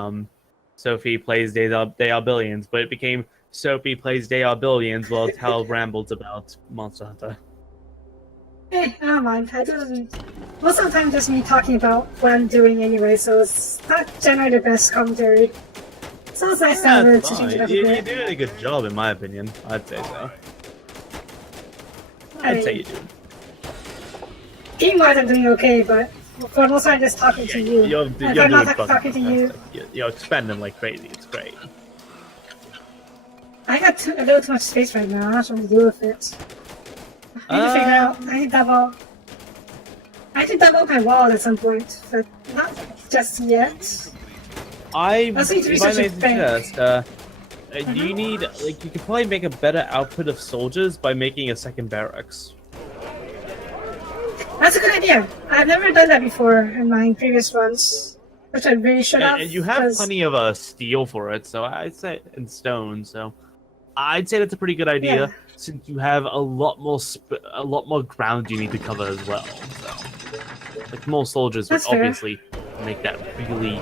Sophie plays They Are Billions, but it became Soapie plays They Are Billions while Tal rambles about Monster Hunter. I don't mind. Most of the time, just me talking about what I'm doing anyway, so it's not generally the best commentary. So it's nice to have her to change it up a You're bit. doing a good job, in my opinion. I'd say so. I'd say you do. Game-wise, I'm doing okay, but for the most part, I'm just talking to you. You're If doing I'm not fucking talking to you, fantastic. You're expanding like crazy. It's great. I got a little too much space right now. I'm not sure what to do with it. I need to figure out. I need to double my wall at some point, but not just yet. Let's see, if I may research it back. suggest, you need, like, you could probably make a better output of soldiers by making a second barracks. That's a good idea. I've never done that before in my previous runs, which I really should have. And you have 'cause- plenty of steel for it, so I'd say, and stone, so I'd say that's a pretty good idea, Yeah. since you have a lot more ground you need to cover as well. So, like, more soldiers would That's fair. obviously make that really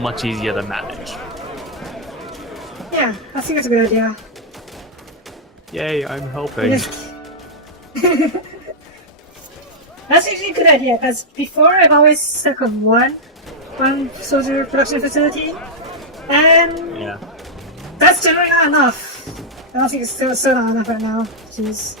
much easier to manage. Yeah, I think it's a good idea. Yay, I'm helping. Just- That's usually a good idea, because before I've always stuck with one soldier production facility, and Yeah. that's generally not enough. I don't think it's still not enough right now. Jeez.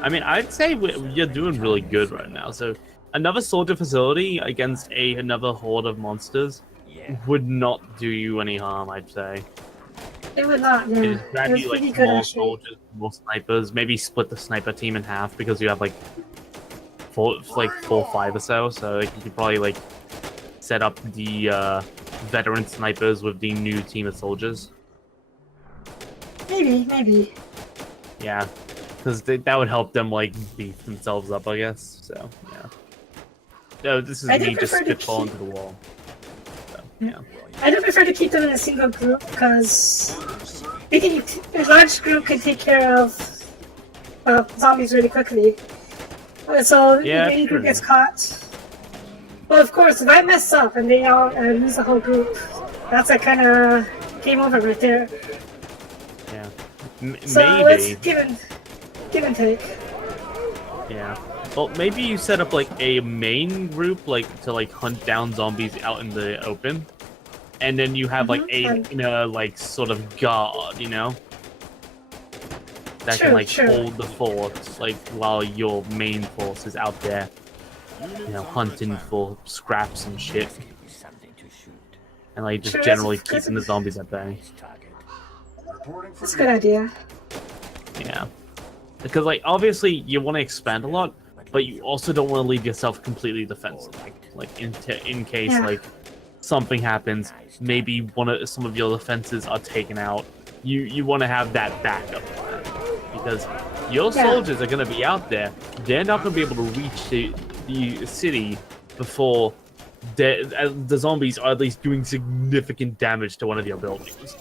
I mean, I'd say you're doing really good right now. So another soldier facility against another horde of monsters Yeah. would not do you any harm, I'd say. It would not, yeah. It'd grab It was you pretty like good, more actually. soldiers, more snipers, maybe split the sniper team in half because you have like four or five or so. So like, you could probably like set up the veteran snipers with the new team of soldiers. Maybe. Yeah, because that would help them like beef themselves up, I guess. So yeah. No, this is I do me just prefer to spitballing keep- to the wall. So, yeah. I do prefer to keep them in a single group because a large group can take care of zombies really quickly. So Yeah, if any group true. gets caught, well, of course, if I mess up and they all lose the whole group, that's a kind of game over right there. Yeah. So Maybe. it's give and take. Yeah. Well, maybe you set up like a main group, like to like hunt down zombies out in the open, and then you have like a like sort of guard, you know, that can like Sure. hold the fort, like while your main force is out there, you know, hunting for scraps and shit, Give you something to shoot. and like just Sure, generally that's- keeping the zombies at bay. Nice target. That's a good idea. Yeah. Because like obviously you want to expand a lot, but you also don't want to leave yourself completely defensive. Like in case Yeah. like something happens, maybe some of your defenses are taken out. You want to have that backup plan, because your Yeah. soldiers are going to be out there. They're not going to be able to reach the city before the zombies are at least doing significant damage to one of your buildings.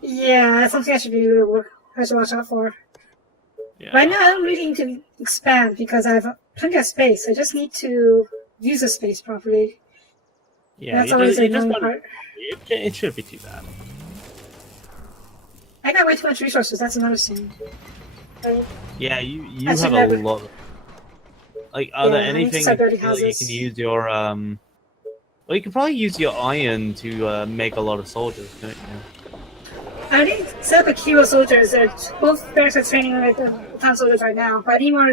Yeah, that's something I should watch out for. Yeah. Right now, I don't really need to expand because I have plenty of space. I just need to use the space properly. Yeah, That's always the you just annoying want, part. it should be too bad. I got way too much resources. That's another thing. Right? Yeah, you I have should a never- lot. Like, are there Yeah, I need to anything start that building you feel like you houses. can use your Well, you could probably use your iron to make a lot of soldiers, couldn't you? I already set up a hero soldiers. Both barracks are training with the town soldiers right now, but I need more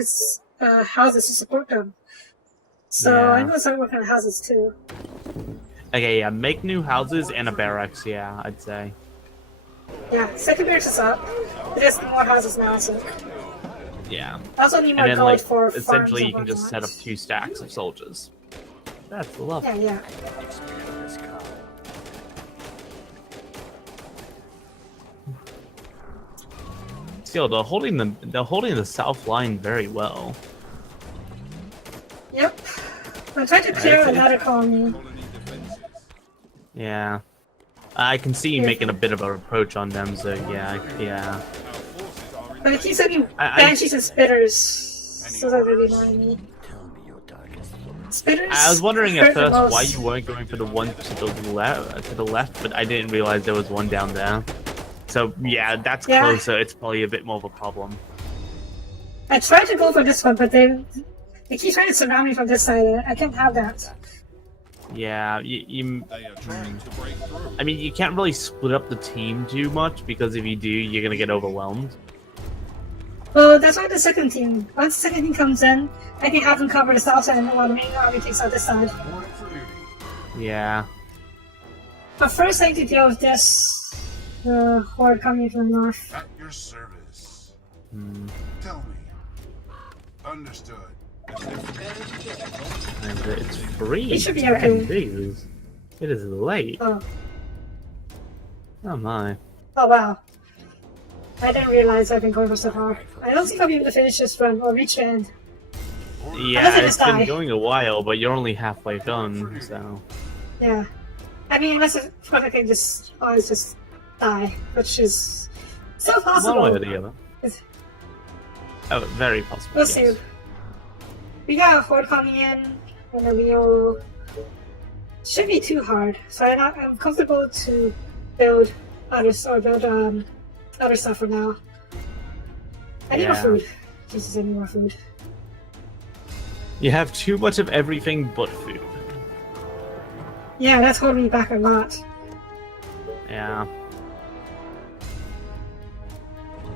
houses to support them. So Yeah. I'm gonna start working on houses too. Okay, yeah, make new houses and a barracks. Yeah, I'd say. Yeah, second barracks is up. There's more houses now, so Yeah, I also need more and then gold like for essentially farms you can and just set up whatnot. 2 stacks of soldiers. That's lovely. Yeah. Expand this car. Still, they're holding the south line very well. Yep. I'm trying to clear Alright, another colony. Colony defenses. Yeah, I can see you Yeah. making a bit of an approach on them. So yeah. Our forces are in But it keeps sending I- banshees and spitters. So that really annoying me. Tell me your darkest thoughts. Spitters. I was wondering at hurt the first most. why you weren't going for the one to the left, but I didn't realize there was one down there. So yeah, that's Yeah. closer. It's probably a bit more of a problem. I tried to go for this one, but they keep trying to surround me from this side. And I can't have that. Yeah, you They are trying to break through. I mean, you can't really split up the team too much because if you do, you're gonna get overwhelmed. Well, that's why the second team. Once the second team comes in, I can have them cover the south side while the main army takes out this side. Reporting for duty. Yeah. But first, I need to deal with this horde coming from the north. At your service. Hmm. Tell me. Understood. And it's free. It should be okay. Jeez. It is late. Oh, Oh my. oh wow. I didn't realize I've been going for so far. I don't think I'll be able to finish this run or reach the end. Yeah, Unless I it's just been die. going a while, but you're only halfway done, so. Yeah. I mean, unless I can just always just die, which is still possible. One way or the other. It's- Oh, very possible. We'll yes. see. We got a horde coming in, and then we'll. Shouldn't be too hard, so I'm comfortable to build other stuff for now. I need more Yeah. food. Jesus, I need more food. You have too much of everything but food. Yeah, that's holding me back a lot. Yeah.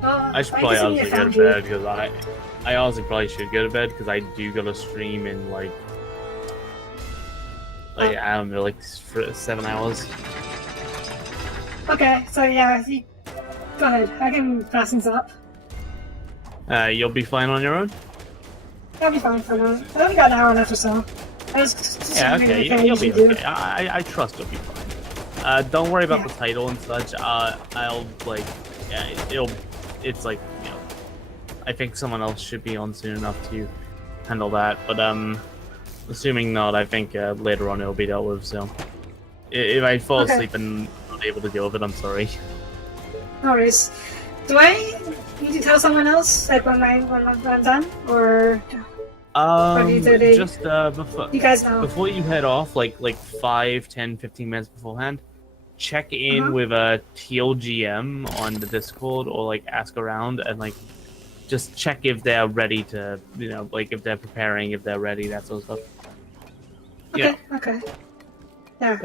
Oh, I should I probably just need honestly a go to foundry. bed because I honestly probably should go to bed because I do go to stream in like I don't know, like 7 hours. Okay, so yeah, go ahead. I can pass things up. You'll be fine on your own. I'll be fine for now. I only got an hour left or so. Just Yeah, okay, doing you'll what I be usually okay. I trust you'll be fine. Don't worry about Yeah. the title and such. I'll like, yeah, it's like, you know, I think someone else should be on soon enough to handle that. But assuming not, I think later on it'll be dealt with. So if I fall Okay. asleep and not able to deal with it, I'm sorry. No worries. Do I need to tell someone else, like when I'm done, or they- Just before. you guys know? Before you head off, like 5, 10, 15 minutes beforehand, check in Uh-huh. with a TLGM on the Discord or like ask around and like just check if they're ready to, you know, like if they're preparing, if they're ready, that sort of stuff. Okay, okay. Yeah.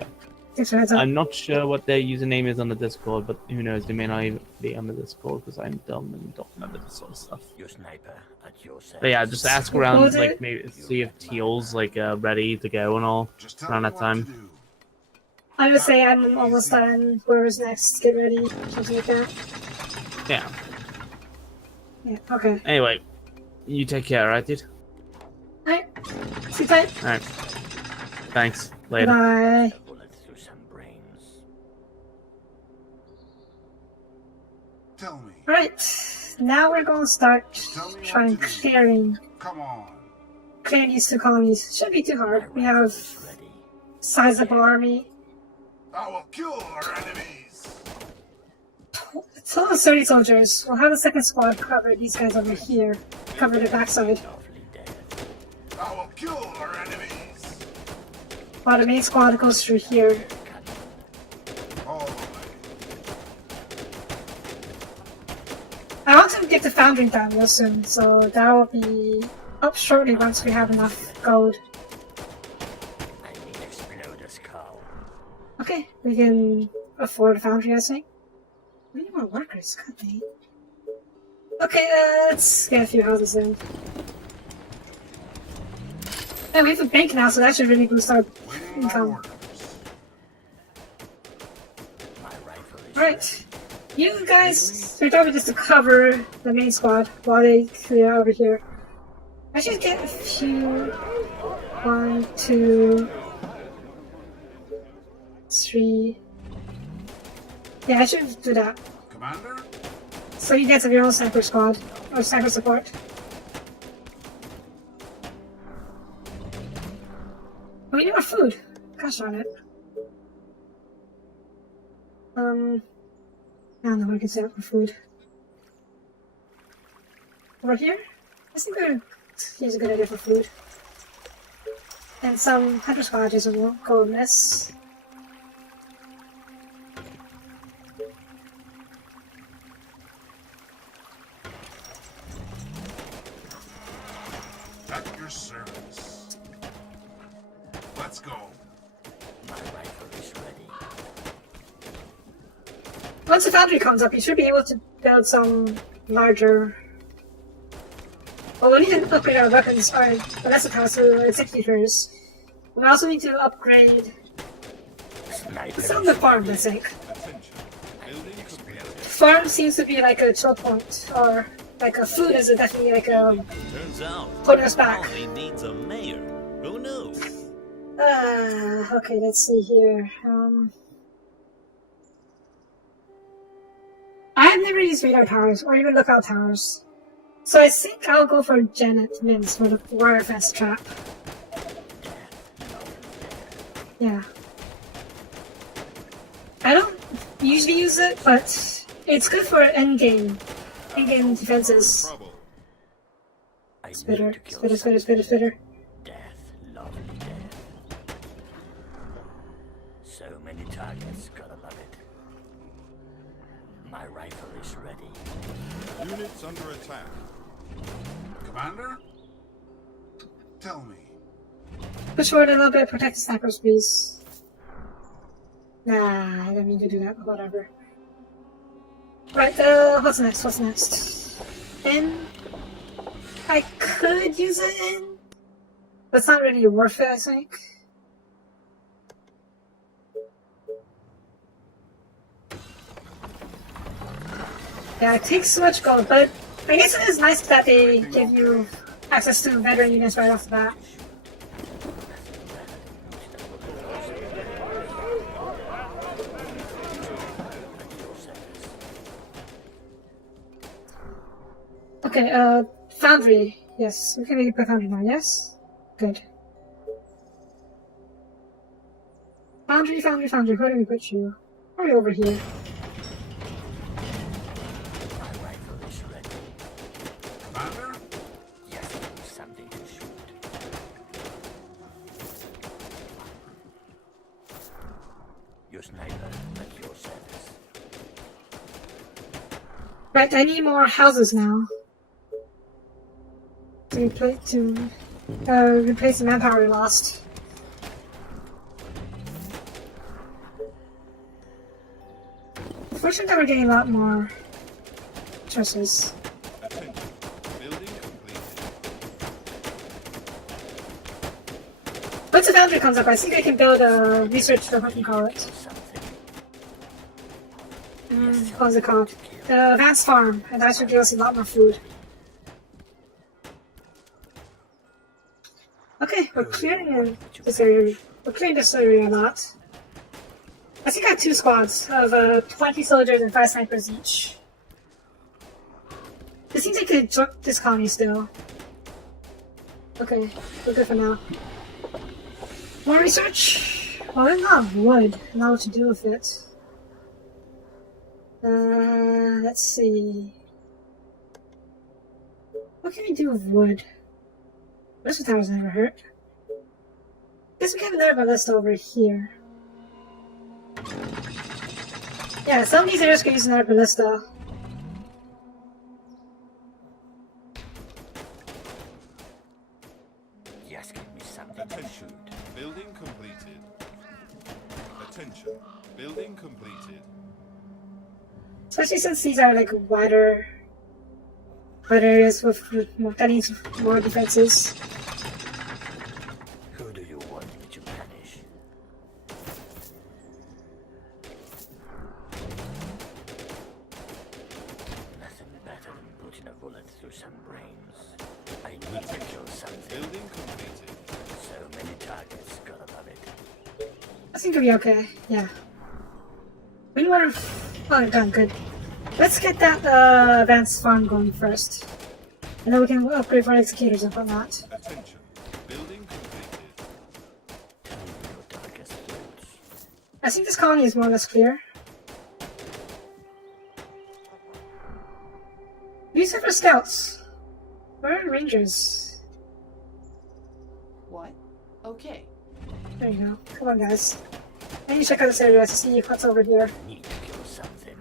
Thanks for the heads up. I'm not sure what their username is on the Discord, but who knows? They may not even be on the Discord because I'm dumb and don't remember this sort of stuff. Your sniper at your service. But yeah, just ask What around, was like it? maybe see if Teal's like ready to go and all Just tell around me that what time. to do. I would say I'm almost done. Whoever's next, get ready. Something like that. Yeah. Yeah, okay. Anyway, you take care, alright, dude? Alright. Sleep tight. Alright. Thanks. Later. Bye. A bullet through some brains. Tell me. Alright. Now we're gonna start Tell me what trying to do. clearing Come on. these two colonies. Shouldn't be too My hard. We rifle have is ready. sizable army. I will kill our enemies. It's all 30 soldiers. We'll have the second squad cover these guys over here. Cover the backside. Lovely death. I will kill our enemies. While the main squad goes through here. All the way. I want to get the foundry done real soon, so that will be up shortly once we have enough gold. I need exploders, Carl. Okay, we can afford a foundry, I think. We need more workers, God dang. Okay, let's get a few houses in. Yeah, we have a bank now, so that should really boost our Waiting on income. orders. My rifle is Alright. You guys, your job is just to cover the main squad while they clear over here. I should get a few. 1, 2, 3. Yeah, I should do that. Commander? So you guys have your own sniper squad, or sniper support. Oh, we need more food. Gosh darn it. I don't know where I can set up for food. Over here? I think here's a good idea for food. And some hunter squadges will go amiss. At your service. Let's go. My rifle is ready. Once the foundry comes up, you should be able to build some larger. Well, we need to upgrade our weapons, or the rest of the house to executors. We also need to upgrade Sniper some of is the farms, I think. Farm seems to be like a chill point, or like a food is definitely like a Turns out, putting us back. Colony needs a mayor. Who knew? Okay, let's see here. I've never used radar towers or even lookout towers. So I think I'll go for Janet Mins for the wire fence trap. Yeah. I don't usually use it, but it's good for endgame defenses. I need Spitter, to kill spitter, spitter, something. spitter, spitter. Death, lovely death. So many targets, gotta love it. My rifle is ready. Units under attack. Commander? Tell me. Push forward a little bit, protect the snipers, please. Nah, I didn't mean to do that, but whatever. Right, what's next? What's next? In. I could use it in, but it's not really worth it, I think. Yeah, it takes so much gold, but I guess it is nice that they give you access to veteran units right off the bat. Okay, Foundry. Yes, we can make a Foundry now, yes? Good. Foundry, Foundry, Foundry, where do we put you? Probably over here. My rifle is ready. Commander? Yes, there's something to shoot. Your sniper at your service. Right, I need more houses now. To replace the manpower we lost. Fortunately, we're getting a lot more choices. Attention. Building completed. Once the foundry comes up, I think I can build a research, or what do you call it? Something. What was it called? The advanced farm, and that should give us a lot more food. Okay, we're clearing this area. We're clearing this area a lot. I think I have 2 squads of 20 soldiers and 5 snipers each. It seems like they took this colony still. Okay, we're good for now. More research? Well, there's not wood. I don't know what to do with it. Let's see. What can we do with wood? This tower's never hurt. Guess we can have another ballista over here. Yeah, some of these areas can use another ballista. Yes, give me something to Attention. shoot. Building completed. Attention. Building completed. Especially since these are like wider areas with more, that needs more defenses. Who do you want me to punish? Nothing better than putting a bullet through some brains. I need to kill something. Building completed. So many targets got above it. I think it'll be okay. Yeah. We need more. Oh, done. Good. Let's get that advanced farm going first, and then we can upgrade our executors and whatnot. Attention. Building completed. Tell me your darkest thoughts. I think this colony is more or less clear. These are for scouts. Where are rangers? What? Okay. There you go. Come on, guys. I need to check out this area to see what's over here. Need to kill something.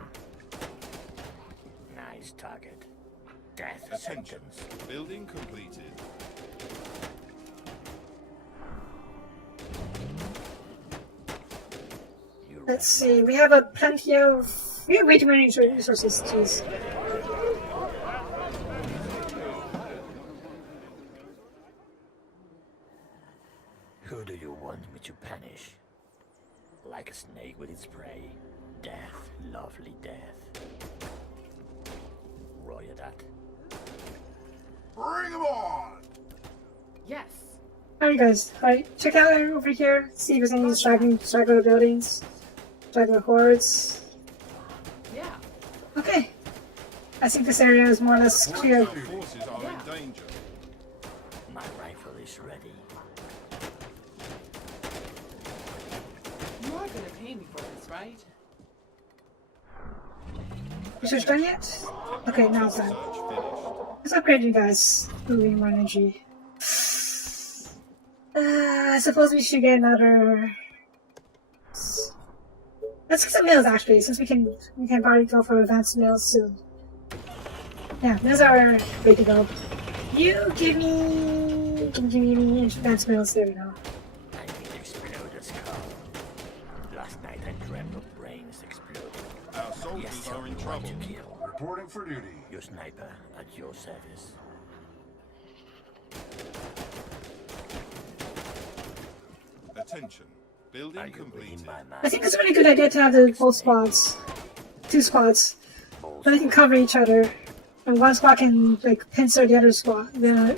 Nice target. Death Attention. sentence. Building completed. You Let's see. We have a plenty of. We have way too many resources. Jeez. Who do you want me to punish? Like a snake with its prey. Death, lovely death. Roger that. Bring 'em on! Yes. Alright, guys. Alright, check out over here. See if there's any straggler buildings, straggler hordes. Yeah. Okay. I think this area is more or less clear. Our forces are in danger. My rifle is ready. You are gonna pay me for this, right? Research done yet? Okay, now it's done. Search finished. Let's upgrade you guys. Moving more energy. I suppose we should get another. Let's get some mills actually, since we can probably go for advanced mills soon. Yeah, mills are ready to go. You give me advanced mills. There we go. I need to explode this car. Last night I dreamt of brains exploding. Our Yes, soldiers tell are me in what trouble. to kill. Reporting for duty. Your sniper at your service. Attention. Building Are you reading completed. my I mind? think it's a really good idea to have the both squads. 2 squads. So they can cover each other. And one squad can like pincer the other squad. The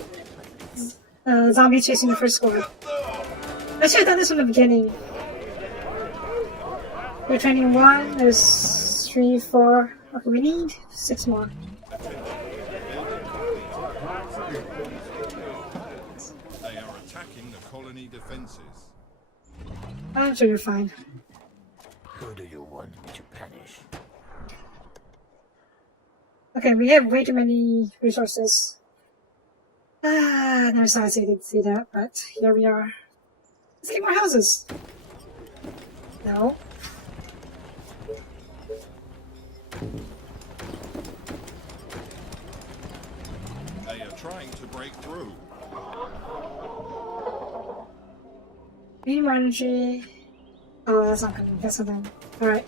zombie chasing the first squad. I should have done this from the beginning. We're training 1, there's 3, 4. Okay, we need 6 more. They are attacking the colony defenses. I'm sure you're fine. Who do you want me to punish? Okay, we have way too many resources. Never thought I didn't see that, but here we are. Let's get more houses. No. They are trying to break through. Need more energy. Oh, that's not gonna get something. Alright.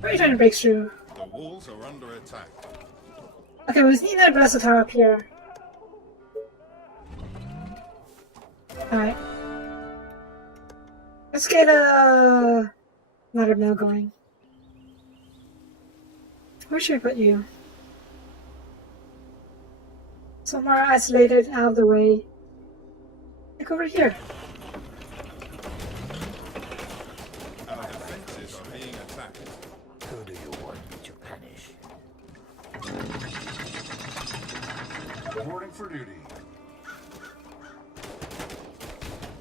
Where are you trying to break through? The walls are under attack. Okay, we need another blessed tower up here. Alright. Let's get another mill going. Where should I put you? Somewhere isolated, out of the way. Like over here. Our defenses are being attacked. Who do you want me to punish? Reporting for duty.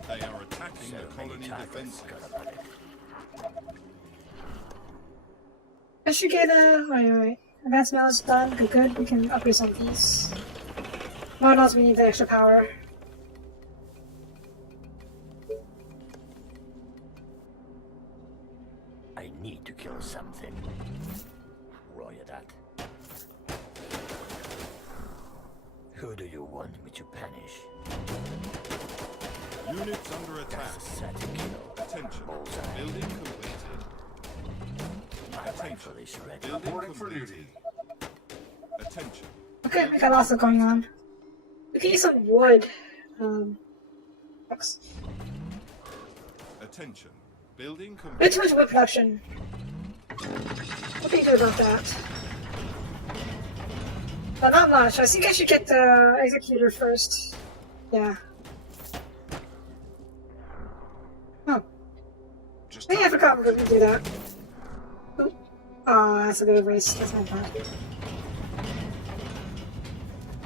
They are attacking the colony defenses. I should get wait. Advanced mail is done. Good. We can upgrade some of these. What else we need the extra power? I need to kill something. Roger that. Who do you want me to punish? Units under attack. That's a set kill. Attention. Bullseye. Building completed. My rifle is ready. Building completed. Attention. Okay, we got lots of going on. We can use some wood. Books. Attention. Building Way complete. too much wood production. What can you do about that? But not much. I think I should get the executor first. Yeah. Oh. Just Hey, I forgot we're gonna do that. Oop. Oh, that's a bit of a waste. That's my bad.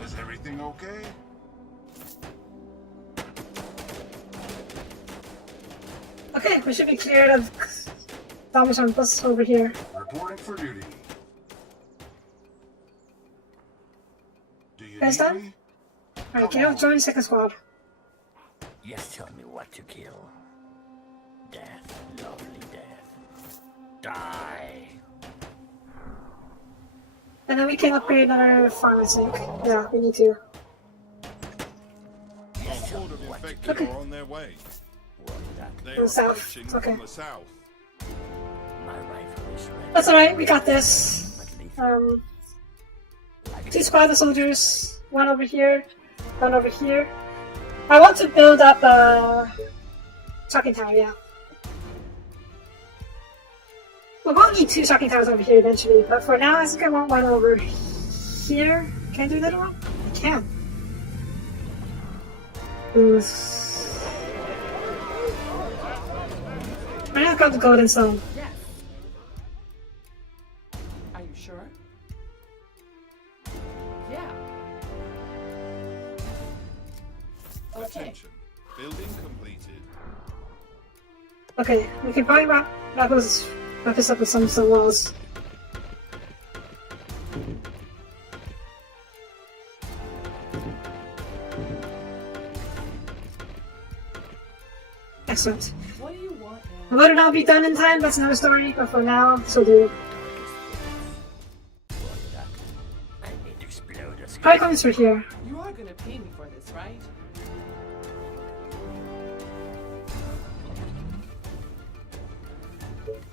Is everything okay? Okay, we should be cleared of zombies on bus over here. Reporting for duty. Do you Guys need done? me? Alright, Gail, join the second squad. Yes, tell me what to kill. Death, lovely death. Die. And then we can upgrade another farm, I think. Yeah, we need to. Our horde of infected Okay. are on their way. Roger that. They From are the south. approaching It's okay. from the south. My rifle is ready. That's alright, we got this. But lethal. Like 2 squads of soldiers. 1 over here, 1 over here. I want to build up a shocking tower, yeah. We'll need 2 shocking towers over here eventually, but for now I think I want 1 over here. Can I do that one? I can. Ooh. I'm gonna go to Golden Stone. Yes. Are you sure? Yeah. Okay. Attention. Building completed. Okay, we can probably wrap this up with some walls. Excellent. What do you want now? Will it all be done in time? That's another story, but for now, so do. Roger that. I need to explode this. Probably comes through here. You are gonna pay me for this, right?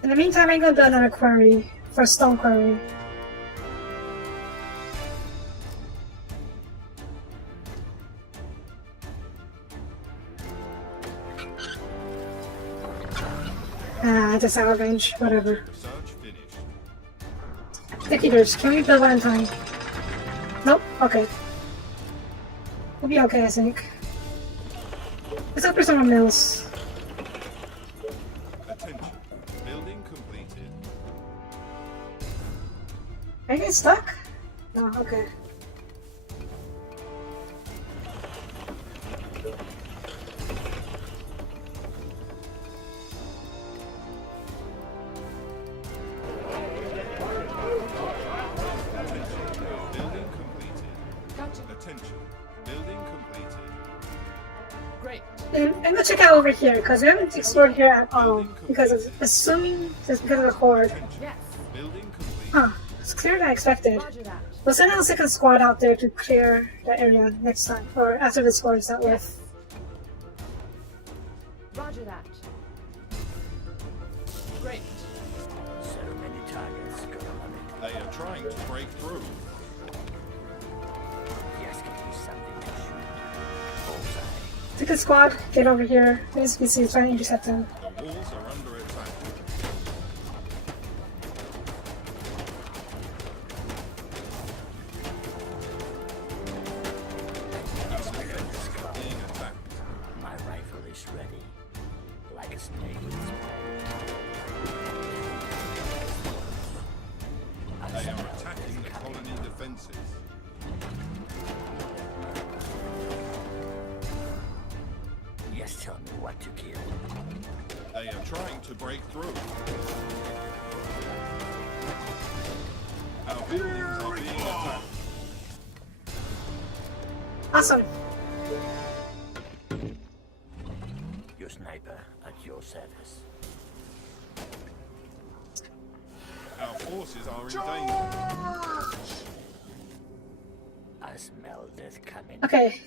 In the meantime, I'm gonna build another quarry for a stone quarry. Just out of range. Whatever. Research finished. Executors, can we build one in time? Nope. Okay. We'll be okay, I think. Let's up for some mills. Attention. Building completed. Are you guys stuck? No, okay. Building completed. Gotcha. Attention. Building completed. Great. And I'm gonna check out over here, because we haven't explored here at all. Because of, assuming just because of the horde. Yes. Building complete. Huh. It's clearer than I expected. Roger that. We'll send out a second squad out there to clear the area next time, or after the squad is dealt with. Yes. Roger that. Great. So many targets, gotta love it. They are trying to break through. Yes, give me something to shoot. Bullseye. Second squad, get over here. As you can see, it's trying to intercept them. The walls are under attack. This defense is being attacked. My rifle is ready. Like a snake with its prey. They are attacking the colony defenses. Yes, tell me what to kill. They are trying to break through. Our buildings are being attacked. Awesome. Your sniper at your service. Our forces are in danger. I smell death coming. Okay.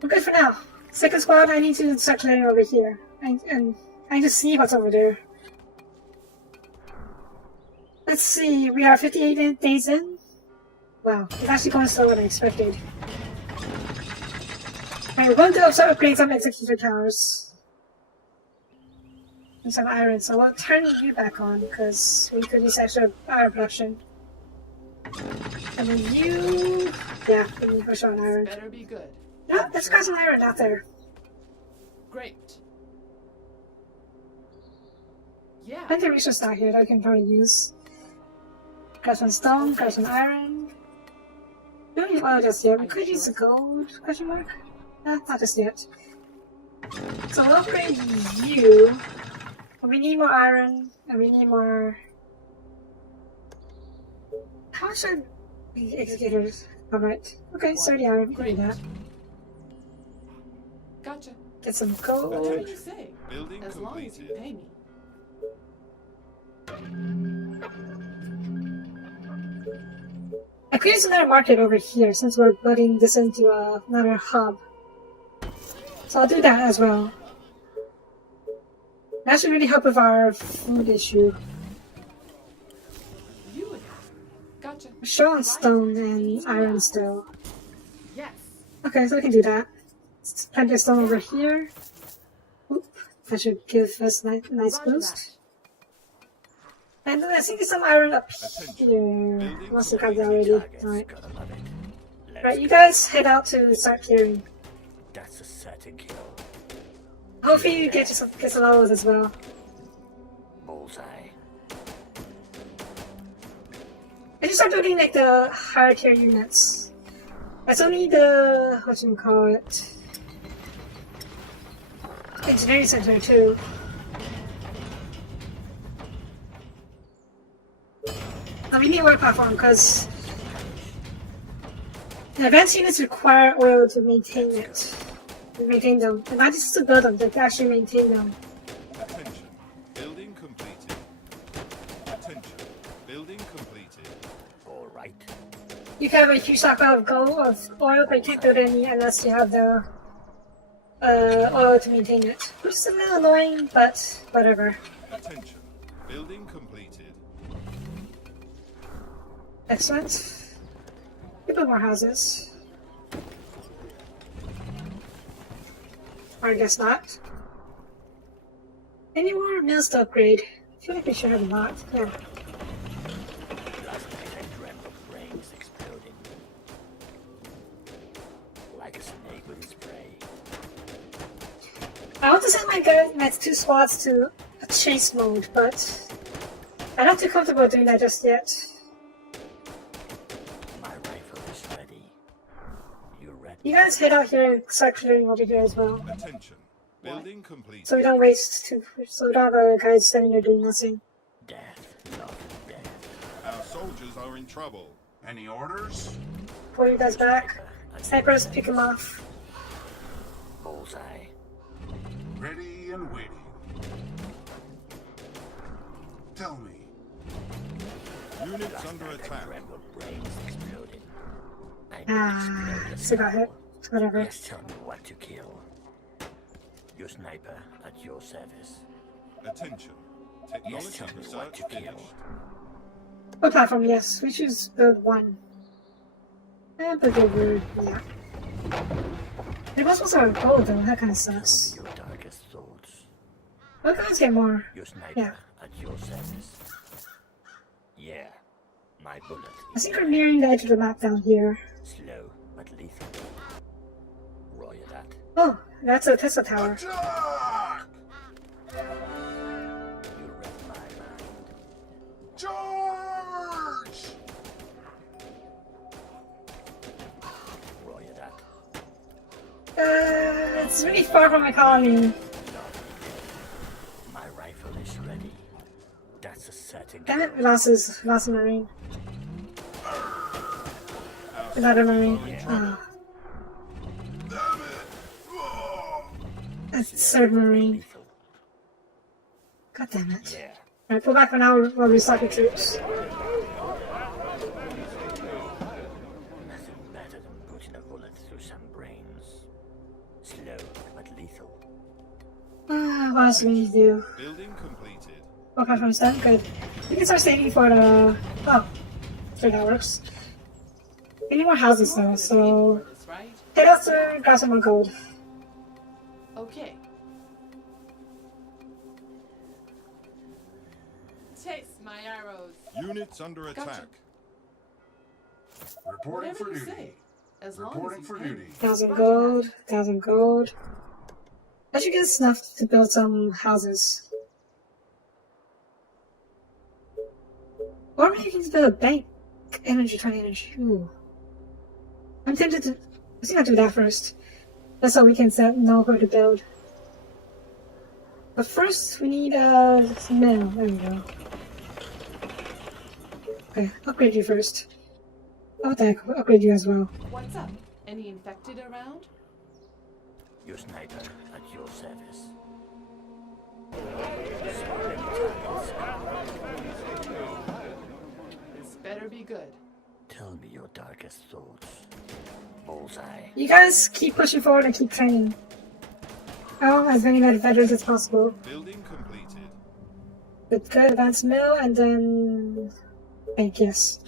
We're good for now. Second squad, I need to start clearing over here. And I just see what's over there. Let's see, we are 58 days in. Wow, it's actually going slower than I expected. Alright, we're going to also upgrade some executor towers. And some iron, so we'll turn you back on, because we could use extra iron production. And then you... yeah, we need for sure an iron. Better be good. No, let's grab some iron out there. Great. Yeah. Plenty of resources out here that we can probably use. Grab some stone, grab some iron. We don't need oil just yet. We could use the gold, question mark? No, not just yet. So we'll upgrade you. We need more iron, and we need more... How much are the executors? Alright. Okay, 30 iron, we can do that. Gotcha. Get some Whatever gold. you say. Building As long as you completed. pay me. I could use another market over here since we're building this into another hub. So I'll do that as well. That should really help with our food issue. You would. Gotcha. We're short on stone and iron still. Yes. Okay, so we can do that. Plenty of stone over here. Oop, that should give us a nice Roger boost. And then I think there's some iron up Attention. here. Building Must have got that completed. already. Targets, Alright. gotta love it. Let's Right, you go. guys head out to start clearing. That's a certain kill. Hopefully you get some of those as well. Bullseye. I just start building like the higher tier units. I still need the whatchamacallit, engineering center too. We need a work platform because the advanced units require oil to maintain it. To maintain them. And not just to build them, but to actually maintain them. Attention. Building completed. Attention. Building completed. All right. You can have a huge stockpile of gold, of oil, but you can't build any unless you have the oil to maintain it. Which is a little annoying, but whatever. Attention. Building completed. Excellent. We build more houses. Or I guess not. Any more mills to upgrade? I feel like we should have a lot. Yeah. Last night I dreamt of brains exploding. Like a snake with its prey. I want to send my 2 squads to a chase mode, but I'm not too comfortable doing that just yet. My rifle is ready. You ready? You guys head out here and start clearing over here as well. Attention. Building complete. So we don't waste too, so we don't have guys standing there doing nothing. Death, love, death. Our soldiers are in trouble. Any orders? Pull you guys back. Snipers, pick them off. Bullseye. Ready and waiting. Tell me. Units Last under night I attack. dreamt of brains exploding. I Ah, explode it's about it. Whatever. Just tell me what to kill. Your sniper at your service. Attention. Yes, Technology tell me what research to kill. finished. What platform? Yes, we choose build 1. And build over, yeah. It was also a gold though, that kind of Tell me sucks. your darkest thoughts. We'll guys get more. Your sniper Yeah. at your service. Yeah. My bullet I is think we're nearing the edge of the map down here. slow but lethal. Roger that. Oh, that's a Tesla tower. Attack! You read my mind. Charge! Roger that. It's really far from my colony. My rifle is ready. That's a certain Damn it, we lost a marine. Another marine. Oh, Damn it! Oh. that's the 3rd marine. lethal. God damn it. Yeah. Alright, pull back for now while we restock your troops. Nothing better than putting a bullet through some brains. Slow but lethal. What else do we need to do? Building completed. What platform's done? Good. We can start saving for the... Oh. So that works. We need more houses though, so... This, right? Head out to grab some more gold. Okay. Taste my arrows. Units under attack. Gotcha. Reporting Whatever for you duty. say. As long Reporting as for you pay. duty. 1,000 gold. 1,000 gold. That should get us enough to build some houses. Or maybe we can build a bank. Energy, 20 energy. Ooh. I'm tempted to... Let's not do that first. That's how we can know where to build. But first, we need some mill. There we go. Okay, upgrade you first. Oh, that upgrade you as well. What's up? Any infected around? Your sniper at your service. This better be good. Tell me your darkest thoughts. Bullseye. You guys keep pushing forward and keep training. Oh, as many veterans as possible. Building completed. With good advanced mill and then bank, yes.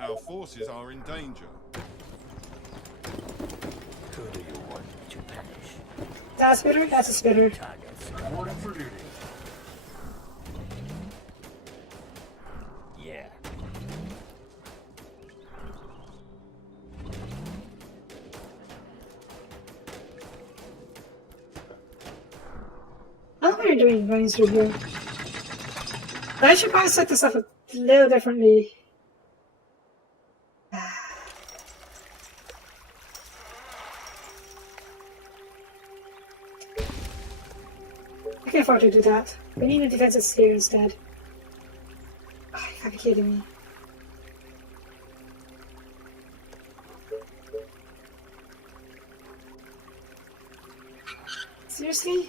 Our forces are in danger. Who do you want me to punish? That's a spitter, that's a spitter. Targets. Reporting for duty. Yeah. I don't know what you're doing running through here. But I should probably set this up a little differently. I can't afford to do that. We need a defensive sphere instead. Oh, you gotta be kidding me. Seriously?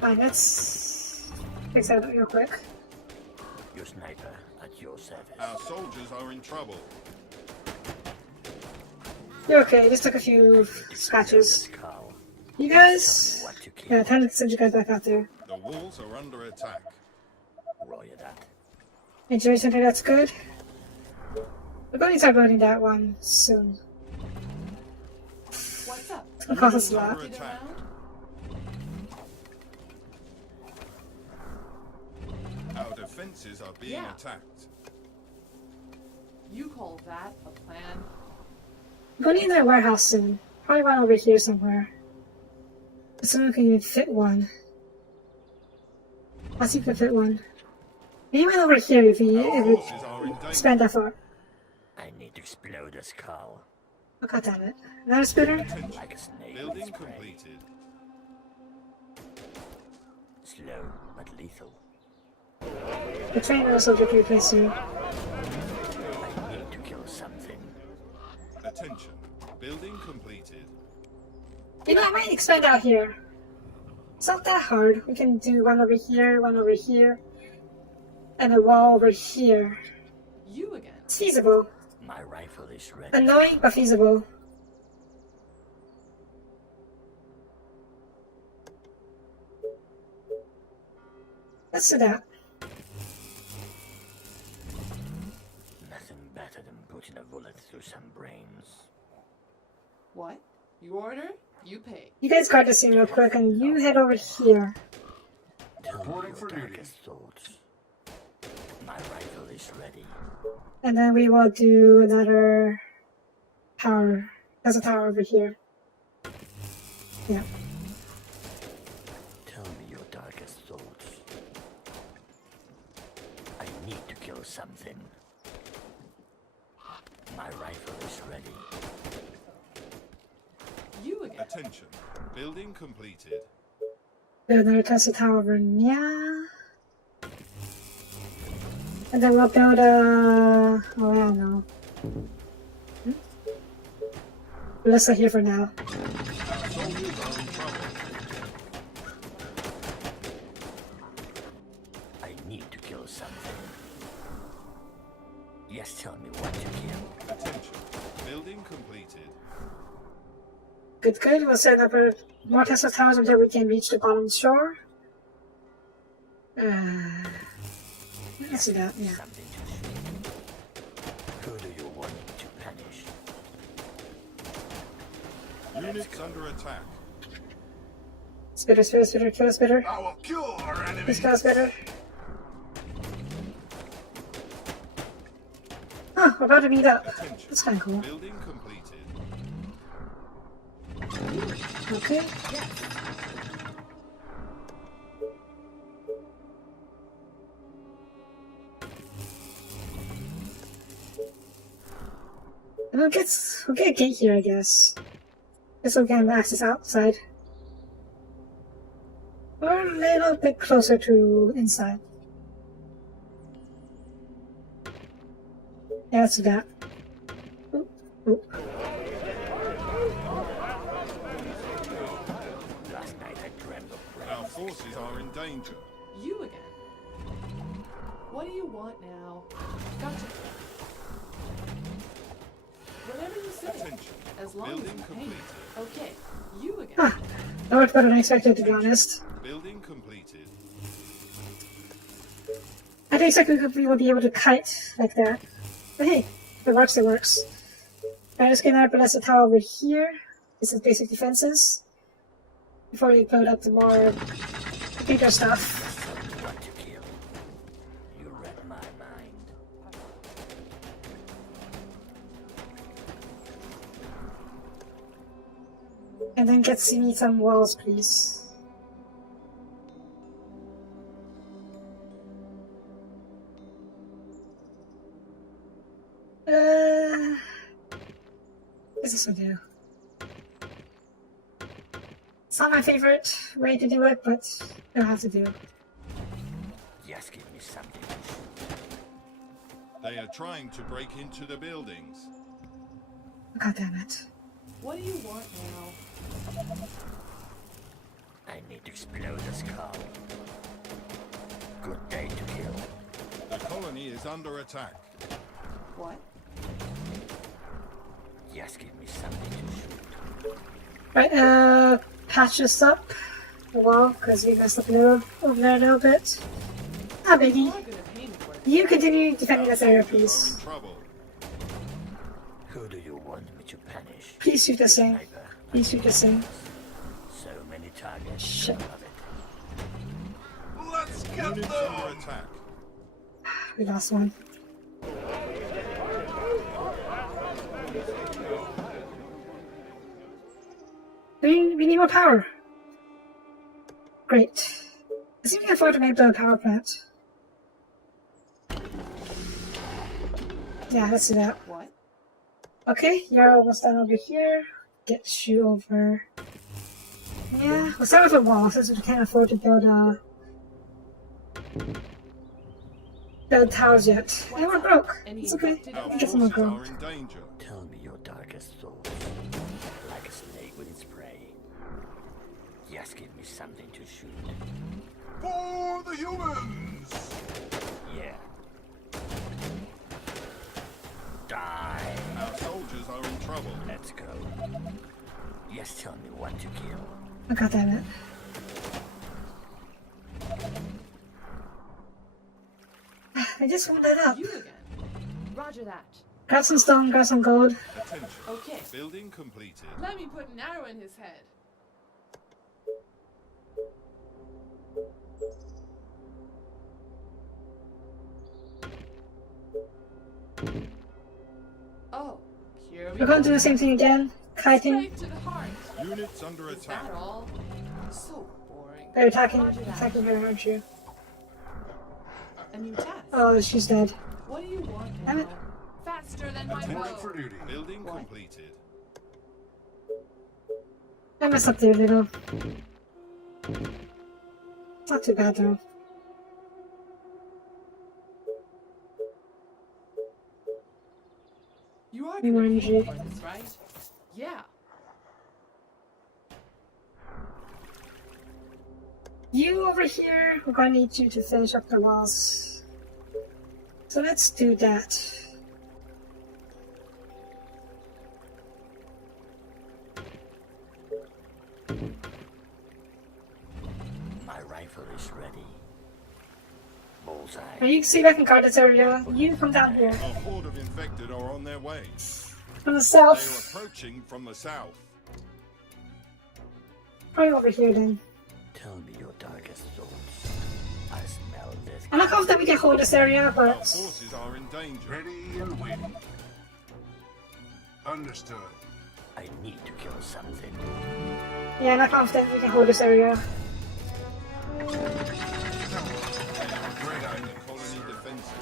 Fine, let's fix that real quick. Your sniper at your service. Our soldiers are in trouble. You're okay, just took a few scratches. Carl. You guys... What to kill. Yeah, time to send you guys back out there. The walls are under attack. Roger that. Engineering center, that's good. We're going to start building that one soon. What's up? It's gonna cost us a lot. Under attack. Our defenses are being Yeah. attacked. You call that a plan? We're going to need that warehouse soon. Probably one over here somewhere. But someone can even fit one. Let's see if we can fit one. Maybe one over here if we Forces are in danger. expand that far. I need to explode a skull. Oh, god damn it. Another spitter? Attention. Like a snake with Building its prey. completed. Slow but lethal. The train also get replaced soon. I need to kill something. Attention. Building completed. You know, I might expand out here. It's not that hard. We can do one over here, and a wall over here. You again? It's feasible. My rifle is ready. Annoying, but feasible. Let's do that. Nothing better than putting a bullet through some brains. What? You order, you pay. You guys guard this scene real quick, and you head over here. Tell me your darkest thoughts. My rifle is ready. And then we will do another tower. There's a tower over here. Yeah. Tell me your darkest thoughts. I need to kill something. My rifle is ready. You again? Attention. Building completed. Do another Tesla tower over here. And then we'll build a... Oh, yeah, no. Let's stay here for now. Our soldiers are in trouble. I need to kill something. Yes, tell me what to kill. Attention. Building completed. Good, good. We'll set up more Tesla towers until we can reach the bottom shore. Let's do that, yeah. Something to shoot. Who do you want me to punish? Units under attack. Spitter, spitter, spitter, kill a spitter. I will kill our Please enemies. kill a spitter. Oh, we're about to meet up. Attention. That's kind of cool. Building completed. Okay. And we'll get a gate here, I guess. This will get access outside. Or a little bit closer to inside. Yeah, let's do that. Oop, oop. Last night I dreamt of Our forces are in danger. You again? What do you want now? Gotcha. Whatever you say. Attention. As long Building as you pay. completed. Okay, you again. Ah, that worked better than I expected, to be honest. Building completed. I didn't expect we would be able to kite like that. But hey, if it works, it works. I'm just gonna put a tower over here. This is basic defenses. Before we build up the more bigger stuff. what to kill. You read my mind. And then get me some walls, please. What's this one do? It's not my favorite way to do it, but it'll have to do. Just give me something to shoot. They are trying to break into the buildings. God damn it. What do you want now? I need to explode a skull. Good day to kill. The colony is under attack. What? Just give me something to shoot. Right, patch this up. The wall, because we messed up over there a little bit. Ah, biggie. You're gonna pay me for it. You continue defending this area, Soldiers are please. in trouble. Who do you want me to punish? Please shoot the same. Sniper. Please shoot the same. So many targets. Shit. Love it. Let's get Units under attack. We lost one. We need more power. Great. I think we can afford to make the power plant. Yeah, let's do that. What? Okay, you're almost done over here. Get you over. Yeah, we'll start with a wall since we can't afford to build towers yet. And we're broke. It's okay. Our We'll get some more forces gold. are in danger. Tell me your darkest thoughts. Like a snake with its prey. Just give me something to shoot. For the humans! Yeah. Die. Our soldiers are in trouble. Let's go. Just tell me what to kill. Oh, God damn it. I just won't let up. You again. Roger that. Grab some stone, grab some gold. Attention. Okay. Building completed. Let me put an arrow in his head. Oh, here we We're going to do the same thing again. Kiting. Straight to the heart. Units under Is attack. that all? So boring. They're attacking Roger that. her, aren't you? A new task. Oh, she's dead. What do you want Damn now? it. Faster than my Attention bow. for duty. Building completed. I messed up there, little. It's not too bad though. You are You gonna want pay you- for this, right? Yeah. You over here, we're going to need you to finish up the walls. So let's do that. My rifle is ready. Bullseye. Now you can see if I can guard this area. You come down here. A horde of infected are on their way. From the They are south. approaching from the south. Probably over here then. Tell me your darkest thoughts. I smell this. I'm not confident we can hold this area, Our but forces are in danger. Ready and waiting. Understood. I need to kill something. yeah, I'm not confident we can hold this area. Great idea. Colony defenses.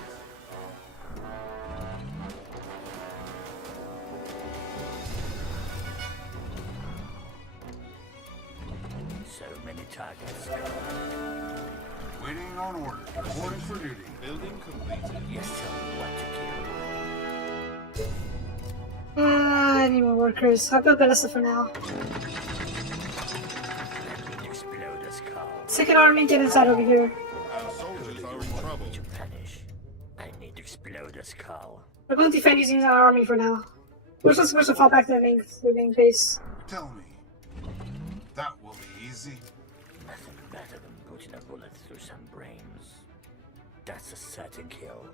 So many targets. Waiting on order. Reporting for duty. Building completed. Just tell me what to kill. I need more workers. I'll build Ballista for now. Let me explode a skull. Second army, get inside over here. Our Who do soldiers you are in want trouble. me to punish? I need to explode a skull. We're going to defend using our army for now. We're just supposed to fall back to the main base. Tell me. That will be easy. Nothing better than putting a bullet through some brains. That's a certain kill.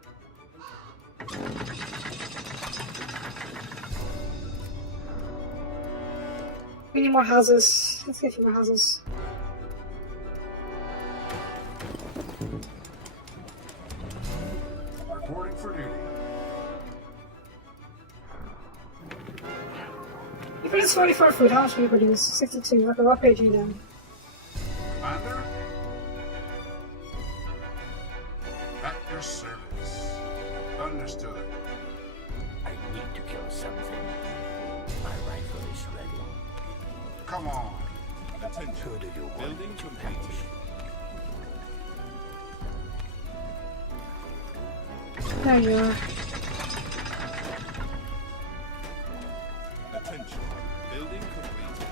We need more houses. Let's get a few more houses. Reporting for duty. We produce 44 food. How much do we produce? 62. Okay, what page are you then? Commander? At your service. Understood. I need to kill something. My rifle is ready. Come on. Attention. Who do you want Building me to completed. punish? There you are. Attention. Building completed.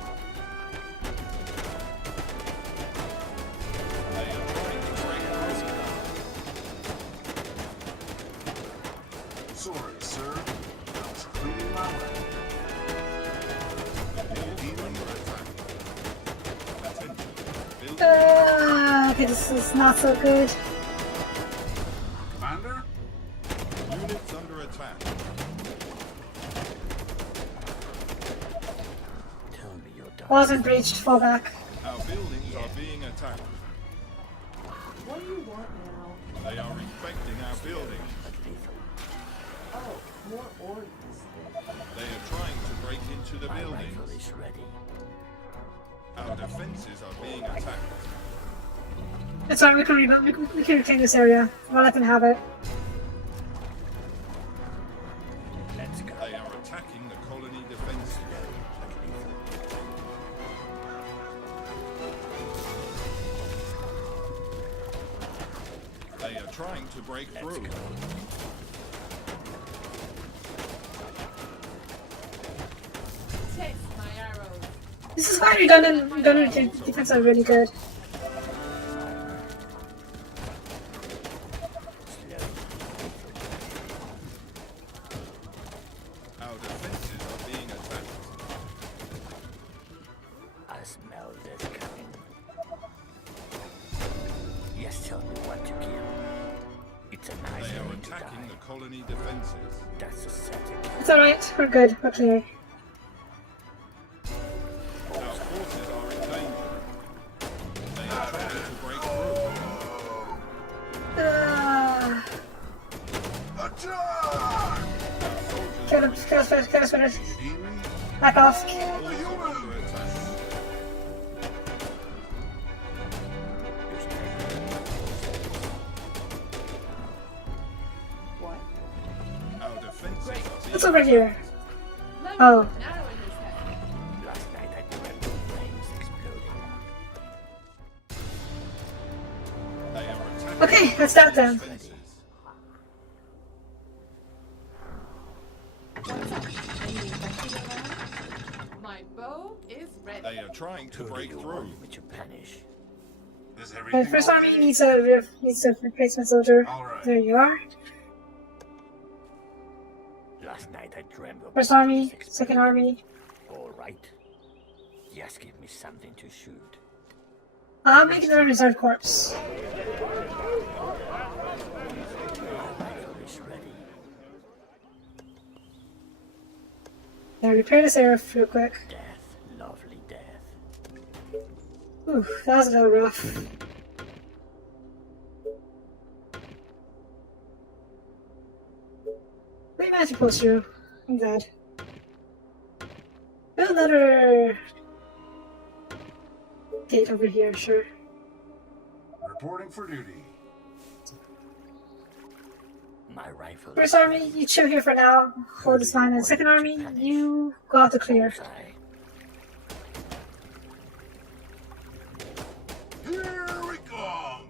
They are trying to break this guard. Sorry, sir. I was cleaning my way. Building under attack. Attention. Building. Okay, this is not so good. Commander? Units under attack. Wasn't breached. Fall back. Our buildings are being attacked. What do you want now? They are infecting our buildings. Oh, more orders. They are trying to break into the My rifle buildings. is ready. Our defenses are being attacked. It's alright, we can rebuild. We can retain this area. We'll let them have it. Let's go. They are attacking the colony defenses. They are trying to break through. Test my arrows. This is why redundant defense are really good. Our defenses are being attacked. I smell this coming. Yes, tell me what to kill. It's a nice They are way to attacking die. the colony defenses. That's a setting. It's alright. We're good. We're clear. Our forces are in danger. They are trying to break through. Attack! Kill him. Kill us first. Kill us first. You need me? Back off. Forces are under attack. What? Our defenses are being What's over here? Let me Oh. put an arrow in his head. Last night I dreamt of flames exploding. They are attacking Okay, let's start them. defenses. What's up? Any infected around? My bow is ready. They are trying to Who do break you through. want me to punish? Is The everything first army okay? needs a replacement soldier. Alright. There you are. Last night I dreamt of First army, flames exploding. second army. All right. Just give me something to shoot. I'll make another reserve corps. My rifle is ready. Now repair this area real quick. Death, lovely death. Ooh, that was a little rough. We managed to pull through. I'm glad. Build another gate over here, sure. Reporting for duty. My rifle First army, you chill here for now. Hold this line. And second army, you go out to clear. bullseye. Here we come!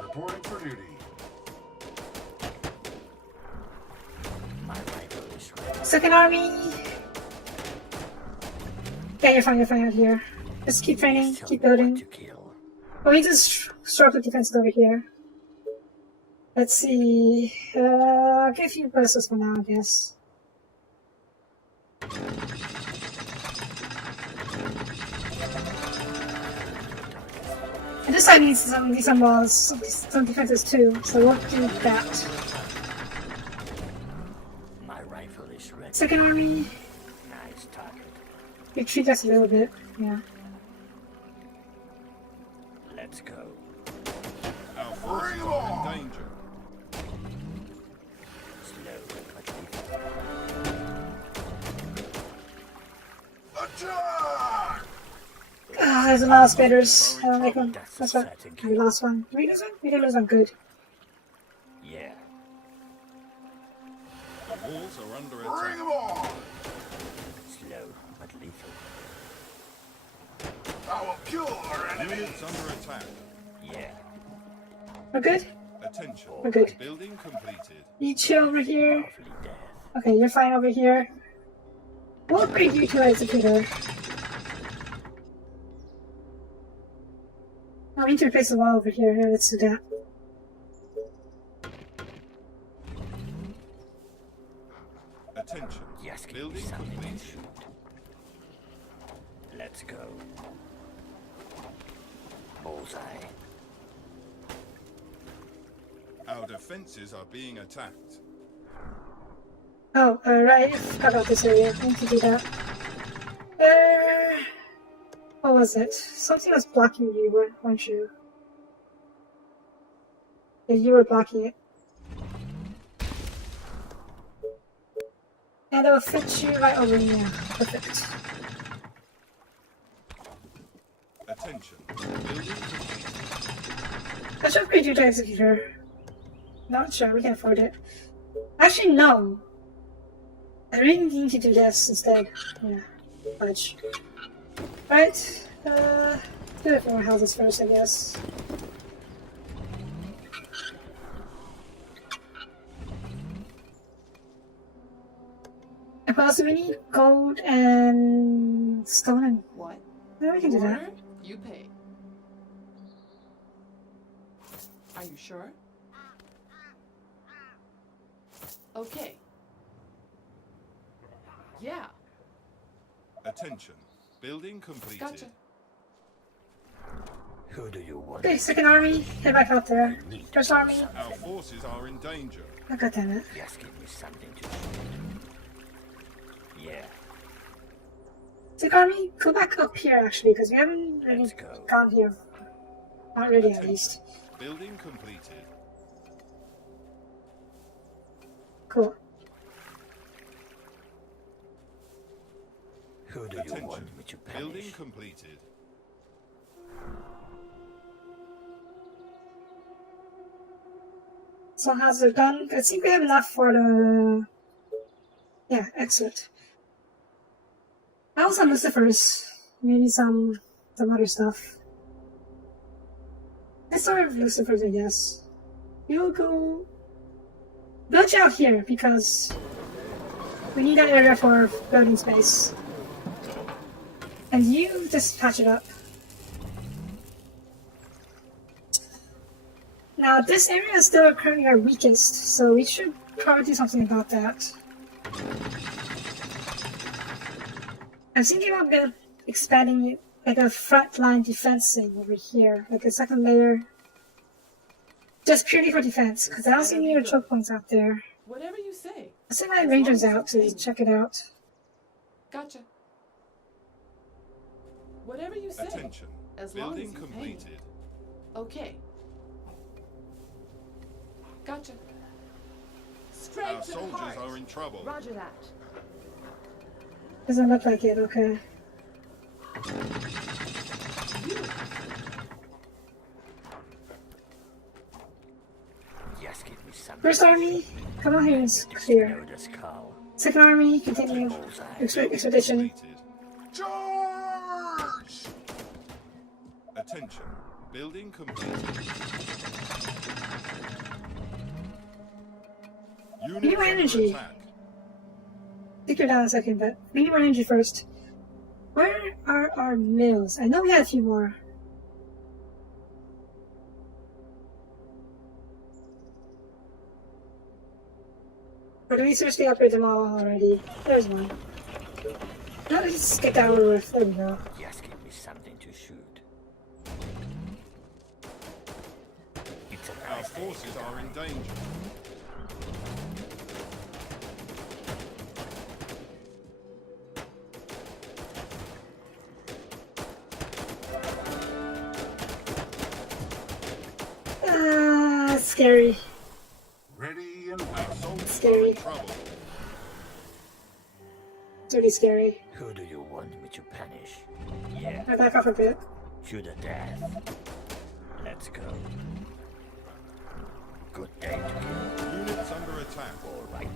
Reporting for duty. My rifle is ready. Second army. Yeah, you're fine out here. Just keep training, Tell keep me what building. to kill. Well, we just store up the defenses over here. Let's see. I'll give you versus for now, I guess. And this side needs some walls, some defenses too, so we'll do that. My rifle is ready. Second army, Nice target. retreat us a little bit, yeah. Let's go. Our forces are in danger. Slow but lethal. Attack! Ah, there's a lot of spiders. I don't like them. That's That's a what setting. we lost one. Did we lose one? We didn't lose one. Good. Yeah. The walls are under Bring attack. them on! Slow but lethal. I will kill our enemies! Units under attack. Yeah. We're good? Attention. We're good. Building completed. You chill over here. Lovely death. Okay, you're fine over here. We'll upgrade you to executor. I need to replace the wall over here. Here, let's do that. Attention. Just give me Building something to completed. shoot. Let's go. Bullseye. Our defenses are being attacked. Oh, right, I forgot about this area. I need to do that. What was it? Something was blocking you, weren't you? Yeah, you were blocking it. And it will fit you right over here. Perfect. Attention. Building complete. I should upgrade you to Executor. Not sure, we can afford it. Actually, no. I really need to do this instead. Yeah, fudge. Alright, do it for more houses first, I guess. What else do we need? Gold and stone and... What? Yeah, we can do that. Order, you pay. Are you sure? Okay. Yeah, Attention. Building completed. gotcha. Who do you want? Okay, second army, head back out there. First army. Our forces are in danger. Oh, God damn it. Just give me something to shoot. Yeah, Second army, go back up here actually, because we haven't really let's go. gone here. Not really, at least. Building completed. Cool. Who do you Attention. want me to Building punish? completed. So how's it done? I think we have enough for the... Yeah, excellent. I also Lucifer's. Maybe some other stuff. Let's start with Lucifer's, I guess. We'll go... Build you out here, because we need that area for building space. And you just patch it up. Now, this area is still currently our weakest, so we should probably do something about that. I'm thinking about expanding like a frontline defense thing over here, like a second layer. Just purely for defense, because I don't see any other choke points out there. Whatever you say. I'll send my rangers out to check it out. Gotcha. Whatever you say. Attention. As long Building as you pay me. completed. Okay. Gotcha. Straight Our to the soldiers heart. are in trouble. Roger that. Doesn't look like it, okay. Just give me something. First army, come on here, it's clear. Know the skull. Second army, continue. Expedition. Completed. Charge! Attention. Building completed. Units Need more under energy. attack. Take her down a second, but we need more energy first. Where are our mills? I know we had a few more. Or do we seriously upgrade them all already? There's one. No, let's just get that over with. There we go. Just give me something to shoot. It's a Our nice day. forces are in danger. Ah, scary. Ready and Our soldiers are Scary. in trouble. It's really scary. Who do you want me to punish? Yeah, I back off a bit. to the death. Let's go. Good day to kill. Units under attack. All right.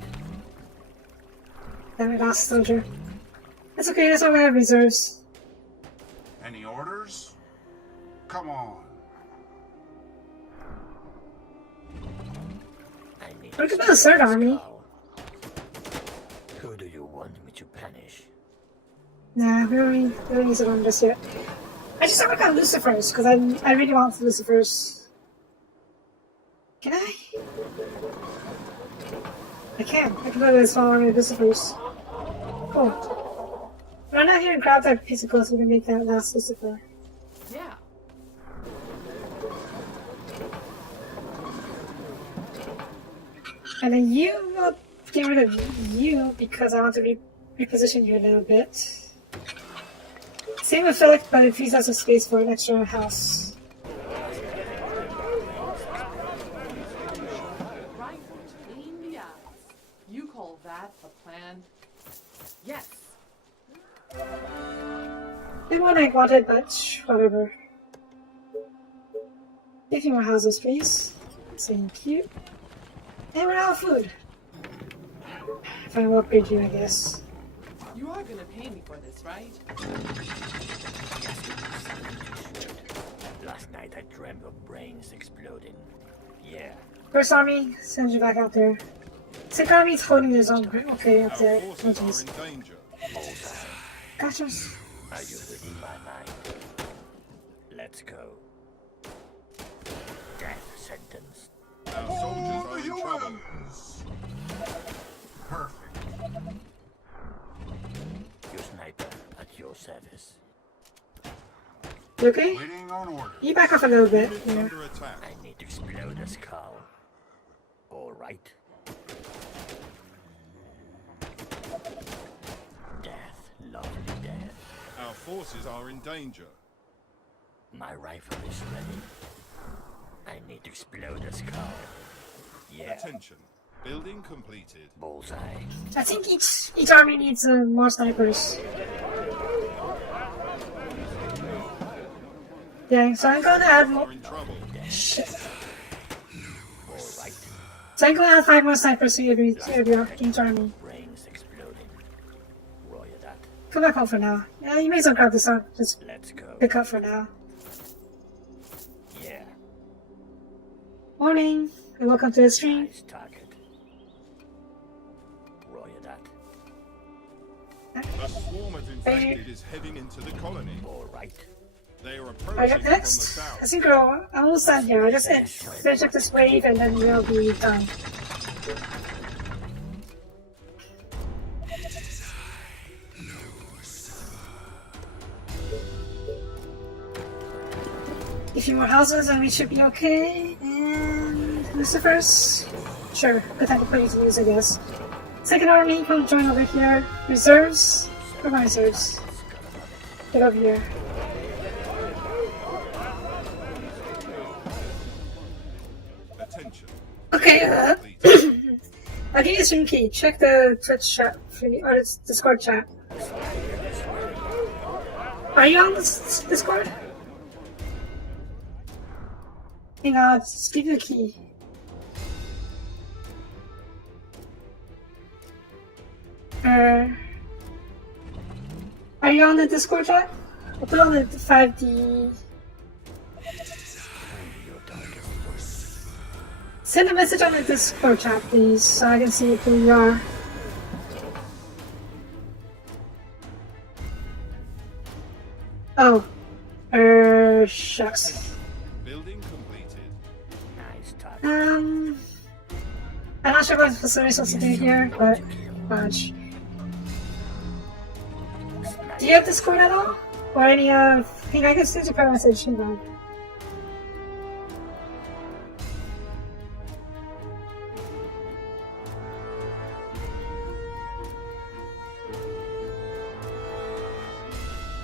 Then we lost a soldier. That's okay, that's why we have reserves. Any orders? Come on. I need We could to build a third the army. skull. Who do you want me to punish? Nah, we don't need to run this yet. I just haven't got Lucifer's, because I really want Lucifer's. Can I? I can. I can go to this small army of Lucifer's. Cool. Run out here and grab that piece of gold so we can make that last Lucifer. Yeah. And then you will get rid of you because I want to reposition you a little bit. Same with Philip, but it frees up some space for an extra house. Right between the eyes. You call that a plan? Yes. Didn't what I wanted, but whatever. A few more houses, please. Thank you. And we're out of food. If I will upgrade you, I guess. You are gonna pay me for this, right? Last night I dreamt of brains exploding. Yeah. First army, send you back out there. Second army's holding their zone. Okay, up Our there. forces are in danger. Gotcha. Are you reading my mind? Let's go. Death sentence. Our soldiers are in trouble. Perfect. Your sniper at your service. You okay? Waiting on order. You back off a little bit. Units Yeah. under attack. I need to explode a skull. All right. Death, lovely death. Our forces are in danger. My rifle is ready. I need to explode a skull. Yeah. Attention. Building completed. Bullseye. I think each army needs more snipers. Yeah, so I'm gonna add more. Are in trouble. Shit. All right. So I'm gonna add 5 more snipers to each army. Brains exploding. Roger that. Come back home for now. Yeah, you may as well grab this up. Just Let's go. pick up for now. Yeah. Morning, and welcome to the stream. Nice target. Roger that. A swarm of infected is heading into the colony. All right. They are Are you approaching up from the next? I south. think we're almost done here. I just finish up this wave and then we'll be done. A few more houses and we should be okay. And Lucifer's? Sure, good time to put you to use, I guess. Second army, come join over here. Reserves? Where are my reserves? Get over here. Attention. Okay, Completed. I'll give you a stream key. Check the Twitch chat for the, or the Discord chat. Are you on this Discord? Hang on, just give you the key. Are you on the Discord chat? I'll put on the 5D. Send a message on the Discord chat, please, so I can see who you are. Oh. Shucks. Building completed. Nice target. I'm not sure what facility supposed to do here, but fudge. Do you have Discord at all? Or any I can send you a private message, hang on.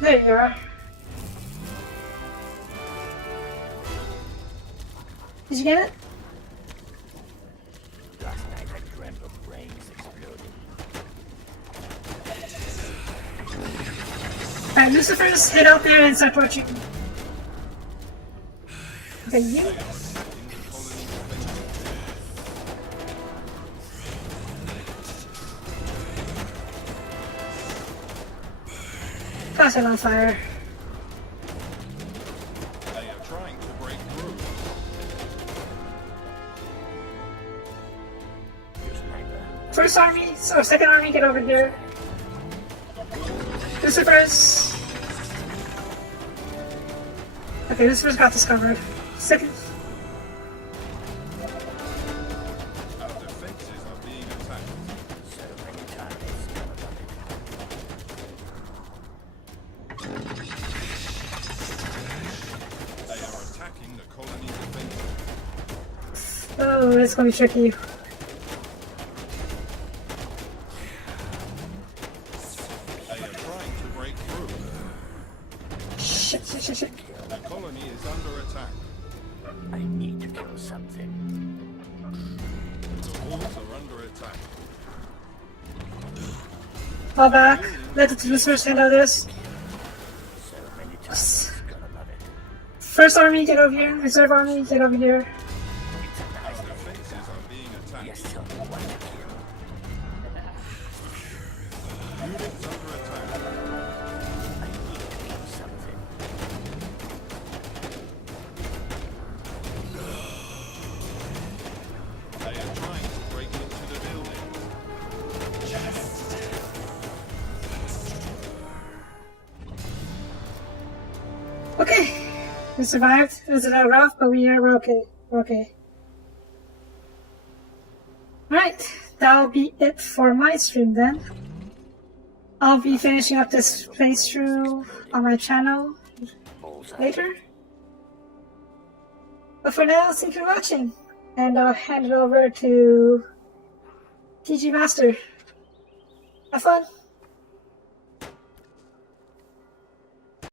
There you are. Did you get it? Last night I dreamt of brains exploding. Alright, Lucifer's head out there and start torching. Okay, you. Gosh, I'm on fire. They are trying to break through. Your sniper. First army, or second army, get over here. Lucifer's. Okay, Lucifer's got this covered. Second. Our defenses are being attacked. So many targets. They are attacking the colony defenses. Oh, it's gonna be tricky. Fall back. Let the losers handle this. So many times, gonna love it. First army, get over here. Reserve army, get over here. It's a nice Our day. defenses are being attacked. Yes, tell me what to kill. Units under attack. I need to kill something. They are trying to break into the building. Okay. We survived. It was a little rough, but we're okay. We're okay. Alright. That'll be it for my stream then. I'll be finishing up this playthrough on my channel Bullseye. later. But for now, thank you for watching. And I'll hand it over to TG Master. Have fun!